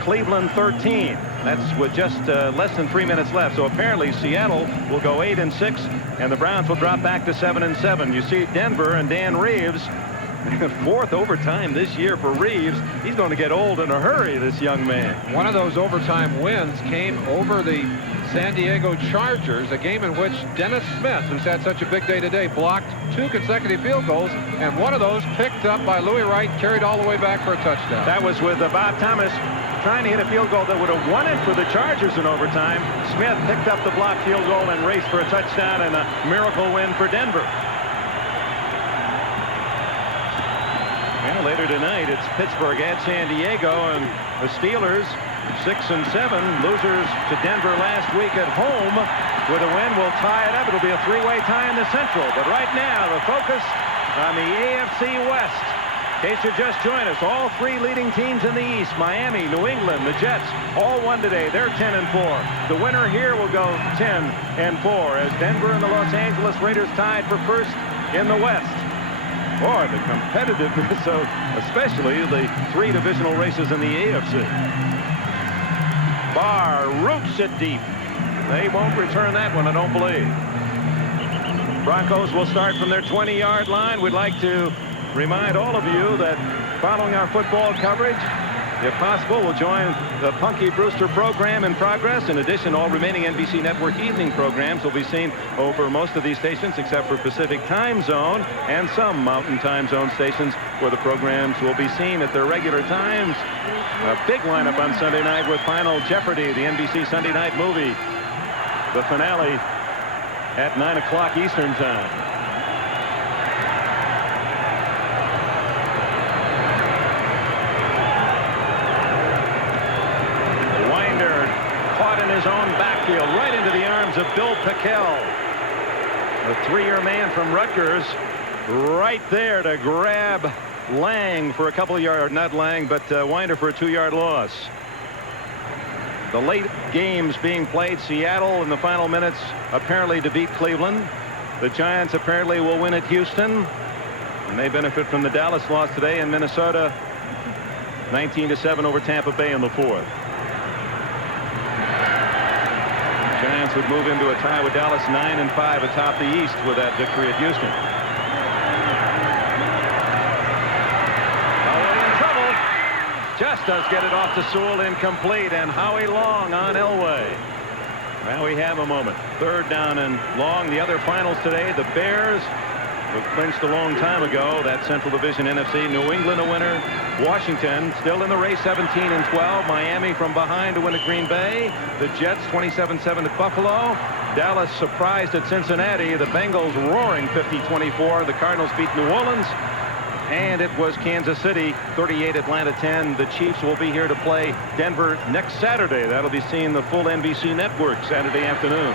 Cleveland 13. That's with just less than 3 minutes left. So apparently Seattle will go 8-6, and the Browns will drop back to 7-7. You see Denver and Dan Reeves Fourth overtime this year for Reeves. He's going to get old in a hurry, this young man. One of those overtime wins came over the San Diego Chargers, a game in which Dennis Smith, who's had such a big day today, blocked 2 consecutive field goals, and one of those picked up by Louis Wright, carried all the way back for a touchdown. That was with Bob Thomas trying to hit a field goal that would have won it for the Chargers in overtime. Smith picked up the blocked field goal and raced for a touchdown and a miracle win for Denver. And later tonight, it's Pittsburgh at San Diego, and the Steelers, 6-7, losers to Denver last week at home. With a win, will tie it up. It'll be a 3-way tie in the Central. But right now, the focus on the AFC West. In case you just joined us, all 3 leading teams in the East, Miami, New England, the Jets, all won today. They're 10-4. The winner here will go 10-4 as Denver and the Los Angeles Raiders tied for first in the West. Boy, the competitiveness of especially the 3 divisional races in the AFC. Barr roots it deep. They won't return that one, I don't believe. Broncos will start from their 20-yard line. We'd like to remind all of you that following our football coverage, if possible, we'll join the Punky Brewster program in progress. In addition, all remaining NBC Network evening programs will be seen over most of these stations except for Pacific Time Zone and some Mountain Time Zone stations where the programs will be seen at their regular times. A big lineup on Sunday night with Final Jeopardy, the NBC Sunday night movie. The finale at 9 o'clock Eastern Time. Winder caught in his own backfield right into the arms of Bill Pickel. The 3-year man from Rutgers right there to grab Lang for a couple of yards, not Lang, but Winder for a 2-yard loss. The late games being played, Seattle in the final minutes apparently to beat Cleveland. The Giants apparently will win at Houston, and they benefit from the Dallas loss today, in Minnesota 19-7 over Tampa Bay in the 4th. Giants would move into a tie with Dallas 9-5 atop the East with that victory at Houston. Just does get it off to Sewell, incomplete, and Howie Long on Elway. Now we have a moment. 3rd down and long. The other finals today, the Bears were clinched a long time ago. That Central Division NFC. New England a winner. Washington still in the race, 17-12. Miami from behind to win at Green Bay. The Jets 27-7 at Buffalo. Dallas surprised at Cincinnati. The Bengals roaring 50-24. The Cardinals beat New Orleans. And it was Kansas City 38, Atlanta 10. The Chiefs will be here to play Denver next Saturday. That'll be seen the full NBC network Saturday afternoon.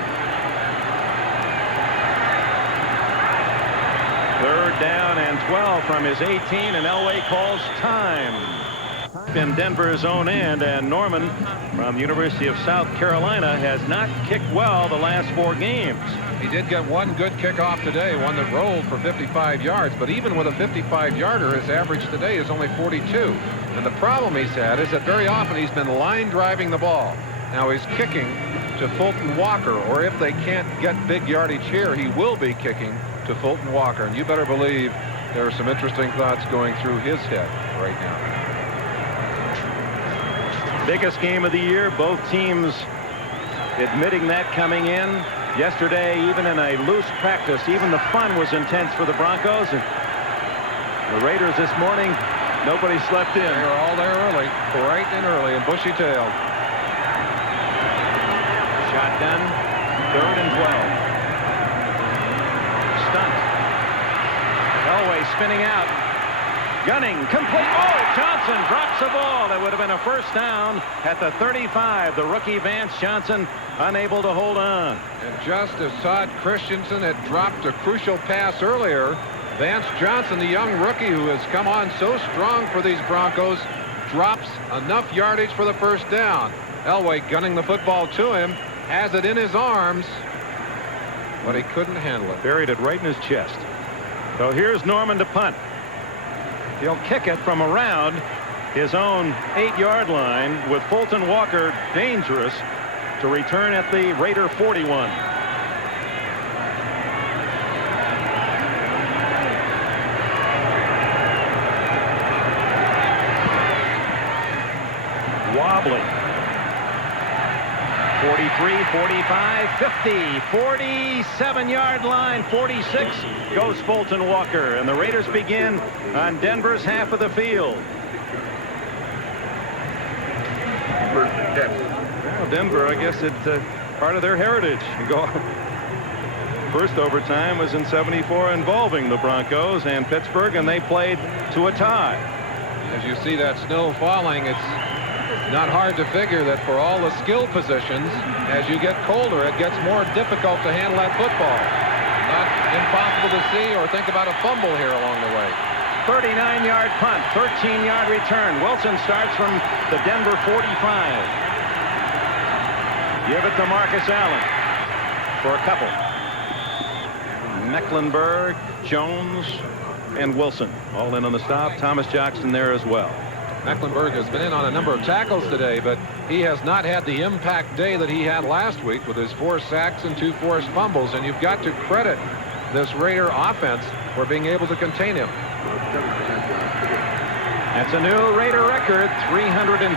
3rd down and 12 from his 18, and Elway calls time. In Denver's own end, and Norman from the University of South Carolina has not kicked well the last 4 games. He did get one good kickoff today, one that rolled for 55 yards, but even with a 55-yarder, his average today is only 42. And the problem he's had is that very often he's been line driving the ball. Now he's kicking to Fulton Walker, or if they can't get big yardage here, he will be kicking to Fulton Walker. And you better believe there are some interesting thoughts going through his head right now. Biggest game of the year, both teams admitting that coming in. Yesterday, even in a loose practice, even the fun was intense for the Broncos. And the Raiders this morning, nobody slept in. They were all there early, bright and early, and bushy-tailed. Shotgun, 3rd and 12. Stunt. Elway spinning out. Gunning, complete. Oh, Johnson drops the ball. That would have been a 1st down at the 35. The rookie Vance Johnson unable to hold on. And just as Todd Christensen had dropped a crucial pass earlier, Vance Johnson, the young rookie who has come on so strong for these Broncos, drops enough yardage for the 1st down. Elway gunning the football to him, has it in his arms, but he couldn't handle it. Buried it right in his chest. So here's Norman to punt. He'll kick it from around his own 8-yard line with Fulton Walker dangerous to return at the Raider 41. comfortably. 43, 45, 50, 47-yard line, 46 goes Fulton Walker, and the Raiders begin on Denver's half of the field. Well, Denver, I guess it's part of their heritage. You go. First overtime was in '74 involving the Broncos and Pittsburgh, and they played to a tie. As you see that snow falling, it's not hard to figure that for all the skill positions, as you get colder, it gets more difficult to handle that football. Not impossible to see or think about a fumble here along the way. 39-yard punt, 13-yard return. Wilson starts from the Denver 45. Give it to Marcus Allen for a couple. Mecklenburg, Jones, and Wilson all in on the stop. Thomas Jackson there as well. Mecklenburg has been in on a number of tackles today, but he has not had the impact day that he had last week with his 4 sacks and 2 forced fumbles, and you've got to credit this Raider offense for being able to contain him. That's a new Raider record, 325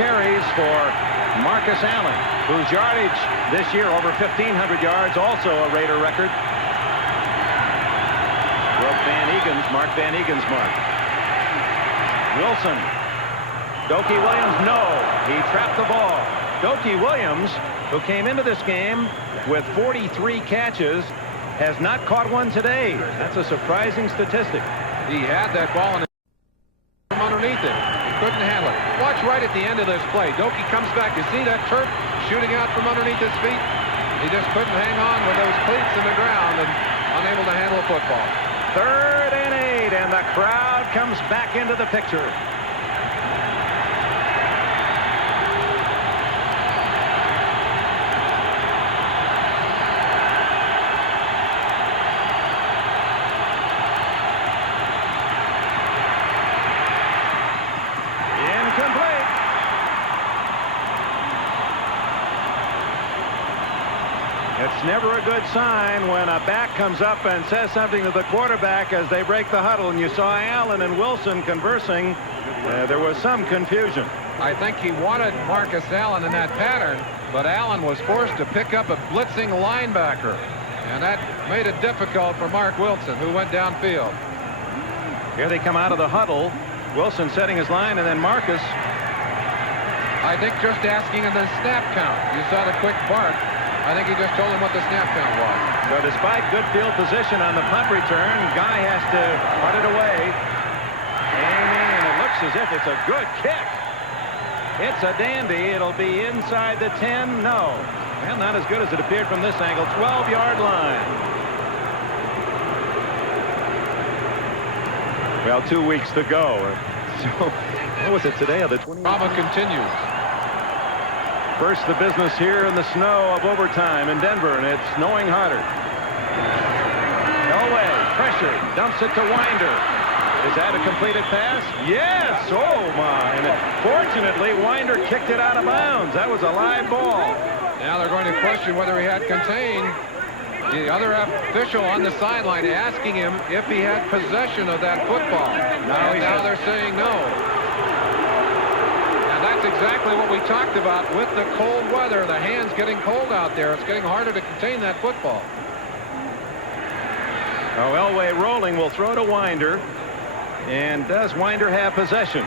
carries for Marcus Allen, whose yardage this year over 1,500 yards, also a Raider record. Broke Mark Van Egan's mark. Wilson. Dokie Williams, no. He trapped the ball. Dokie Williams, who came into this game with 43 catches, has not caught one today. That's a surprising statistic. He had that ball from underneath him. He couldn't handle it. Watch right at the end of this play. Dokie comes back. You see that turf shooting out from underneath his feet? He just couldn't hang on with those cleats in the ground and unable to handle a football. 3rd and 8, and the crowd comes back into the picture. It's never a good sign when a back comes up and says something to the quarterback as they break the huddle. And you saw Allen and Wilson conversing. There was some confusion. I think he wanted Marcus Allen in that pattern, but Allen was forced to pick up a blitzing linebacker. And that made it difficult for Mark Wilson, who went downfield. Here they come out of the huddle. Wilson setting his line, and then Marcus. I think just asking him the snap count. You saw the quick bark. I think he just told him what the snap count was. So despite good field position on the punt return, Guy has to punt it away. And it looks as if it's a good kick. It's a dandy. It'll be inside the 10. No. Well, not as good as it appeared from this angle. 12-yard line. Well, 2 weeks to go. So, what was it today? The 20th? Drama continues. First the business here in the snow of overtime in Denver, and it's snowing harder. Elway, pressure, dumps it to Winder. Is that a completed pass? Yes! Oh, my. And fortunately, Winder kicked it out of bounds. That was a live ball. Now they're going to question whether he had contained. The other official on the sideline asking him if he had possession of that football. Now they're saying no. That's exactly what we talked about with the cold weather. The hands getting cold out there. It's getting harder to contain that football. Oh, Elway rolling will throw to Winder. And does Winder have possession?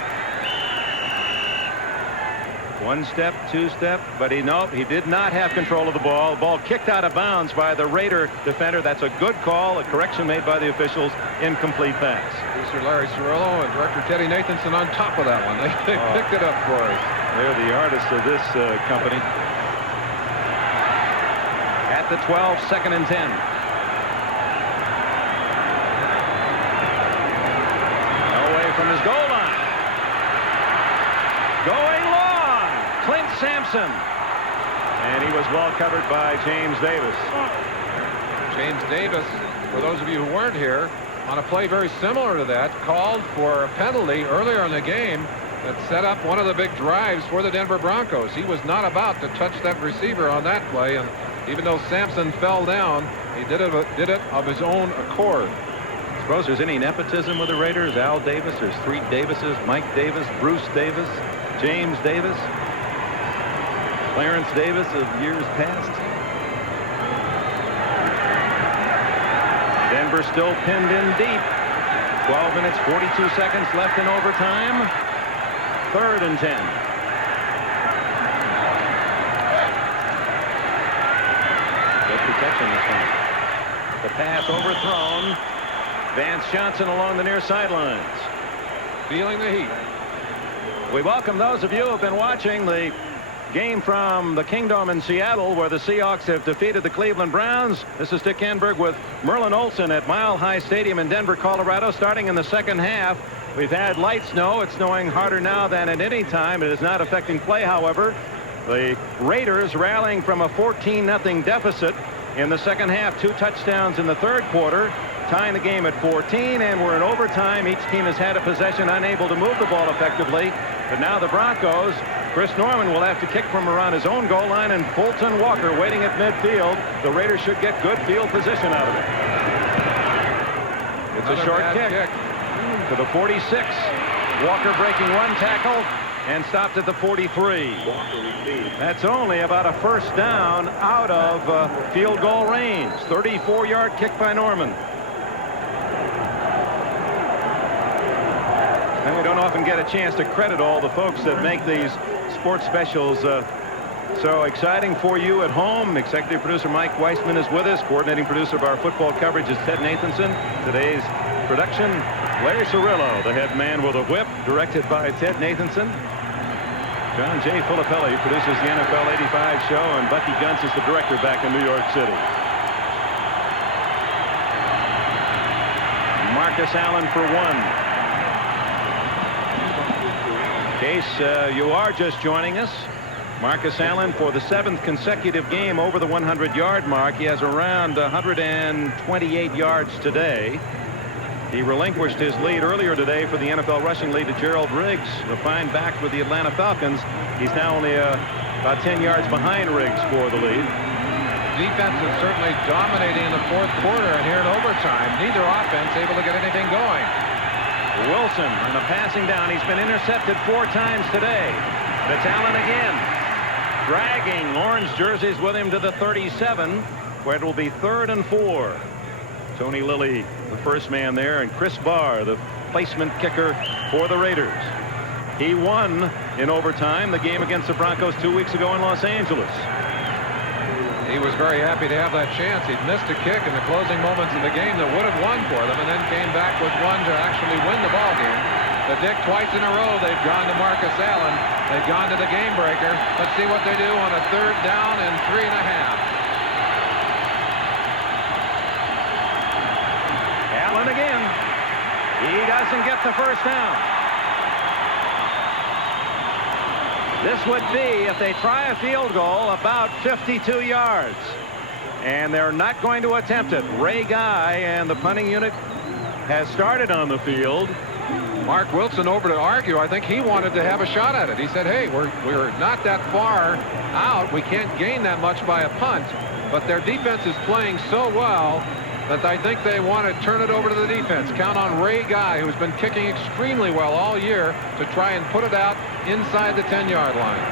1 step, 2 step, but he did not have control of the ball. Ball kicked out of bounds by the Raider defender. That's a good call. A correction made by the officials. Incomplete pass. Producer Larry Cirillo and Director Teddy Nathanson on top of that one. They picked it up for us. They're the artists of this company. At the 12, 2nd and 10. Away from his goal line. Going long. Clint Sampson. And he was well covered by James Davis. James Davis, for those of you who weren't here, on a play very similar to that, called for a penalty earlier in the game that set up one of the big drives for the Denver Broncos. He was not about to touch that receiver on that play, and even though Sampson fell down, he did it of his own accord. Suppose there's any nepotism with the Raiders? Al Davis, there's 3 Davises, Mike Davis, Bruce Davis, James Davis, Clarence Davis of years past. Denver still pinned in deep. 12 minutes, 42 seconds left in overtime. 3rd and 10. Good protection this time. The pass overthrown. Vance Johnson along the near sidelines. Feeling the heat. We welcome those of you who have been watching the game from the Kingdom in Seattle, where the Seahawks have defeated the Cleveland Browns. This is Dick Enberg with Merlin Olsen at Mile High Stadium in Denver, Colorado. Starting in the second half, we've had light snow. It's snowing harder now than at any time. It is not affecting play, however. The Raiders rallying from a 14-0 deficit in the second half. 2 touchdowns in the third quarter, tying the game at 14, and we're in overtime. Each team has had a possession, unable to move the ball effectively. But now the Broncos, Chris Norman will have to kick from around his own goal line, and Fulton Walker waiting at midfield. The Raiders should get good field position out of it. It's a short kick to the 46. Walker breaking one tackle and stopped at the 43. That's only about a first down out of field goal range. 34-yard kick by Norman. And we don't often get a chance to credit all the folks that make these sports specials so exciting for you at home. Executive producer Mike Weissman is with us. Coordinating producer of our football coverage is Ted Nathanson. Today's production, Larry Cirillo, the head man with a whip, directed by Ted Nathanson. John J. Filippelli produces the NFL 85 show, and Bucky Gunts is the director back in New York City. Marcus Allen for one. In case you are just joining us, Marcus Allen for the 7th consecutive game over the 100-yard mark. He has around 128 yards today. He relinquished his lead earlier today for the NFL rushing lead to Gerald Riggs, the fine back with the Atlanta Falcons. He's now only about 10 yards behind Riggs for the lead. Defense is certainly dominating in the fourth quarter, and here in overtime, neither offense able to get anything going. Wilson on a passing down. He's been intercepted 4 times today. It's Allen again, dragging orange jerseys with him to the 37, where it will be 3rd and 4. Tony Lilly, the first man there, and Chris Barr, the placement kicker for the Raiders. He won in overtime the game against the Broncos 2 weeks ago in Los Angeles. He was very happy to have that chance. He'd missed a kick in the closing moments of the game that would have won for them, and then came back with one to actually win the ball game. But Dick, twice in a row, they've gone to Marcus Allen. They've gone to the game breaker. Let's see what they do on a 3rd down and 3.5. Allen again. He doesn't get the first down. This would be, if they try a field goal, about 52 yards. And they're not going to attempt it. Ray Guy and the punting unit has started on the field. Mark Wilson over to argue. I think he wanted to have a shot at it. He said, hey, we're not that far out. We can't gain that much by a punt. But their defense is playing so well that I think they want to turn it over to the defense. Count on Ray Guy, who's been kicking extremely well all year, to try and put it out inside the 10-yard line.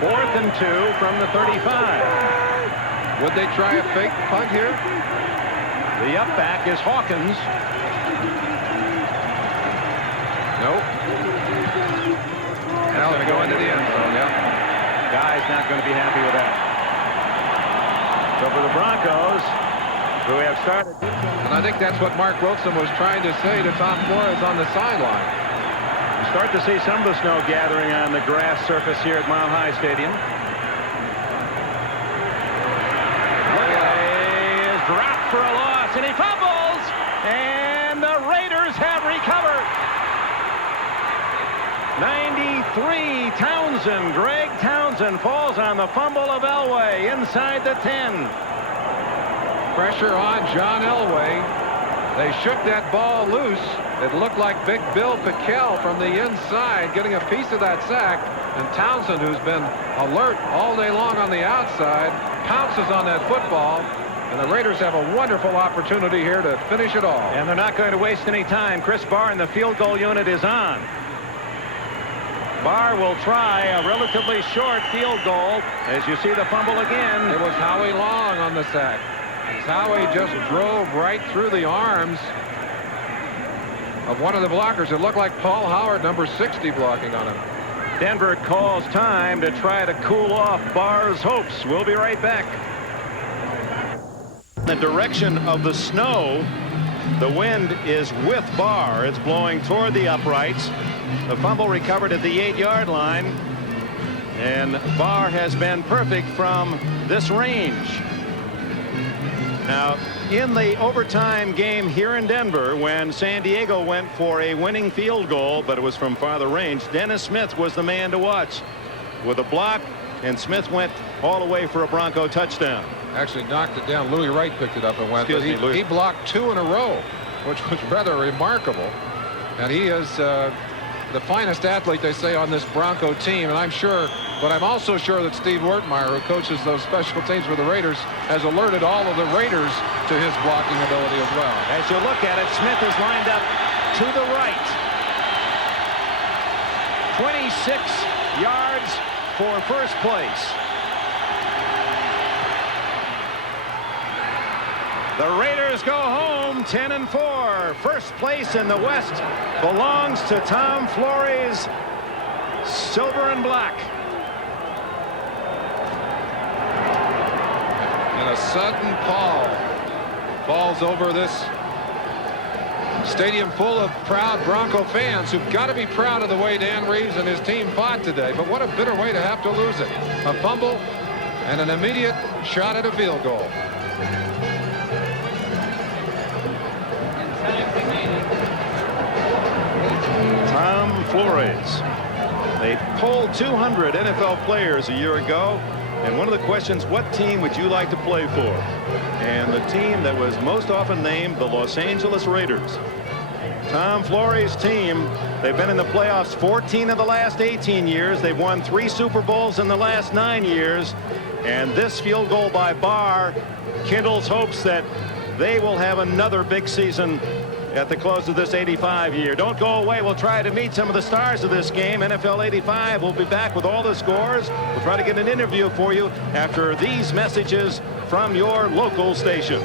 4th and 2 from the 35. Would they try a fake punt here? The up back is Hawkins. Nope. Now going to go into the end zone, yeah. Guy's not going to be happy with that. So for the Broncos, who have started. And I think that's what Mark Wilson was trying to say to Tom Flores on the sideline. You start to see some of the snow gathering on the grass surface here at Mile High Stadium. Play is dropped for a loss, and he fumbles, and the Raiders have recovered. 93, Townsend. Greg Townsend falls on the fumble of Elway inside the 10. Pressure on John Elway. They shook that ball loose. It looked like Big Bill Piquel from the inside getting a piece of that sack. And Townsend, who's been alert all day long on the outside, pounces on that football. And the Raiders have a wonderful opportunity here to finish it all. And they're not going to waste any time. Chris Barr in the field goal unit is on. Barr will try a relatively short field goal as you see the fumble again. It was Howie Long on the sack. As Howie just drove right through the arms of one of the blockers. It looked like Paul Howard, number 60, blocking on him. Denver calls time to try to cool off Barr's hopes. We'll be right back. The direction of the snow, the wind is with Barr. It's blowing toward the uprights. The fumble recovered at the 8-yard line, and Barr has been perfect from this range. Now, in the overtime game here in Denver, when San Diego went for a winning field goal, but it was from farther range, Dennis Smith was the man to watch with a block, and Smith went all the way for a Bronco touchdown. Actually knocked it down. Louis Wright picked it up and went. He blocked 2 in a row, which was rather remarkable. And he is the finest athlete, they say, on this Bronco team. And I'm sure, but I'm also sure that Steve Wertmeyer, who coaches those special teams for the Raiders, has alerted all of the Raiders to his blocking ability as well. As you look at it, Smith is lined up to the right. 26 yards for first place. The Raiders go home 10-4. First place in the West belongs to Tom Flores, silver and black. And a sudden pall falls over this stadium full of proud Bronco fans who've got to be proud of the way Dan Reeves and his team fought today. But what a bitter way to have to lose it. A fumble and an immediate shot at a field goal. Tom Flores. They polled 200 NFL players a year ago, and one of the questions, what team would you like to play for? And the team that was most often named, the Los Angeles Raiders. Tom Flores' team, they've been in the playoffs 14 of the last 18 years. They've won 3 Super Bowls in the last 9 years, and this field goal by Barr kindles hopes that they will have another big season at the close of this 85 year. Don't go away. We'll try to meet some of the stars of this game. NFL 85 will be back with all the scores. We'll try to get an interview for you after these messages from your local station.